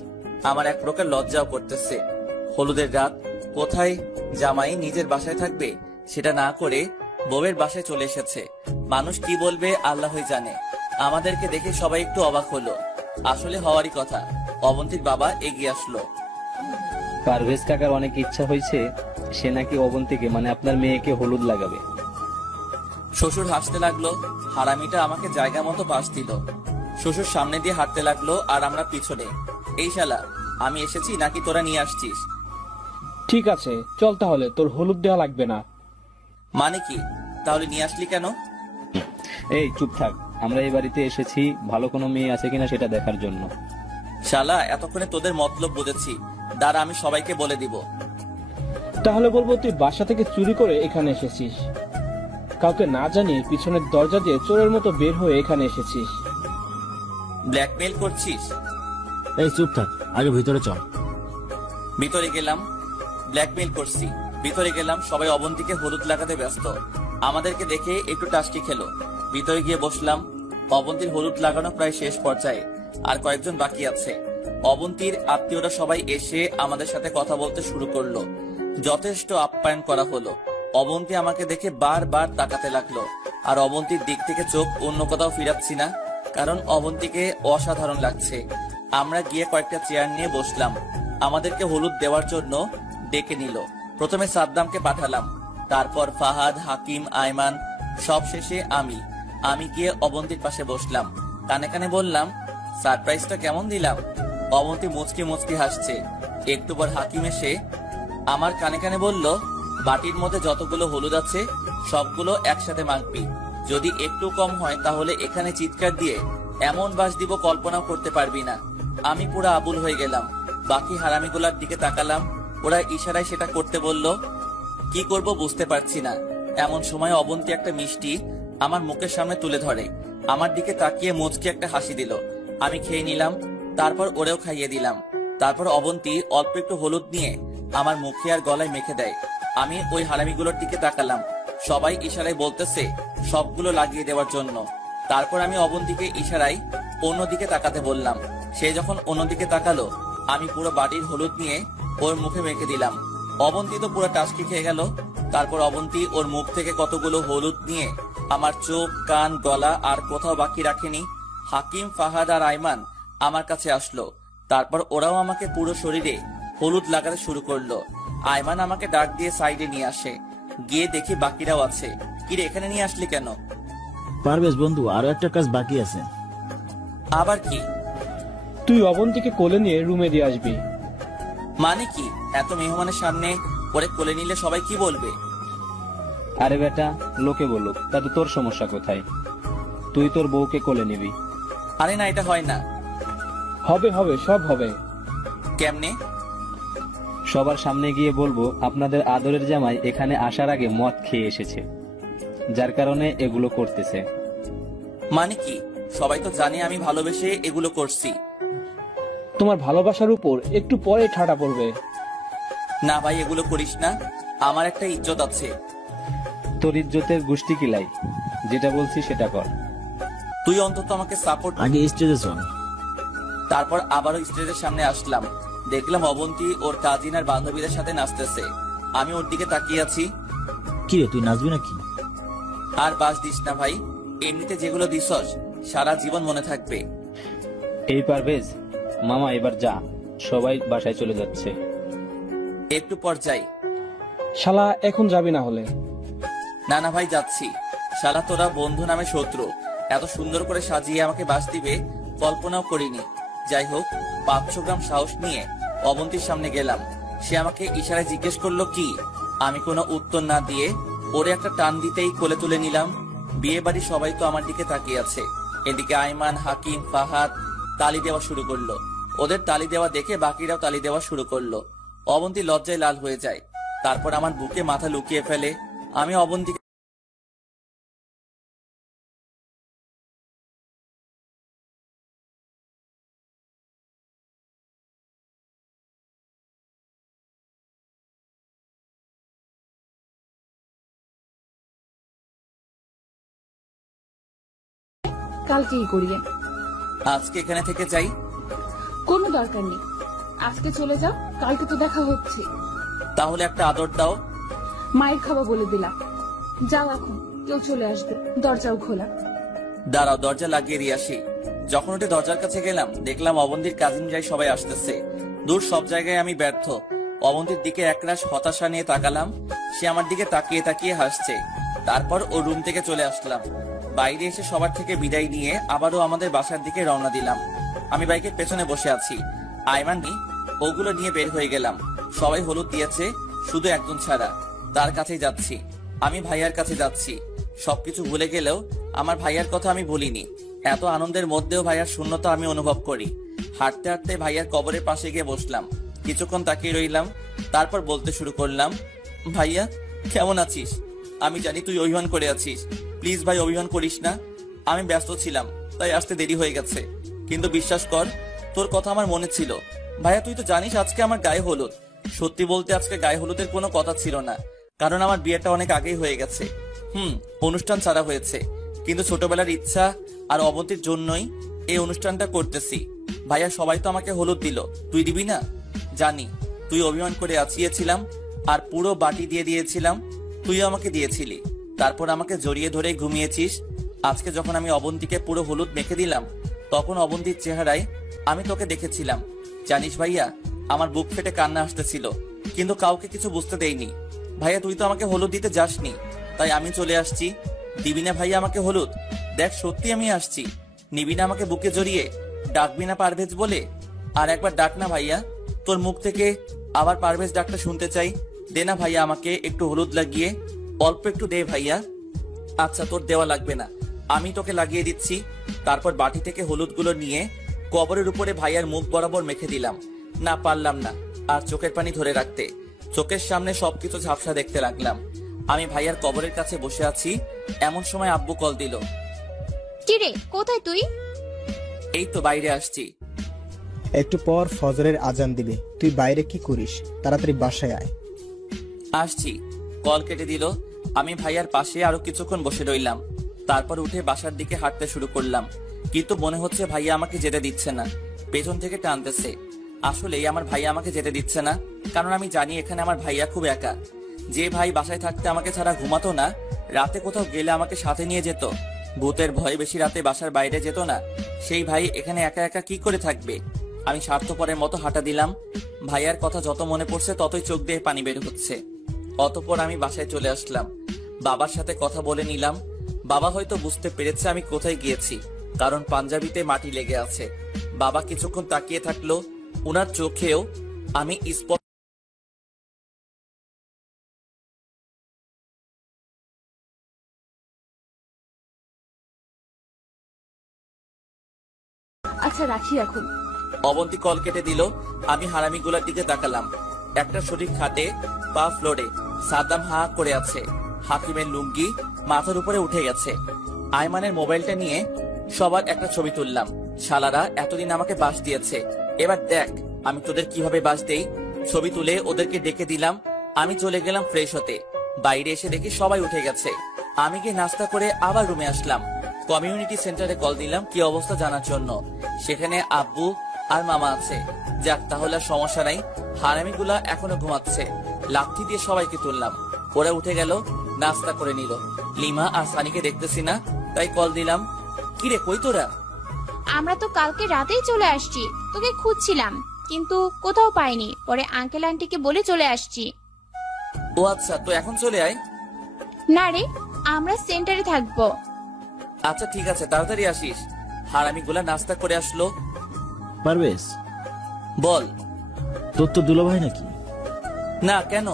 আমার এক প্রকার লজ্জাও করতেছে। হলুদের রাত, কোথায় জামাই নিজের বাসায় থাকবে সেটা না করে বউয়ের বাসায় চলে এসেছে। মানুষ কি বলবে আল্লাহই জানে। আমাদেরকে দেখে সবাই একটু অবাক হলো। আসলে হওয়ারই কথা। অবন্তীর বাবা এগিয়ে আসলো। পারভেজ কাকার অনেক ইচ্ছা হয়েছে, সে নাকি অবন্তীকে মানে আপনার মেয়েকে হলুদ লাগাবে। শ্বশুর হাসতে লাগলো। হারামিটা আমাকে জায়গা মতো পাশ দিল। শ্বশুর সামনে দিয়ে হাঁটতে লাগলো আর আমরা পিছনে। এই শালা, আমি এসেছি নাকি তোরা নিয়ে আসছিস? ঠিক আছে চল তাহলে, তোর হলুদ দেওয়া লাগবে না। মানে কি? তাহলে নিয়ে আসলি কেন? এই চুপ থাক, আমরা এই বাড়িতে এসেছি ভালো কোনো মেয়ে আছে কিনা সেটা দেখার জন্য। শালা, এতক্ষণে তোদের মতলব বুঝেছি। দাঁড়া, আমি সবাইকে বলে দিব। তাহলে বলবো তুই বাসা থেকে চুরি করে এখানে এসেছিস, কাউকে না জানিয়ে পিছনের দরজা দিয়ে চোরের মতো বের হয়ে এখানে এসেছিস। ব্ল্যাকমেইল করছিস? এই চুপ থাক, আগে ভিতরে চল। ভিতরে গেলাম। ব্ল্যাকমেইল করছি। ভিতরে গেলাম। সবাই অবন্তীকে হলুদ লাগাতে ব্যস্ত। আমাদেরকে দেখে একটু টাস্কি খেলো। ভিতরে গিয়ে বসলাম। অবন্তীর হলুদ লাগানো প্রায় শেষ পর্যায়ে, আর কয়েকজন বাকি আছে। অবন্তীর আত্মীয়রা সবাই এসে আমাদের সাথে কথা বলতে শুরু করলো। যথেষ্ট আপ্যায়ন করা হলো। অবন্তী আমাকে দেখে বারবার তাকাতে লাগলো, আর অবন্তীর দিক থেকে চোখ অন্য কোথাও ফিরাচ্ছি না, কারণ অবন্তীকে অসাধারণ লাগছে। আমরা গিয়ে কয়েকটা চেয়ার নিয়ে বসলাম। আমাদেরকে হলুদ দেওয়ার জন্য ডেকে নিল। প্রথমে সাদ্দামকে পাঠালাম, তারপর ফাহাদ, হাকিম, আয়মান, সব শেষে আমি গিয়ে অবন্তীর পাশে বসলাম। কানে কানে বললাম, সারপ্রাইজটা কেমন দিলাম? অবন্তী মুচকি মুচকি হাসছে। একটু পর হাকিম এসে আমার কানে কানে বলল, বাটির মধ্যে যতগুলো হলুদ আছে সবগুলো একসাথে মাখবি। যদি একটু কম হয় তাহলে এখানে চিৎকার দিয়ে এমন বাস দিব কল্পনাও করতে পারবি না। আমি পুরো আবুল হয়ে গেলাম। বাকি হারামিগুলার দিকে তাকালাম, ওরা ইশারায় সেটা করতে বলল। কি করব বুঝতে পারছি না। এমন সময় অবন্তী একটা মিষ্টি আমার মুখের সামনে তুলে ধরে, আমার দিকে তাকিয়ে মুচকি একটা হাসি দিল। আমি খেয়ে নিলাম, তারপর ওরেও খাইয়ে দিলাম। তারপর অবন্তী অল্প একটু হলুদ নিয়ে আমার মুখে আর গলায় মেখে দেয়। আমি ওই হারামিগুলোর দিকে তাকালাম, সবাই ইশারায় বলতেছে সবগুলো লাগিয়ে দেওয়ার জন্য। তারপর আমি অবন্তীকে ইশারায় অন্যদিকে তাকাতে বললাম। সে যখন অন্যদিকে তাকালো, আমি পুরো বাটির হলুদ নিয়ে ওর মুখে মেখে দিলাম। অবন্তী তো পুরো টাসকি খেয়ে গেল। তারপর অবন্তী ওর মুখ থেকে কতগুলো হলুদ নিয়ে আমার চোখ, কান, গলা আর কোথাও বাকি রাখেনি। হাকিম, ফাহাদ আর আইমান আমার কাছে আসলো। তারপর ওরাও আমাকে পুরো শরীরে হলুদ লাগাতে শুরু করলো। আইমান আমাকে ডাক দিয়ে সাইডে নিয়ে আসে। গিয়ে দেখি বাকিরাও আছে। কিরে, এখানে নিয়ে আসলি কেন? পারভেজ বন্ধু, আরো একটা কাজ বাকি আছে। আবার কি? তুই অবন্তীকে কোলে নিয়ে রুমে দিয়ে আসবি। মানে কি? এত মেহমানের সামনে ওরে কোলে নিলে সবাই কি বলবে? আরে বেটা, লোকে বলুক, তাতে তোর সমস্যা কোথায়? তুই তোর বউকে কোলে নিবি। আরে না, এটা হয় না। হবে হবে, সব হবে। কেমনে? সবার সামনে গিয়ে বলবো আপনাদের আদরের জামাই এখানে আসার আগে মদ খেয়ে এসেছে, যার কারণে এগুলো করতেছে। মানে কি? সবাই তো জানে আমি ভালোবেসে এগুলো করছি। তোমার ভালোবাসার উপর একটু পরে ঠাটা পড়বে। না ভাই, এগুলো করিস না। আমার একটা ইজ্জত আছে। তোর ইজ্জতের গোষ্ঠী কিলাই, যেটা বলছি সেটা কর। তুই অন্তত আমাকে সাপোর্ট। আগে স্টেজে চল। তারপর আবারও স্টেজের সামনে আসলাম। দেখলাম অবন্তী ওর কাজিন আর বান্ধবীদের সাথে নাচতেছে। আমি ওর দিকে তাকিয়ে আছি। কি রে, তুই নাচবি নাকি? আর বাস দিস না ভাই, এমনিতে যেগুলো দিছস সারা জীবন মনে থাকবে। এই পারভেজ মামা, এবার যা, সবাই বাসায় চলে যাচ্ছে। একটু পর যাই। শালা, এখন যাবি না হলে? না না ভাই, যাচ্ছি। শালা তোরা বন্ধু নামে শত্রু। এত সুন্দর করে সাজিয়ে আমাকে বাস দিবে কল্পনাও করিনি। যাই হোক, 500 গ্রাম সাহস নিয়ে অবন্তীর সামনে গেলাম। সে আমাকে ইশারায় জিজ্ঞেস করলো কি। আমি কোনো উত্তর না দিয়ে ওরে একটা টান দিতেই কোলে তুলে নিলাম। বিয়ে বাড়ি সবাই তো আমার দিকে তাকিয়ে আছে। এদিকে আইমান, হাকিম, ফাহাদ তালি দেওয়া শুরু করলো। ওদের তালি দেওয়া দেখে বাকিরাও তালি দেওয়া শুরু করলো। অবন্তী লজ্জায় লাল হয়ে যায়। তারপর আমার বুকে মাথা লুকিয়ে ফেলে। আমি অবন্তীকে কালকে কি করিয়ে? আজকে এখানে থেকে যাই। কোনো দরকার নেই, আজকে চলে যাও, কালকে তো দেখা হচ্ছে। তাহলে একটা আদর দাও। মায়ের খাওয়া বলে দিলাম। যাও এখন, কেউ চলে আসবে, দরজাও খোলা। দাঁড়াও, দরজা লাগিয়ে দিয়ে আসি। যখন ওটা দরজার কাছে গেলাম, দেখলাম অবন্তীর কাজিন যাই সবাই আসতেছে। দূর সব জায়গায় আমি ব্যর্থ। অবন্তীর দিকে একরাশ হতাশা নিয়ে তাকালাম। সে আমার দিকে তাকিয়ে তাকিয়ে হাসছে। তারপর ও রুম থেকে চলে আসলাম। বাইরে এসে সবার থেকে বিদায় নিয়ে আবারও আমাদের বাসার দিকে রওনা দিলাম। আমি বাইকের পেছনে বসে আছি। আইমানি ওগুলো নিয়ে বের হয়ে গেলাম। সবাই হলুদ দিয়েছে, শুধু একজন ছাড়া। তার কাছেই যাচ্ছি। আমি ভাইয়ার কাছে যাচ্ছি। সবকিছু ভুলে গেলেও আমার ভাইয়ার কথা আমি ভুলিনি। এত আনন্দের মধ্যেও ভাইয়ার শূন্যতা আমি অনুভব করি। হাঁটতে হাঁটতে ভাইয়ার কবরের পাশে গিয়ে বসলাম। কিছুক্ষণ তাকিয়ে রইলাম। তারপর বলতে শুরু করলাম, ভাইয়া কেমন আছিস? আমি জানি তুই অভিমান করে আছিস। প্লিজ ভাই, অভিমান করিস না। আমি ব্যস্ত ছিলাম, তাই আসতে দেরি হয়ে গেছে। কিন্তু বিশ্বাস কর, তোর কথা আমার মনে ছিল। ভাইয়া, তুই তো জানিস আজকে আমার গায়ে হলুদ। সত্যি বলতে আজকে গায়ে হলুদের কোনো কথা ছিল না, কারণ আমার বিয়েটা অনেক আগেই হয়ে গেছে। অনুষ্ঠান ছাড়া হয়েছে, কিন্তু ছোটবেলার ইচ্ছা আর অবন্তীর জন্যই এই অনুষ্ঠানটা করতেছি। ভাইয়া, সবাই তো আমাকে হলুদ দিল, তুই দিবি না? জানি তুই অভিমান করে আছিয়েছিলাম আর পুরো বাটি দিয়ে দিয়েছিলাম, তুইও আমাকে দিয়েছিলি। তারপর আমাকে জড়িয়ে ধরে ঘুমিয়েছিস। আজকে যখন আমি অবন্তীকে পুরো হলুদ মেখে দিলাম, তখন অবন্তীর চেহারায় আমি তোকে দেখেছিলাম। জানিস ভাইয়া, আমার বুক ফেটে কান্না আসতেছিল, কিন্তু কাউকে কিছু বুঝতে দেইনি। ভাইয়া, তুই তো আমাকে হলুদ দিতে যাসনি, তাই আমি চলে আসছি। দিবি না ভাইয়া আমাকে হলুদ? দেখ, সত্যি আমি আসছি। নিবি না আমাকে বুকে জড়িয়ে? ডাকবি না পারভেজ বলে? আর একবার ডাক না ভাইয়া, তোর মুখ থেকে আবার পারভেজ ডাকটা শুনতে চাই। দে না ভাইয়া আমাকে একটু হলুদ লাগিয়ে, অল্প একটু দে ভাইয়া। আচ্ছা তোর দেওয়া লাগবে না, আমি তোকে লাগিয়ে দিচ্ছি। তারপর বাটি থেকে হলুদগুলো নিয়ে কবরের উপরে ভাইয়ার মুখ বরাবর মেখে দিলাম। না পারলাম না আর চোখের পানি ধরে রাখতে। চোখের সামনে সবকিছু ঝাপসা দেখতে লাগলাম। আমি ভাইয়ার কবরের কাছে বসে আছি, এমন সময় আব্বু কল দিল। কিরে কোথায় তুই? এই তো বাইরে আসছি। একটু পর ফজরের আজান দিবে, তুই বাইরে কি করিস? তাড়াতাড়ি বাসায় আয়। আসছি। কল কেটে দিল। আমি ভাইয়ার পাশে আরো কিছুক্ষণ বসে রইলাম। তারপর উঠে বাসার দিকে হাঁটতে শুরু করলাম, কিন্তু মনে হচ্ছে ভাইয়া আমাকে যেতে দিচ্ছে না, পেছন থেকে টানতেছে। আসলেই আমার ভাইয়া আমাকে যেতে দিচ্ছে না, কারণ আমি জানি এখানে আমার ভাইয়া খুব একা। যে ভাই বাসায় থাকতে আমাকে ছাড়া ঘুমাতো না, রাতে কোথাও গেলে আমাকে সাথে নিয়ে যেত, ভূতের ভয়ে বেশি রাতে বাসার বাইরে যেত না, সেই ভাই এখানে একা একা কি করে থাকবে? আমি স্বার্থপরের মতো হাঁটা দিলাম। ভাইয়ার কথা যত মনে পড়ছে ততই চোখ দিয়ে পানি বের হচ্ছে। অতঃপর আমি বাসায় চলে আসলাম। বাবার সাথে কথা বলে নিলাম। বাবা হয়তো বুঝতে পেরেছে আমি কোথায় গিয়েছি, কারণ পাঞ্জাবিতে মাটি লেগে আছে। বাবা কিছুক্ষণ তাকিয়ে থাকলো, উনার চোখেও আমি স্পষ্ট আচ্ছা রাখি এখন। অবন্তী কল কেটে দিল। আমি হারামিগুলার দিকে তাকালাম। একটা শরীর খাটে, পা ফ্লোরে, সাদ্দাম হা করে আছে। হাকিমের লুঙ্গি মাথার উপরে উঠে গেছে। আয়মানের মোবাইলটা নিয়ে সবার একটা ছবি তুললাম। শালারা এতদিন আমাকে বাস দিয়েছে, এবার দেখ আমি তোদের কিভাবে বাস দেই। ছবি তুলে ওদেরকে ডেকে দিলাম। আমি চলে গেলাম ফ্রেশ হতে। বাইরে এসে দেখি সবাই উঠে গেছে। আমি গিয়ে নাস্তা করে আবার রুমে আসলাম। কমিউনিটি সেন্টারে কল দিলাম কি অবস্থা জানার জন্য। সেখানে আব্বু আর মামা আছে। যাক তাহলে আর সমস্যা নাই। হারামিগুলা এখনো ঘুমাচ্ছে। লাঠি দিয়ে সবাইকে তুললাম। ওরা উঠে গেল, নাস্তা করে নিল। লিমা আর সানিকে দেখতেছি না, তাই কল দিলাম। কিরে কই তোরা? আমরা তো কালকে রাতেই চলে আসছি, তোকে খুঁজছিলাম কিন্তু কোথাও পাইনি, পরে আঙ্কেল আন্টিকে বলে চলে আসছি। ও আচ্ছা, তো এখন চলে আয়। না রে, আমরা সেন্টারে থাকবো। আচ্ছা ঠিক আছে, তাড়াতাড়ি আসিস। হারামিগুলা নাস্তা করে আসলো। পারভেজ, বল। তোর তো দুলাভাই নাকি? না কেন?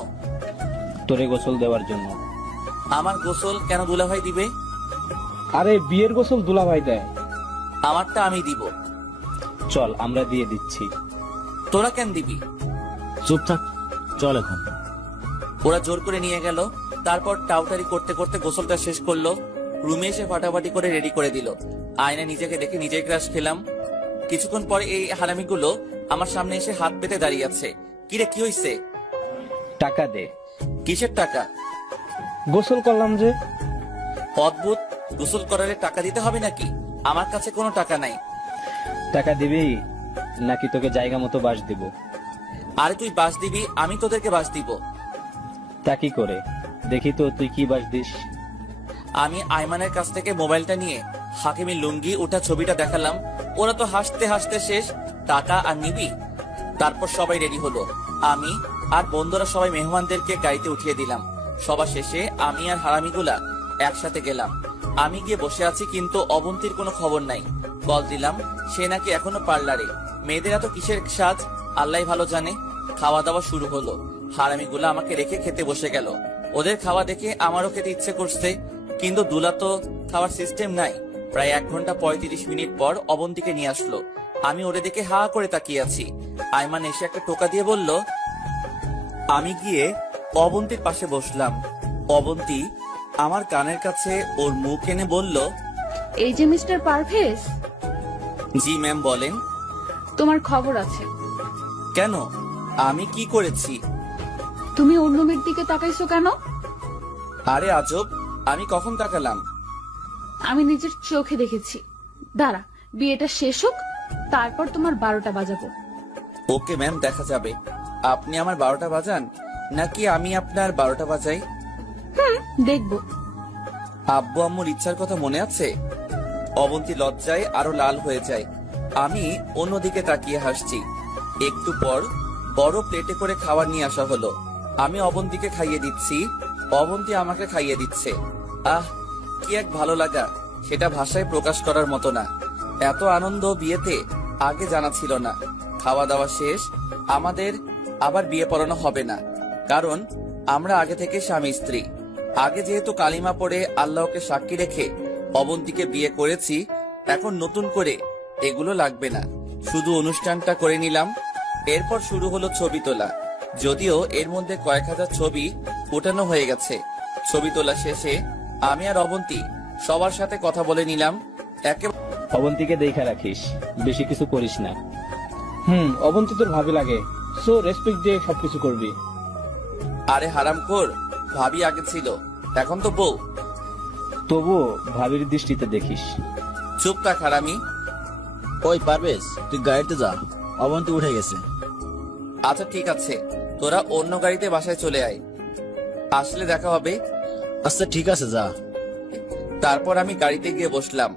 তোরে গোসল দেওয়ার জন্য। আমার গোসল কেন দুলাভাই দিবে? আরে বিয়ের গোসল দুলাভাই দেয়। আমারটা আমি দিব। চল আমরা দিয়ে দিচ্ছি। তোরা কেন দিবি? চুপ থাক, চল এখন। ওরা জোর করে নিয়ে গেল। তারপর টাউটারি করতে করতে গোসলটা শেষ করলো। রুমে এসে ফাটাফাটি করে রেডি করে দিল। আয়না নিজেকে দেখে নিজেই ক্রাশ খেলাম। কিছুক্ষণ পরে এই হারামিগুলো আমার সামনে এসে হাত পেতে দাঁড়িয়ে আছে। কিরে কি হইছে? টাকা দে। কিসের টাকা? গোসল করলাম যে। অদ্ভুত, গোসল করারে টাকা দিতে হবে নাকি? আমার কাছে কোনো টাকা নাই। টাকা দিবি নাকি তোকে জায়গা মতো বাস দিব? আরে তুই বাস দিবি, আমি তোদেরকে বাস দিব। তা কি করে দেখি তো তুই কি বাস দিস। আমি আয়মানের কাছ থেকে মোবাইলটা নিয়ে হাকিমের লুঙ্গি ওঠা ছবিটা দেখালাম। ওরা তো হাসতে হাসতে শেষ। টাকা আর নিবি? তারপর সবাই রেডি হলো। আমি আর বন্ধুরা সবাই মেহমানদেরকে গাড়িতে উঠিয়ে দিলাম। সবার শেষে আমি আর হারামিগুলা একসাথে গেলাম। আমি গিয়ে বসে আছি, কিন্তু অবন্তীর কোনো খবর নাই। কল দিলাম, সে নাকি এখনো পার্লারে। মেয়েদের এত কিসের সাজ আল্লাহ ভালো জানে। খাওয়া দাওয়া শুরু হলো। হারামিগুলা আমাকে রেখে খেতে বসে গেল। ওদের খাওয়া দেখে আমারও খেতে ইচ্ছে করছে, কিন্তু দুলা তো খাওয়ার সিস্টেম নাই। প্রায় 1 ঘন্টা 35 মিনিট পর অবন্তীকে নিয়ে আসলো। আমি ওরে দেখে হা করে তাকিয়ে আছি। আয়মান এসে একটা টোকা দিয়ে বলল। আমি গিয়ে অবন্তীর পাশে বসলাম। অবন্তী আমার কানের কাছে ওর মুখ এনে বলল, এই যে মিস্টার পারভেজ। জি ম্যাম বলেন। তোমার খবর আছে। কেন? আমি কি করেছি? তুমি অন্য মেয়ের দিকে তাকাইছো কেন? আরে আজব, আমি কখন তাকালাম? আমি নিজের চোখে দেখেছি। দাঁড়া, বিয়েটা শেষ হোক, তারপর তোমার 12টা বাজাবো। ওকে ম্যাম, দেখা যাবে। আপনি আমার 12টা বাজান নাকি আমি আপনার 12টা বাজাই? দেখবো। আব্বু আম্মুর ইচ্ছার কথা মনে আছে? অবন্তী লজ্জায় আরো লাল হয়ে যায়। আমি অন্যদিকে তাকিয়ে হাসছি। একটু পর বড় প্লেটে করে খাবার নিয়ে আসা হলো। আমি অবন্তীকে খাইয়ে দিচ্ছি, অবন্তী আমাকে খাইয়ে দিচ্ছে। আহ, কি এক ভালো লাগা, সেটা ভাষায় প্রকাশ করার মতো না। এত আনন্দ বিয়েতে আগে জানা ছিল না। খাওয়া দাওয়া শেষ। আমাদের আবার বিয়ে পড়ানো হবে না, কারণ আমরা আগে থেকে স্বামী স্ত্রী। আগে যেহেতু কালিমা পড়ে আল্লাহকে সাক্ষী রেখে অবন্তীকে বিয়ে করেছি, এখন নতুন করে এগুলো লাগবে না, শুধু অনুষ্ঠানটা করে নিলাম। এরপর শুরু হলো ছবি তোলা। যদিও এর মধ্যে কয়েক হাজার ছবি ওঠানো হয়ে গেছে। ছবি তোলা শেষে আমি আর অবন্তী সবার সাথে কথা বলে নিলাম। অবন্তীকে দেখা রাখিস, বেশি কিছু করিস না। অবন্তী তোর ভাবি লাগে, সো রেসপেক্ট দিয়ে সবকিছু করবি। আরে হারামখোর, ভাবি আগে ছিল, এখন তো বউ। তবুও ভাবির দৃষ্টিতে দেখিস। চুপ থাক হারামি। ওই পারভেজ, তুই গাড়িতে যা, অবন্তী উঠে গেছে। আচ্ছা ঠিক আছে, তোরা অন্য গাড়িতে বাসায় চলে আয়, আসলে দেখা হবে। আচ্ছা ঠিক আছে, যা। তারপর আমি গাড়িতে গিয়ে বসলাম,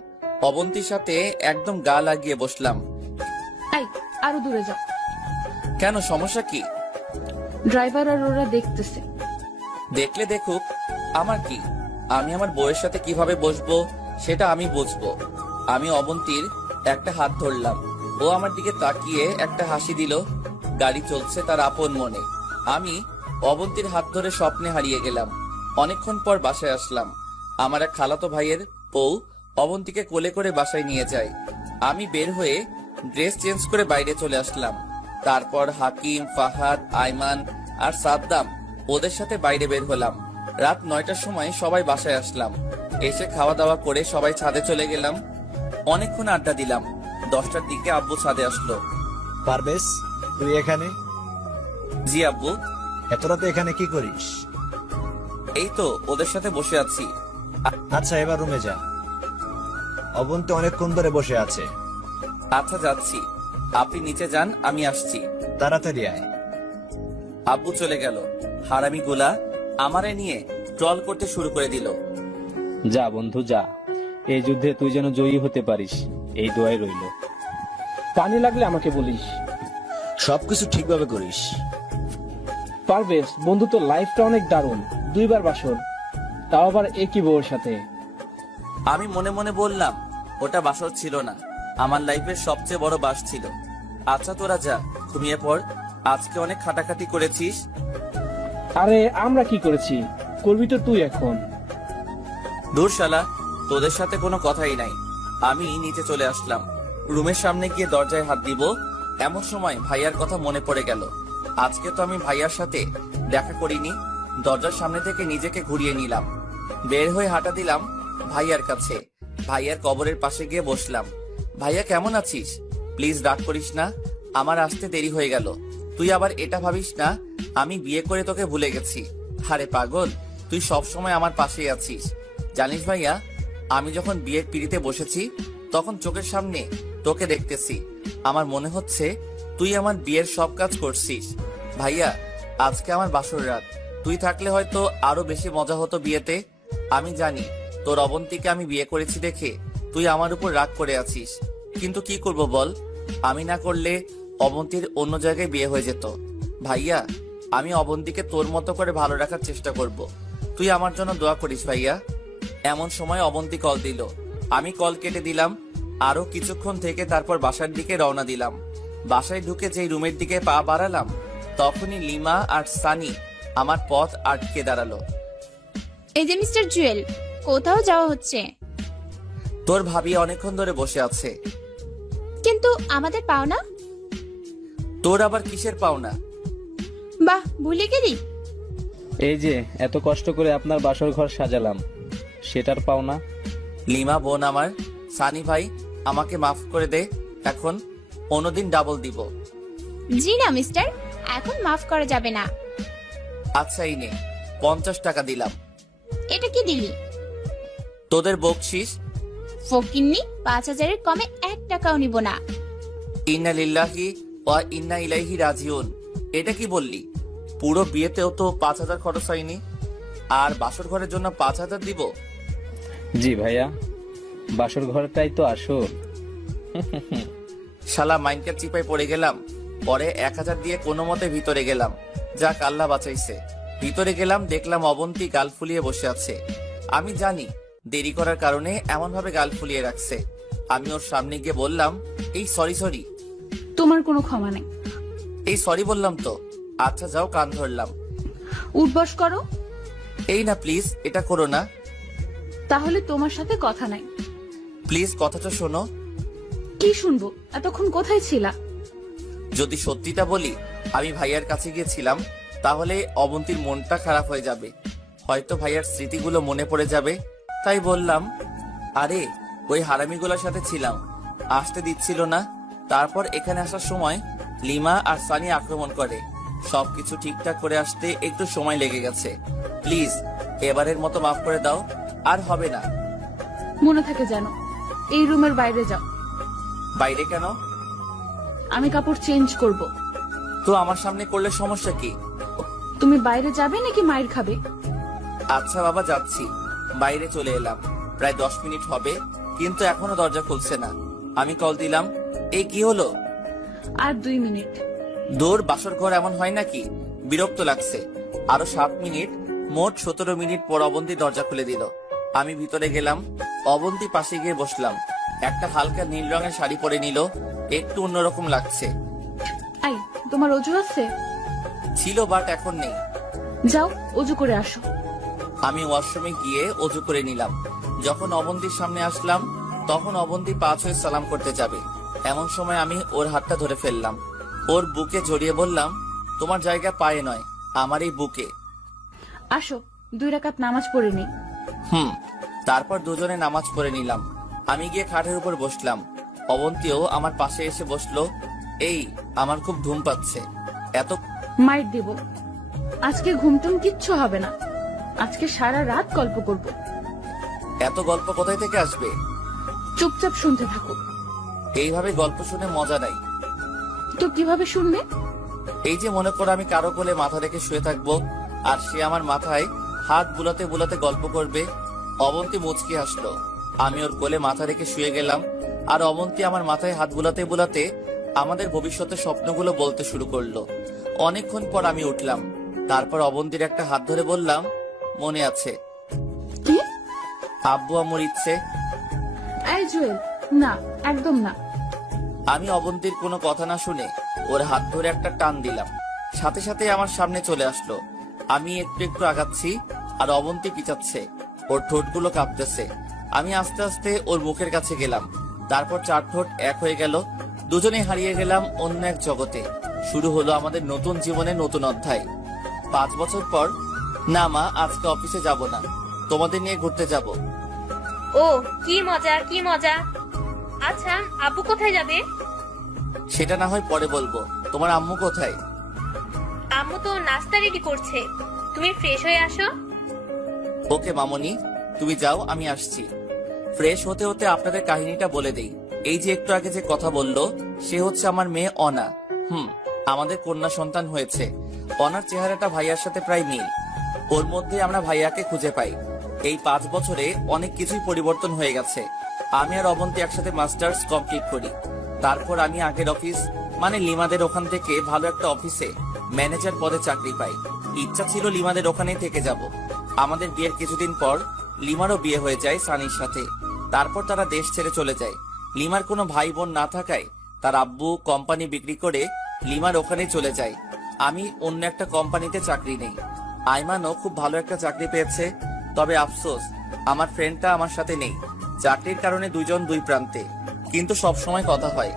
অবন্তীর সাথে একদম গা লাগিয়ে বসলাম। এই আরো দূরে যাও। কেন, সমস্যা কি? ড্রাইভার আর ওরা দেখতেছে। দেখলে দেখুক, আমার কি? আমি আমার বউয়ের সাথে কিভাবে বসবো সেটা আমি বুঝবো। আমি অবন্তীর একটা হাত ধরলাম, ও আমার দিকে তাকিয়ে একটা হাসি দিল। গাড়ি চলছে তার আপন মনে। আমি অবন্তীর হাত ধরে স্বপ্নে হারিয়ে গেলাম। অনেকক্ষণ পর বাসায় আসলাম। আমার এক খালাতো ভাইয়ের বউ অবন্তীকে কোলে করে বাসায় নিয়ে যায়। আমি বের হয়ে ড্রেস চেঞ্জ করে বাইরে চলে আসলাম। তারপর হাকিম, ফাহাদ, আইমান আর সাদ্দাম ওদের সাথে বাইরে বের হলাম। রাত 9টার সময় সবাই বাসায় আসলাম। এসে খাওয়া দাওয়া করে সবাই ছাদে চলে গেলাম। অনেকক্ষণ আড্ডা দিলাম। 10টার দিকে আব্বু ছাদে আসলো। পারভেজ, তুই এখানে? জি আব্বু। এত রাতে এখানে কি করিস? এই তো ওদের সাথে বসে আছি। আচ্ছা, এবার রুমে যা, অবন্তী অনেকক্ষণ ধরে বসে আছে। আচ্ছা যাচ্ছি, আপনি নিচে যান, আমি আসছি। তাড়াতাড়ি আয়। আব্বু চলে গেল। হারামি গুলা আমারে নিয়ে ট্রল করতে শুরু করে দিল। যা বন্ধু যা, এই যুদ্ধে তুই যেন জয়ী হতে পারিস, এই দোয়াই রইল। পানি লাগলে আমাকে বলিস। সবকিছু ঠিকভাবে করিস। পারভেজ, বন্ধু তো লাইফটা অনেক দারুণ, 2বার বাসর, তাও আবার একই বউর সাথে। আমি মনে মনে বললাম, ওটা বাসর ছিল না, আমার লাইফের সবচেয়ে বড় বাস ছিল। আচ্ছা তোরা যা, ঘুমিয়ে পড়, আজকে অনেক খাটাখাটি করেছিস। আরে আমরা কি করেছি, করবি তো তুই এখন। দূর শালা, তোদের সাথে কোনো কথাই নাই। আমি নিচে চলে আসলাম। রুমের সামনে গিয়ে দরজায় হাত দিব, এমন সময় ভাইয়ার কথা মনে পড়ে গেল। আজকে তো আমি ভাইয়ার সাথে দেখা করিনি। দরজার সামনে থেকে নিজেকে ঘুরিয়ে নিলাম, বের হয়ে হাঁটা দিলাম ভাইয়ার কাছে। ভাইয়ার কবরের পাশে গিয়ে বসলাম। ভাইয়া কেমন আছিস? প্লিজ রাগ করিস না, আমার আসতে দেরি হয়ে গেল। তুই আবার এটা ভাবিস না আমি বিয়ে করে তোকে ভুলে গেছি। আরে পাগল, তুই সব সময় আমার পাশেই আছিস। জানিস ভাইয়া, আমি যখন বিয়ের পিড়িতে বসেছি তখন চোখের সামনে তোকে দেখতেছি। আমার মনে হচ্ছে তুই আমার বিয়ের সব কাজ করছিস। ভাইয়া, আজকে আমার বাসর রাত, তুই থাকলে হয়তো আরো বেশি মজা হতো বিয়েতে। আমি জানি তোর অবন্তীকে আমি বিয়ে করেছি দেখে তুই আমার উপর রাগ করে আছিস, কিন্তু কি করব বল, আমি না করলে অবন্তীর অন্য জায়গায় বিয়ে হয়ে যেত। ভাইয়া, আমি অবন্তীকে তোর মতো করে ভালো রাখার চেষ্টা করব, তুই আমার জন্য দোয়া করিস ভাইয়া। এমন সময় অবন্তী কল দিল। আমি কল কেটে দিলাম। আরো কিছুক্ষণ থেকে তারপর বাসার দিকে রওনা দিলাম। বাসায় ঢুকে যেই রুমের দিকে পা বাড়ালাম তখনই লিমা আর সানি আমার পথ আটকে দাঁড়ালো। এই যে মিস্টার জুয়েল, কোথাও যাওয়া হচ্ছে? তোর ভাবি অনেকক্ষণ ধরে বসে আছে। কিন্তু আমাদের পাওনা? তোর আবার কিসের পাওনা? বাহ, ভুলে গেলি? এই যে এত কষ্ট করে আপনার বাসর ঘর সাজালাম, সেটার পাওনা। লিমা বোন আমার, সানি ভাই, আমাকে মাফ করে দে, এখন অন্যদিন ডাবল দিব। জি না মিস্টার, এখন মাফ করা যাবে না। আচ্ছা এই নে, 50 টাকা দিলাম। এটা কি দিলি? তোদের বকশিস। ফকিন্নি, 5000-এর কমে 1 টাকাও নিব না। ইন্না লিল্লাহি ওয়া ইন্না ইলাইহি রাজিউন। এটা কি বললি? পুরো বিয়েতেও তো 5000 খরচ হয়নি, আর বাসর ঘরের জন্য 5000 দিব? জি ভাইয়া, বাসর ঘরটাই তো আসল। শালা মাইন্ডকার চিপায় পড়ে গেলাম। পরে 1000 দিয়ে কোনো মতে ভিতরে গেলাম। যাক, আল্লাহ বাঁচাইছে। ভিতরে গেলাম, দেখলাম অবন্তী গাল ফুলিয়ে বসে আছে। আমি জানি দেরি করার কারণে এমন ভাবে গাল ফুলিয়ে রাখছে। আমি ওর সামনে গিয়ে বললাম, এই সরি। তোমার কোনো ক্ষমা নেই। এই সরি বললাম তো, আচ্ছা যাও, কান ধরলাম। উঠবস করো। এই না প্লিজ, এটা করো না। তাহলে তোমার সাথে কথা নাই। প্লিজ কথাটা শোনো। কি শুনবো? এতক্ষণ কোথায় ছিলা? যদি সত্যিটা বলি, আমি ভাইয়ার কাছে গিয়েছিলাম, তাহলে অবন্তীর মনটা খারাপ হয়ে যাবে, হয়তো ভাইয়ার স্মৃতিগুলো মনে পড়ে যাবে। তাই বললাম, আরে ওই হারামিগুলোর সাথে ছিলাম, আসতে দিচ্ছিল না। তারপর এখানে আসার সময় লিমা আর সানি আক্রমণ করে। সবকিছু ঠিকঠাক করে আসতে একটু সময় লেগে গেছে। প্লিজ এবারের মতো মাফ করে দাও, আর হবে না। মনে থাকে জানো, এই রুমের বাইরে যাও। বাইরে কেন? আমি কাপড় চেঞ্জ করব। তো আমার সামনে করলে সমস্যা কি? তুমি বাইরে যাবে নাকি মাইর খাবে? আচ্ছা বাবা, যাচ্ছি। বাইরে চলে এলাম, প্রায় 10 মিনিট হবে, কিন্তু এখনো দরজা খুলছে না। আমি কল দিলাম, এই কি হলো? আর 2 মিনিট। দৌড়, বাসর ঘর এমন হয় নাকি? বিরক্ত লাগছে। আরো 7 মিনিট, মোট 17 মিনিট পর অবন্তী দরজা খুলে দিল। আমি ভিতরে গেলাম, অবন্তী পাশে গিয়ে বসলাম। একটা হালকা নীল রঙের শাড়ি পরে নিল, একটু অন্যরকম লাগছে। আই, তোমার অজু আছে? ছিল, বাট এখন নেই। যাও অজু করে আসো। আমি ওয়াশরুমে গিয়ে অজু করে নিলাম। যখন অবন্তীর সামনে আসলাম, তখন অবন্তী পা ছুঁয়ে সালাম করতে যাবে, এমন সময় আমি ওর হাতটা ধরে ফেললাম। ওর বুকে জড়িয়ে বললাম, তোমার জায়গা পায়ে নয়, আমার এই বুকে। আসো 2 রাকাত নামাজ পড়ে নি। তারপর দুজনে নামাজ পড়ে নিলাম। আমি গিয়ে খাটের উপর বসলাম, অবন্তীও আমার পাশে এসে বসলো। এই, আমার খুব ঘুম পাচ্ছে। এত মাইর দেব। আজকে ঘুমটুম কিচ্ছু হবে না। আজকে সারা রাত গল্প করব। এত গল্প কোথায় থেকে আসবে? চুপচাপ শুনতে থাকো। এইভাবে গল্প শুনে মজা নাই। তো কিভাবে শুনবে? এই যে মনে করো আমি কারো কোলে মাথা রেখে শুয়ে থাকবো, আর সে আমার মাথায় হাত বুলাতে বুলাতে গল্প করবে। অবন্তী মুচকি হাসলো। আমি ওর কোলে মাথা রেখে শুয়ে গেলাম, আর অবন্তী আমার মাথায় হাত বুলাতে বুলাতে আমাদের ভবিষ্যতের স্বপ্নগুলো বলতে শুরু করলো। অনেকক্ষণ পর আমি উঠলাম। তারপর অবন্তীর একটা হাত ধরে বললাম, মনে আছে? কি? আব্বু আম্মুর ইচ্ছে। এই জুয়েল, না, একদম না। আমি অবন্তীর কোনো কথা না শুনে ওর হাত ধরে একটা টান দিলাম, সাথে সাথে আমার সামনে চলে আসলো। আমি একটু একটু আগাচ্ছি, আর অবন্তী পিছাচ্ছে। ওর ঠোঁটগুলো কাঁপতেছে। আমি আস্তে আস্তে ওর মুখের কাছে গেলাম। তারপর 4 ঠোঁট এক হয়ে গেল। দুজনেই হারিয়ে গেলাম অন্য এক জগতে। শুরু হলো আমাদের নতুন জীবনের নতুন অধ্যায়। 5 বছর পর। না মা, আজকে অফিসে যাব না, তোমাদের নিয়ে ঘুরতে যাব। ও, কি মজা, কি মজা। আচ্ছা, আব্বু কোথায় যাবে? সেটা না হয় পরে বলবো। তোমার আম্মু কোথায়? আম্মু তো নাস্তা রেডি করছে, তুমি ফ্রেশ হয়ে আসো। ওকে মামনি, তুমি যাও, আমি আসছি। ফ্রেশ হতে হতে আপনাদের কাহিনীটা বলে দেই। এই যে একটু আগে যে কথা বললো, সে হচ্ছে আমার মেয়ে অনা। আমাদের কন্যা সন্তান হয়েছে। অনার চেহারাটা ভাইয়ার সাথে প্রায় মিল। ওর মধ্যে আমরা ভাইয়াকে খুঁজে পাই। এই 5 বছরে অনেক কিছুই পরিবর্তন হয়ে গেছে। আমি আর অবন্তী একসাথে মাস্টার্স কমপ্লিট করি। তারপর আমি আগের অফিস, মানে লিমাদের ওখান থেকে ভালো একটা অফিসে ম্যানেজার পদে চাকরি পাই। ইচ্ছা ছিল লিমাদের ওখানেই থেকে যাব। আমাদের বিয়ের কিছুদিন পর লিমারও বিয়ে হয়ে যায় সানির সাথে। তারপর তারা দেশ ছেড়ে চলে যায়। লিমার কোনো ভাই বোন না থাকায় তার আব্বু কোম্পানি বিক্রি করে লিমার ওখানে চলে যায়। আমি অন্য একটা কোম্পানিতে চাকরি নেই। আইমানও খুব ভালো একটা চাকরি পেয়েছে, তবে আফসোস আমার ফ্রেন্ডটা আমার সাথে নেই। চাকরির কারণে দুজন দুই প্রান্তে, কিন্তু সব সময় কথা হয়।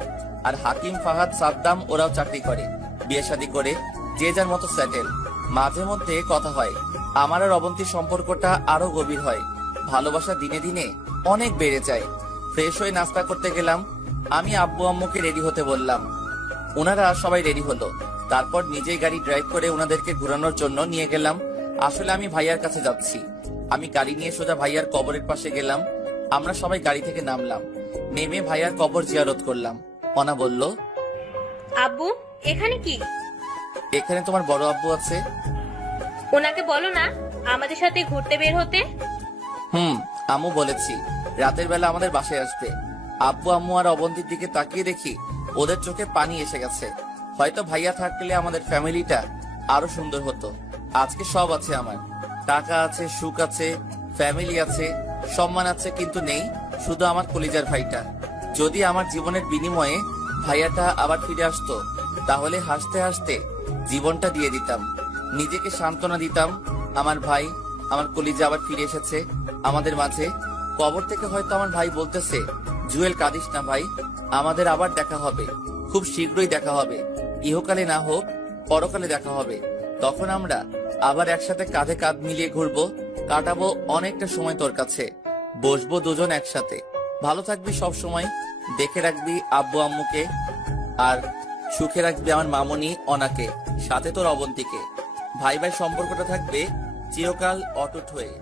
আর হাকিম, ফাহাদ, সাদ্দাম ওরাও চাকরি করে, বিয়ে শাদী করে যে যার মতো সেটেল। মাঝে মধ্যে কথা হয়। আমার আর অবন্তীর সম্পর্কটা আরো গভীর হয়। ভালোবাসা দিনে দিনে অনেক বেড়ে যায়। ফ্রেশ হয়ে নাস্তা করতে গেলাম। আমি আব্বু আম্মুকে রেডি হতে বললাম। ওনারা সবাই রেডি হলো। তারপর নিজেই গাড়ি ড্রাইভ করে ওনাদেরকে ঘোরানোর জন্য নিয়ে গেলাম। আসলে আমি ভাইয়ার কাছে যাচ্ছি। আমি গাড়ি নিয়ে সোজা ভাইয়ার কবরের পাশে গেলাম। আমরা সবাই গাড়ি থেকে নামলাম। নেমে ভাইয়ার কবর জিয়ারত করলাম। অনা বলল, আব্বু এখানে কি? এখানে তোমার বড় আব্বু আছে। ওনাকে বলো না আমাদের সাথে ঘুরতে বের হতে। আম্মু বলেছি রাতের বেলা আমাদের বাসায় আসবে। আব্বু আম্মু আর অবন্তীর দিকে তাকিয়ে দেখি ওদের চোখে পানি এসে গেছে। হয়তো ভাইয়া থাকলে আমাদের ফ্যামিলিটা আরো সুন্দর হতো। আজকে সব আছে আমার, টাকা আছে, সুখ আছে, ফ্যামিলি আছে, সম্মান আছে, কিন্তু নেই শুধু আমার কলিজার ভাইটা। যদি আমার জীবনের বিনিময়ে ভাইয়াটা আবার ফিরে আসতো, তাহলে হাসতে হাসতে জীবনটা দিয়ে দিতাম, নিজেকে সান্ত্বনা দিতাম। আমার ভাই, আমার কলিজা আবার ফিরে এসেছে আমাদের মাঝে। কবর থেকে হয়তো আমার ভাই বলতেছে, জুয়েল কাঁদিস না ভাই, আমাদের আবার দেখা হবে, খুব শীঘ্রই দেখা হবে, ইহকালে না হোক পরকালে দেখা হবে। তখন আমরা আবার একসাথে কাঁধে কাঁধ মিলিয়ে ঘুরবো, কাটাবো অনেকটা সময় তোর কাছে, বসবো দুজন একসাথে। ভালো থাকবি সব সময়, দেখে রাখবি আব্বু আম্মুকে, আর সুখে রাখবি আমার মামনি অনাকে, সাথে তোর অবন্তীকে। ভাই ভাই সম্পর্কটা থাকবে চিরকাল অটুট হয়ে।